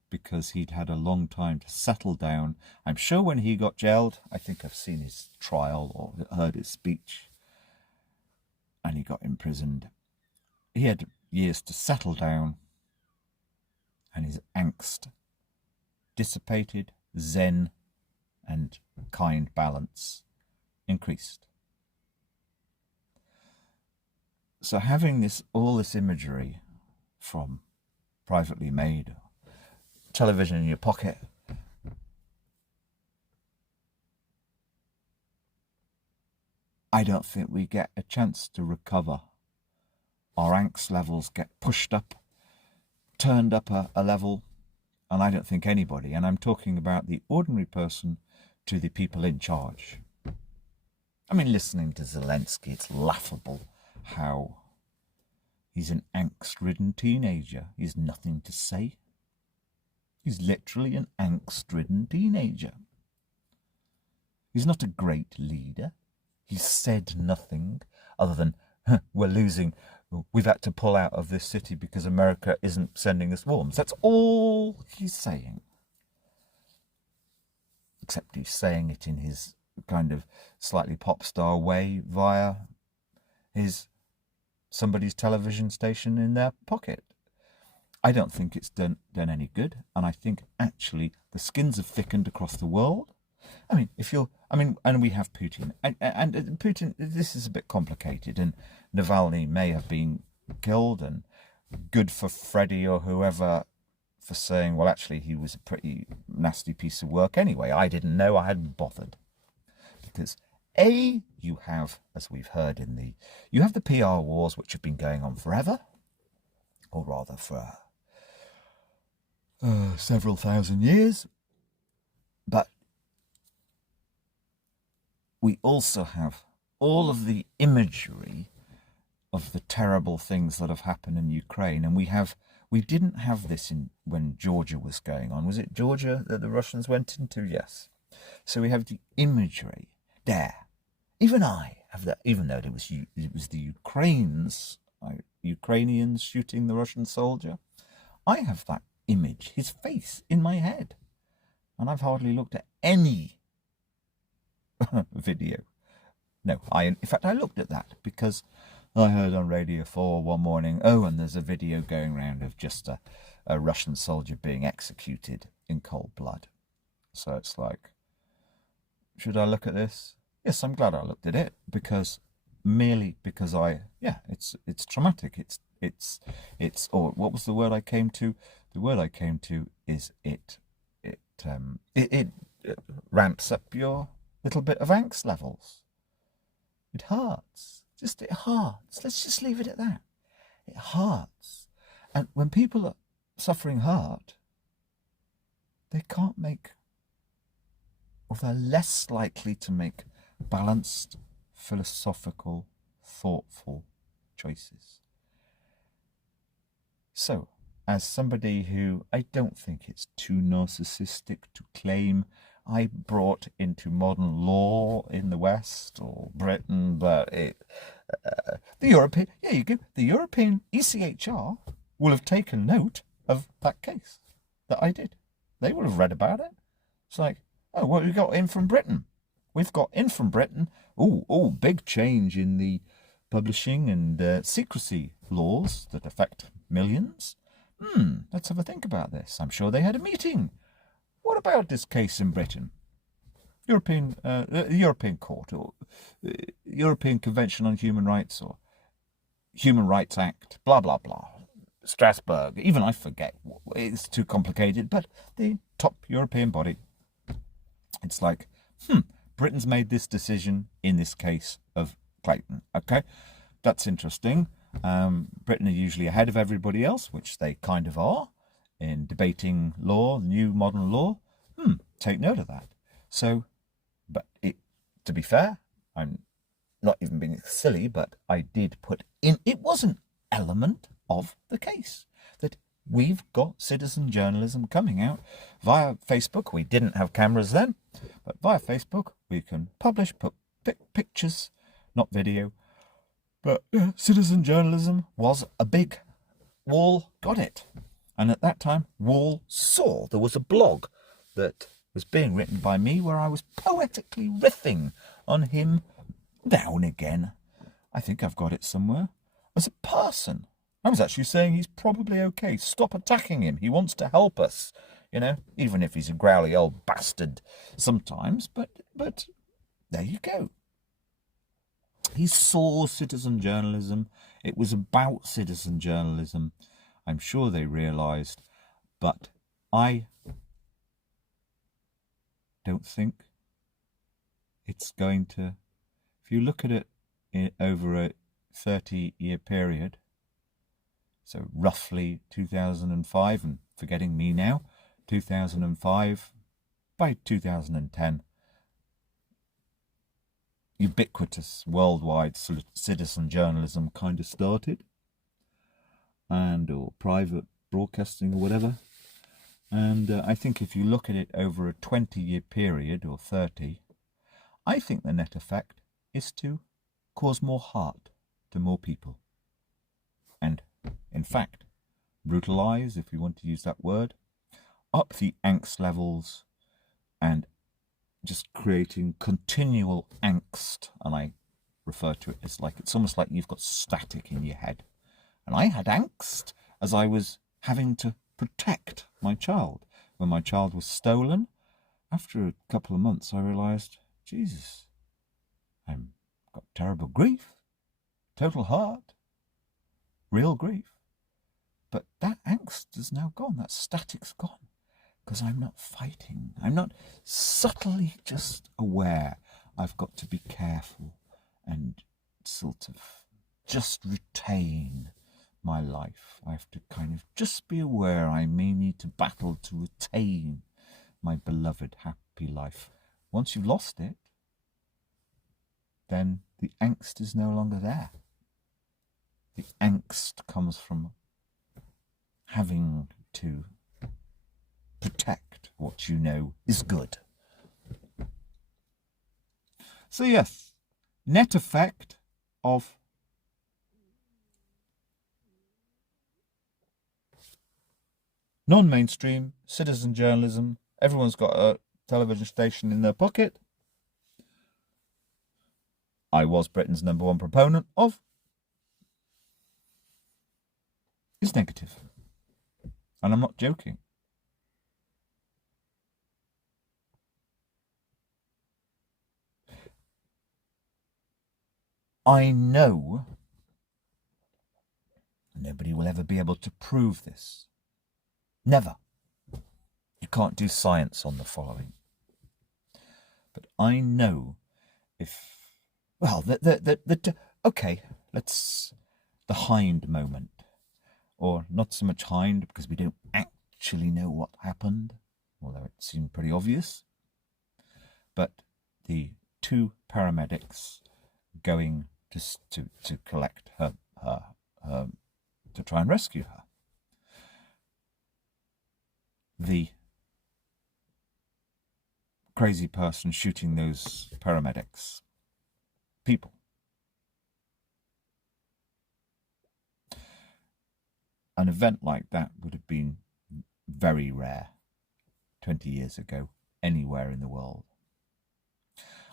because he'd had a long time to settle down. I'm sure when he got jailed, I think I've seen his trial or heard his speech, and he got imprisoned. he had years to settle down, and his angst dissipated, zen and kind balance increased. So having all this imagery from privately made television in your pocket, I don't think we get a chance to recover. Our angst levels get pushed up, turned up a level, and I don't think anybody, and I'm talking about the ordinary person to the people in charge. I mean, listening to Zelensky, it's laughable how he's an angst-ridden teenager. He's nothing to say. He's literally an angst-ridden teenager. He's not a great leader. He's said nothing other than, we're losing, we've had to pull out of this city because America isn't sending us bombs. That's all he's saying. Except he's saying it in his kind of slightly pop star way via somebody's television station in their pocket. I don't think it's done any good, and I think actually the skins have thickened across the world. I mean, and we have Putin, and Putin. This is a bit complicated, and Navalny may have been killed, and good for Freddie or whoever for saying, well, actually, he was a pretty nasty piece of work anyway. I didn't know. I hadn't bothered. Because you have, as we've heard you have the PR wars, which have been going on forever, or rather for several thousand years. But we also have all of the imagery of the terrible things that have happened in Ukraine, and we didn't have this when Georgia was going on. Was it Georgia that the Russians went into? Yes. So we have the imagery there. Even I have that, even though it was the Ukrainians shooting the Russian soldier. I have that image, his face, in my head, and I've hardly looked at any video. No, in fact I looked at that because I heard on Radio 4 one morning, and there's a video going around of just a Russian soldier being executed in cold blood. So it's like, should I look at this? Yes, I'm glad I looked at it, because it's traumatic. It's or what was the word I came to? The word I came to is it ramps up your little bit of angst levels. It hurts. It hurts. Let's just leave it at that. It hurts. And when people are suffering hurt, they can't make, or they're less likely to make balanced, philosophical, thoughtful choices. So, as somebody who, I don't think it's too narcissistic to claim I brought into modern law in the West or Britain, but the European ECHR will have taken note of that case that I did. They will have read about it. It's like, oh, what we got in from Britain? We've got in from Britain, big change in the publishing and secrecy laws that affect millions. Let's have a think about this. I'm sure they had a meeting. What about this case in Britain? European Court, or European Convention on Human Rights, or Human Rights Act, blah, blah, blah. Strasbourg, even I forget. It's too complicated, but the top European body. It's like, Britain's made this decision in this case of Clayton. Okay, that's interesting. Britain are usually ahead of everybody else, which they kind of are, in debating law, new modern law. Take note of that. So, but to be fair, I'm not even being silly, but I did put in, it was an element of the case that we've got citizen journalism coming out via Facebook. We didn't have cameras then, but via Facebook we can publish, put pictures, not video. But citizen journalism was a big Wall got it. And at that time, Wall saw there was a blog that was being written by me where I was poetically riffing on him now and again. I think I've got it somewhere. As a person, I was actually saying he's probably okay. Stop attacking him. He wants to help us, even if he's a growly old bastard sometimes. But there you go. He saw citizen journalism. It was about citizen journalism. I'm sure they realised, but I don't think it's going to. If you look at it over a 30-year period, so roughly 2005, and forgetting me now, 2005, by 2010, ubiquitous worldwide citizen journalism kind of started, or private broadcasting or whatever. And I think if you look at it over a 20-year period or 30, I think the net effect is to cause more heart to more people. And, in fact, brutalise, if we want to use that word, up the angst levels, and just creating continual angst. And I refer to it as it's almost like you've got static in your head. And I had angst as I was having to protect my child. When my child was stolen, after a couple of months, I realised, Jesus, I've got terrible grief, total heart, real grief. But that angst is now gone, that static's gone, because I'm not fighting. I'm not subtly just aware I've got to be careful and sort of just retain my life. I have to kind of just be aware I may need to battle to retain my beloved happy life. Once you've lost it, then the angst is no longer there. The angst comes from having to protect what you know is good. So yes, net effect of non-mainstream citizen journalism. Everyone's got a television station in their pocket. I was Britain's #1 proponent of. Is negative. And I'm not joking. I know nobody will ever be able to prove this. Never. You can't do science on the following. But I know okay, let's, the Hind moment. Or not so much Hind, because we don't actually know what happened, although it seemed pretty obvious. But the 2 paramedics going to collect her, to try and rescue her. The crazy person shooting those paramedics. People. An event like that would have been very rare 20 years ago, anywhere in the world.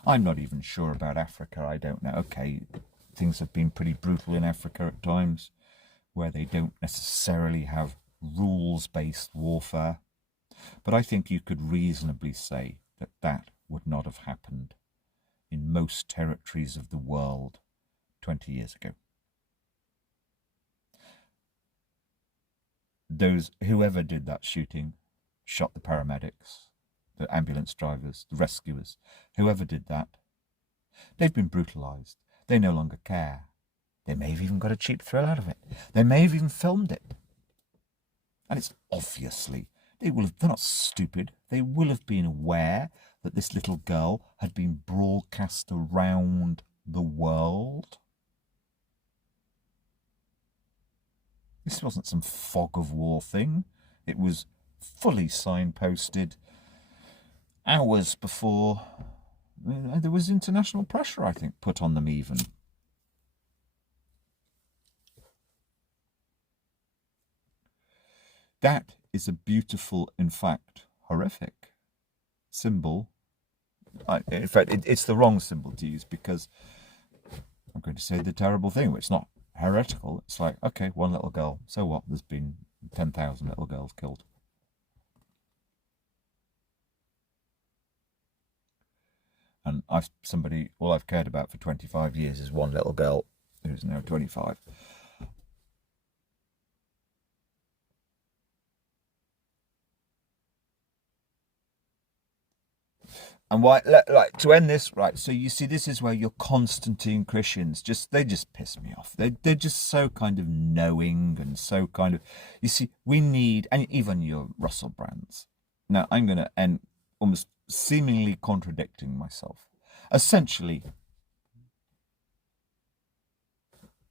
I'm not even sure about Africa. I don't know. Okay, things have been pretty brutal in Africa at times, where they don't necessarily have rules-based warfare. But I think you could reasonably say that that would not have happened in most territories of the world 20 years ago. Whoever did that shooting, shot the paramedics, the ambulance drivers, the rescuers, whoever did that, they've been brutalised. They no longer care. They may have even got a cheap thrill out of it. They may have even filmed it. And it's obviously, they're not stupid. They will have been aware that this little girl had been broadcast around the world. This wasn't some fog of war thing. It was fully signposted hours before there was international pressure, I think, put on them even. That is a beautiful, in fact, horrific symbol. It's the wrong symbol to use, because I'm going to say the terrible thing, which is not heretical. It's like, okay, one little girl, so what? There's been 10,000 little girls killed. And all I've cared about for 25 years is one little girl who's now 25. And why, like, to end this, right? So you see, this is where your Constantine Christians they just piss me off. They're just so kind of knowing and so kind of, you see, we need, and even your Russell Brands. Now I'm going to end almost seemingly contradicting myself. Essentially,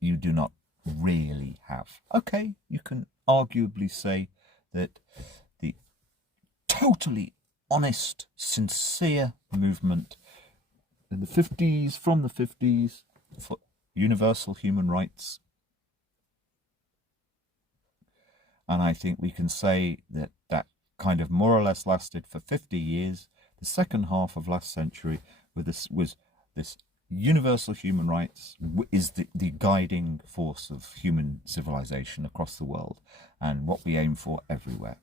you do not really have. Okay, you can arguably say that the totally honest, sincere movement in the 50s, from the 50s, for universal human rights. And I think we can say that that kind of more or less lasted for 50 years. The second half of last century was this universal human rights is the guiding force of human civilization across the world and what we aim for everywhere.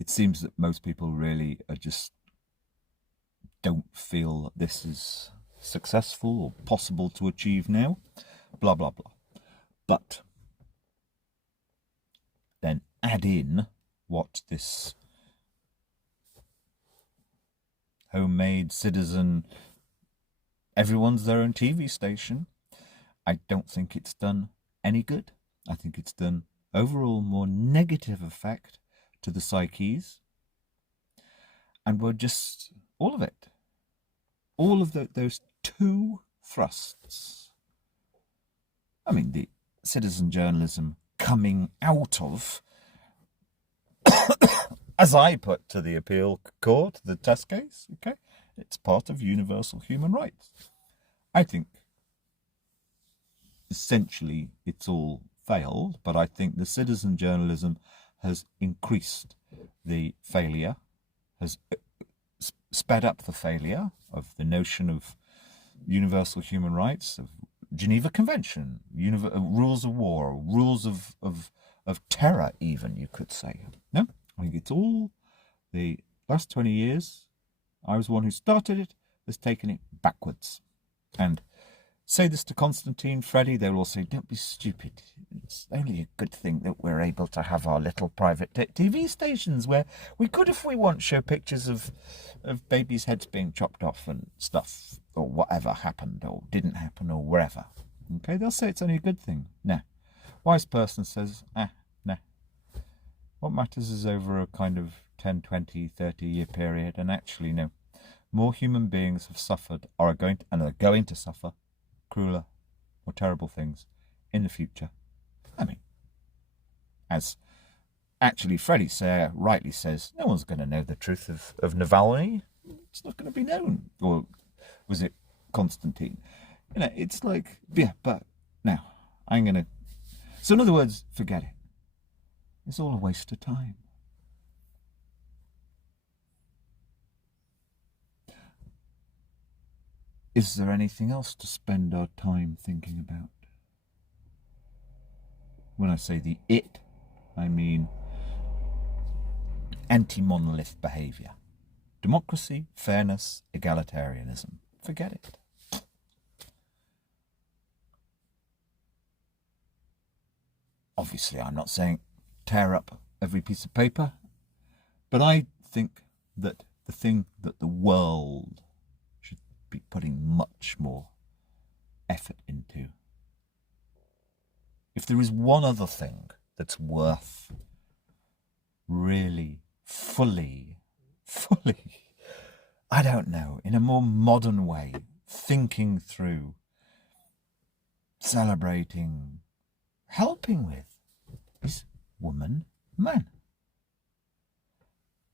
It seems that most people really don't feel that this is successful or possible to achieve now, blah, blah, blah. But then add in what this homemade citizen, everyone's their own TV station. I don't think it's done any good. I think it's done overall more negative effect to the psyches. And we're just, all of it, all of those two thrusts. I mean, the citizen journalism coming out of, as I put to the appeal court, the test case, okay, it's part of universal human rights. I think essentially it's all failed, but I think the citizen journalism has increased the failure, has sped up the failure of the notion of universal human rights, of Geneva Convention, rules of war, rules of terror, even, you could say. No, I think it's all the last 20 years. I was the one who started it, has taken it backwards. And say this to Constantine, Freddie, they'll all say, don't be stupid. It's only a good thing that we're able to have our little private TV stations where we could, if we want, show pictures of babies' heads being chopped off and stuff, or whatever happened or didn't happen or wherever. Okay, they'll say it's only a good thing. Nah. Wise person says, nah. What matters is over a kind of 10, 20, 30-year period, and actually, no. More human beings have suffered, are going to suffer crueler, more terrible things in the future. I mean, as actually Freddie rightly says, no one's going to know the truth of Navalny. It's not going to be known. Or was it Constantine? You know, it's like, yeah, but now I'm going to... So in other words, forget it. It's all a waste of time. Is there anything else to spend our time thinking about? When I say the it, I mean anti-monolith behaviour. Democracy, fairness, egalitarianism. Forget it. Obviously, I'm not saying tear up every piece of paper, but I think that the thing that the world should be putting much more effort into, if there is one other thing that's worth really fully, I don't know, in a more modern way, thinking through, celebrating, helping with, is woman, man.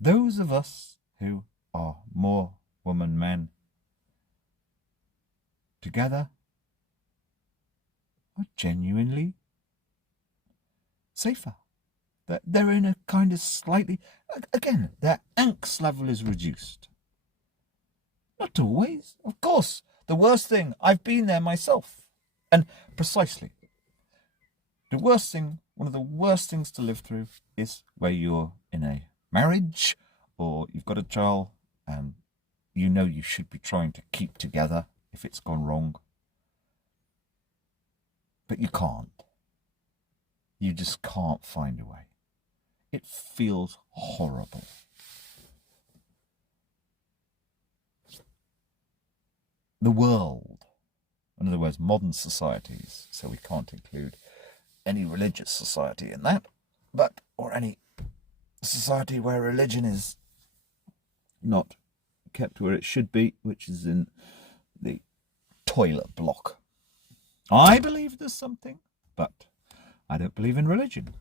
Those of us who are more woman, man together are genuinely safer. They're in a kind of slightly, again, their angst level is reduced. Not always. Of course, The worst thing, I've been there myself. And precisely, the worst thing, one of the worst things to live through is where you're in a marriage or you've got a child and you know you should be trying to keep together if it's gone wrong. But you can't. You just can't find a way. It feels horrible. The world, in other words, modern societies, so we can't include any religious society in that, but, or any society where religion is not kept where it should be, which is in the toilet block. I believe there's something, but I don't believe in religion.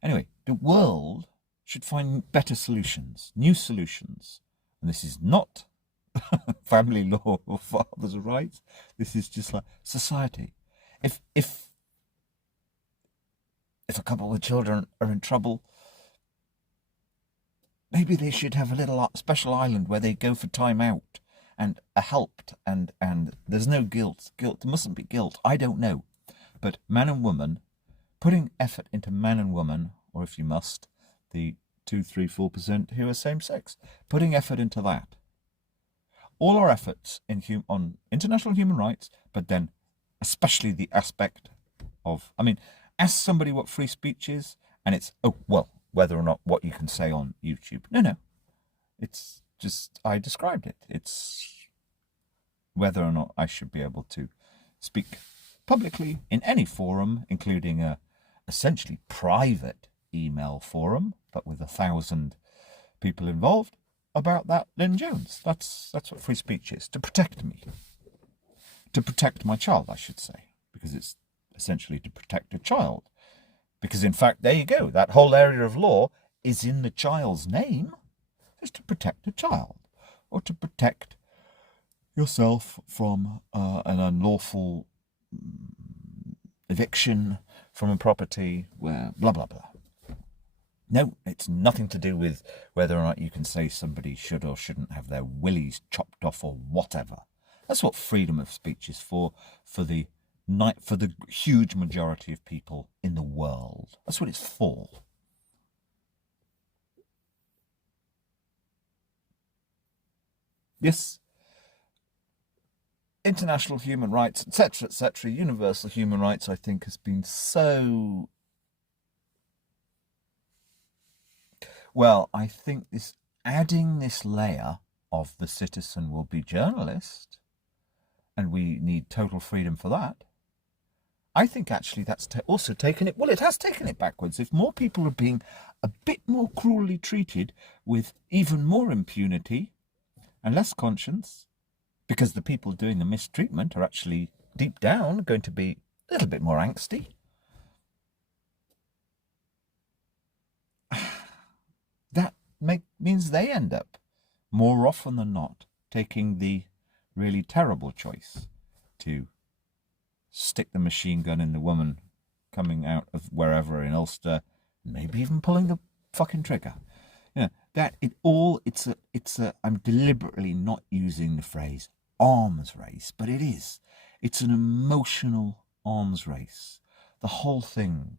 Anyway, the world should find better solutions, new solutions. And this is not family law or father's rights. This is just like society. If a couple with children are in trouble, maybe they should have a little special island where they go for time out and are helped, and there's no guilt. There mustn't be guilt. I don't know. But man and woman, putting effort into man and woman, or if you must, the 2, 3, 4% who are same sex, putting effort into that. All our efforts on international human rights, but then especially the aspect of, I mean, ask somebody what free speech is, and it's, oh, well, whether or not what you can say on YouTube. No. It's just, I described it. It's whether or not I should be able to speak publicly in any forum, including a essentially private email forum, but with 1,000 people involved, about that Lynn Jones. That's what free speech is, to protect me. To protect my child, I should say, because it's essentially to protect a child. Because in fact, there you go, that whole area of law is in the child's name. It's to protect a child, or to protect yourself from an unlawful eviction from a property where blah, blah, blah. No, it's nothing to do with whether or not you can say somebody should or shouldn't have their willies chopped off or whatever. That's what freedom of speech is for the huge majority of people in the world. That's what it's for. Yes, international human rights, etc., universal human rights, I think, has been so... Well, I think adding this layer of the citizen will be journalist, and we need total freedom for that. I think actually that's also taken it, well, it has taken it backwards. If more people are being a bit more cruelly treated with even more impunity and less conscience, because the people doing the mistreatment are actually deep down going to be a little bit more angsty. That means they end up, more often than not, taking the really terrible choice to stick the machine gun in the woman coming out of wherever in Ulster, maybe even pulling the fucking trigger. You know, I'm deliberately not using the phrase arms race, but it is. It's an emotional arms race. The whole thing.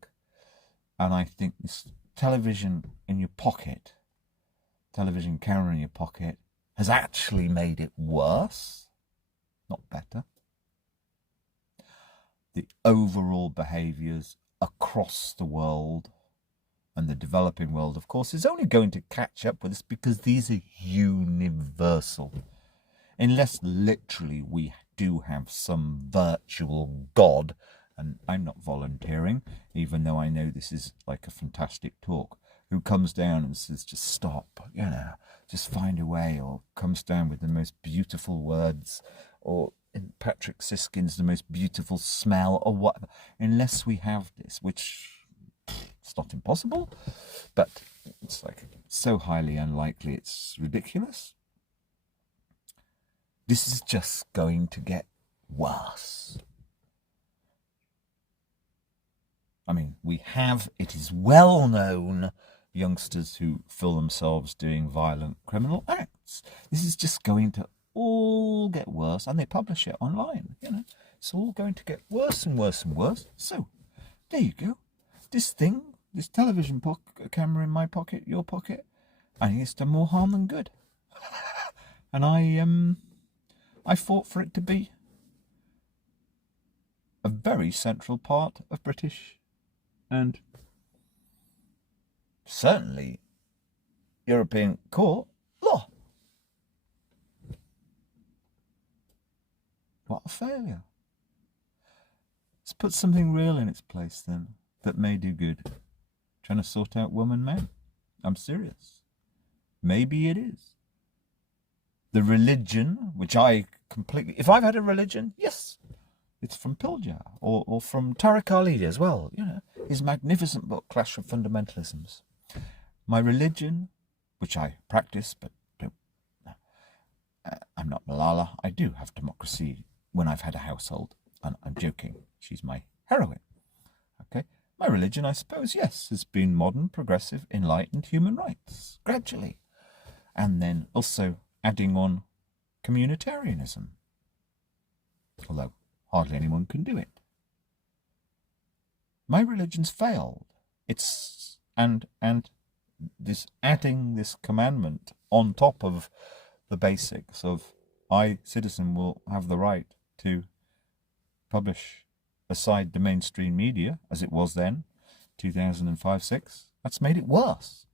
And I think this television in your pocket, television camera in your pocket, has actually made it worse, not better. The overall behaviours across the world, and the developing world, of course, is only going to catch up with us because these are universal. Unless literally we do have some virtual God, and I'm not volunteering, even though I know this is like a fantastic talk, who comes down and says, just stop, just find a way, or comes down with the most beautiful words, or in Patrick Siskins, the most beautiful smell, or whatever. Unless we have this, which it's not impossible, but it's like so highly unlikely, it's ridiculous. This is just going to get worse. I mean, it is well known, youngsters who feel themselves doing violent criminal acts. This is just going to all get worse, and they publish it online. You know, it's all going to get worse and worse and worse. So there you go. This thing, this television camera in my pocket, your pocket, I think it's done more harm than good. And I fought for it to be a very central part of British and certainly European court law. What a failure. Let's put something real in its place then that may do good. Trying to sort out woman men. I'm serious. Maybe it is. The religion, which I completely... If I've had a religion, yes, it's from Piljar or from Tariq Ali as well. You know, his magnificent book, Clash of Fundamentalisms. My religion, which I practice, but don't... I'm not Malala. I do have democracy when I've had a household. And I'm joking. She's my heroine. Okay? My religion, I suppose, yes, has been modern, progressive, enlightened human rights, gradually. And then also adding on communitarianism. Although hardly anyone can do it. My religion's failed. It's and this adding this commandment on top of the basics of I, citizen, will have the right to publish aside the mainstream media, as it was then, 2005-6, that's made it worse.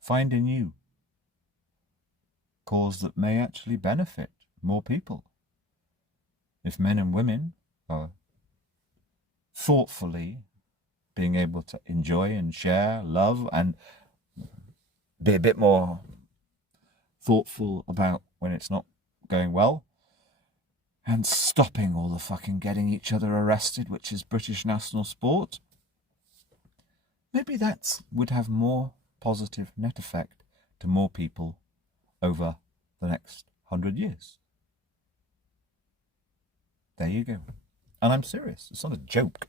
Find a new cause that may actually benefit more people. If men and women are thoughtfully being able to enjoy and share, love, and be a bit more thoughtful about when it's not going well, and stopping all the fucking getting each other arrested, which is British national sport, maybe that would have more positive net effect to more people over the next 100 years. There you go. And I'm serious. It's not a joke.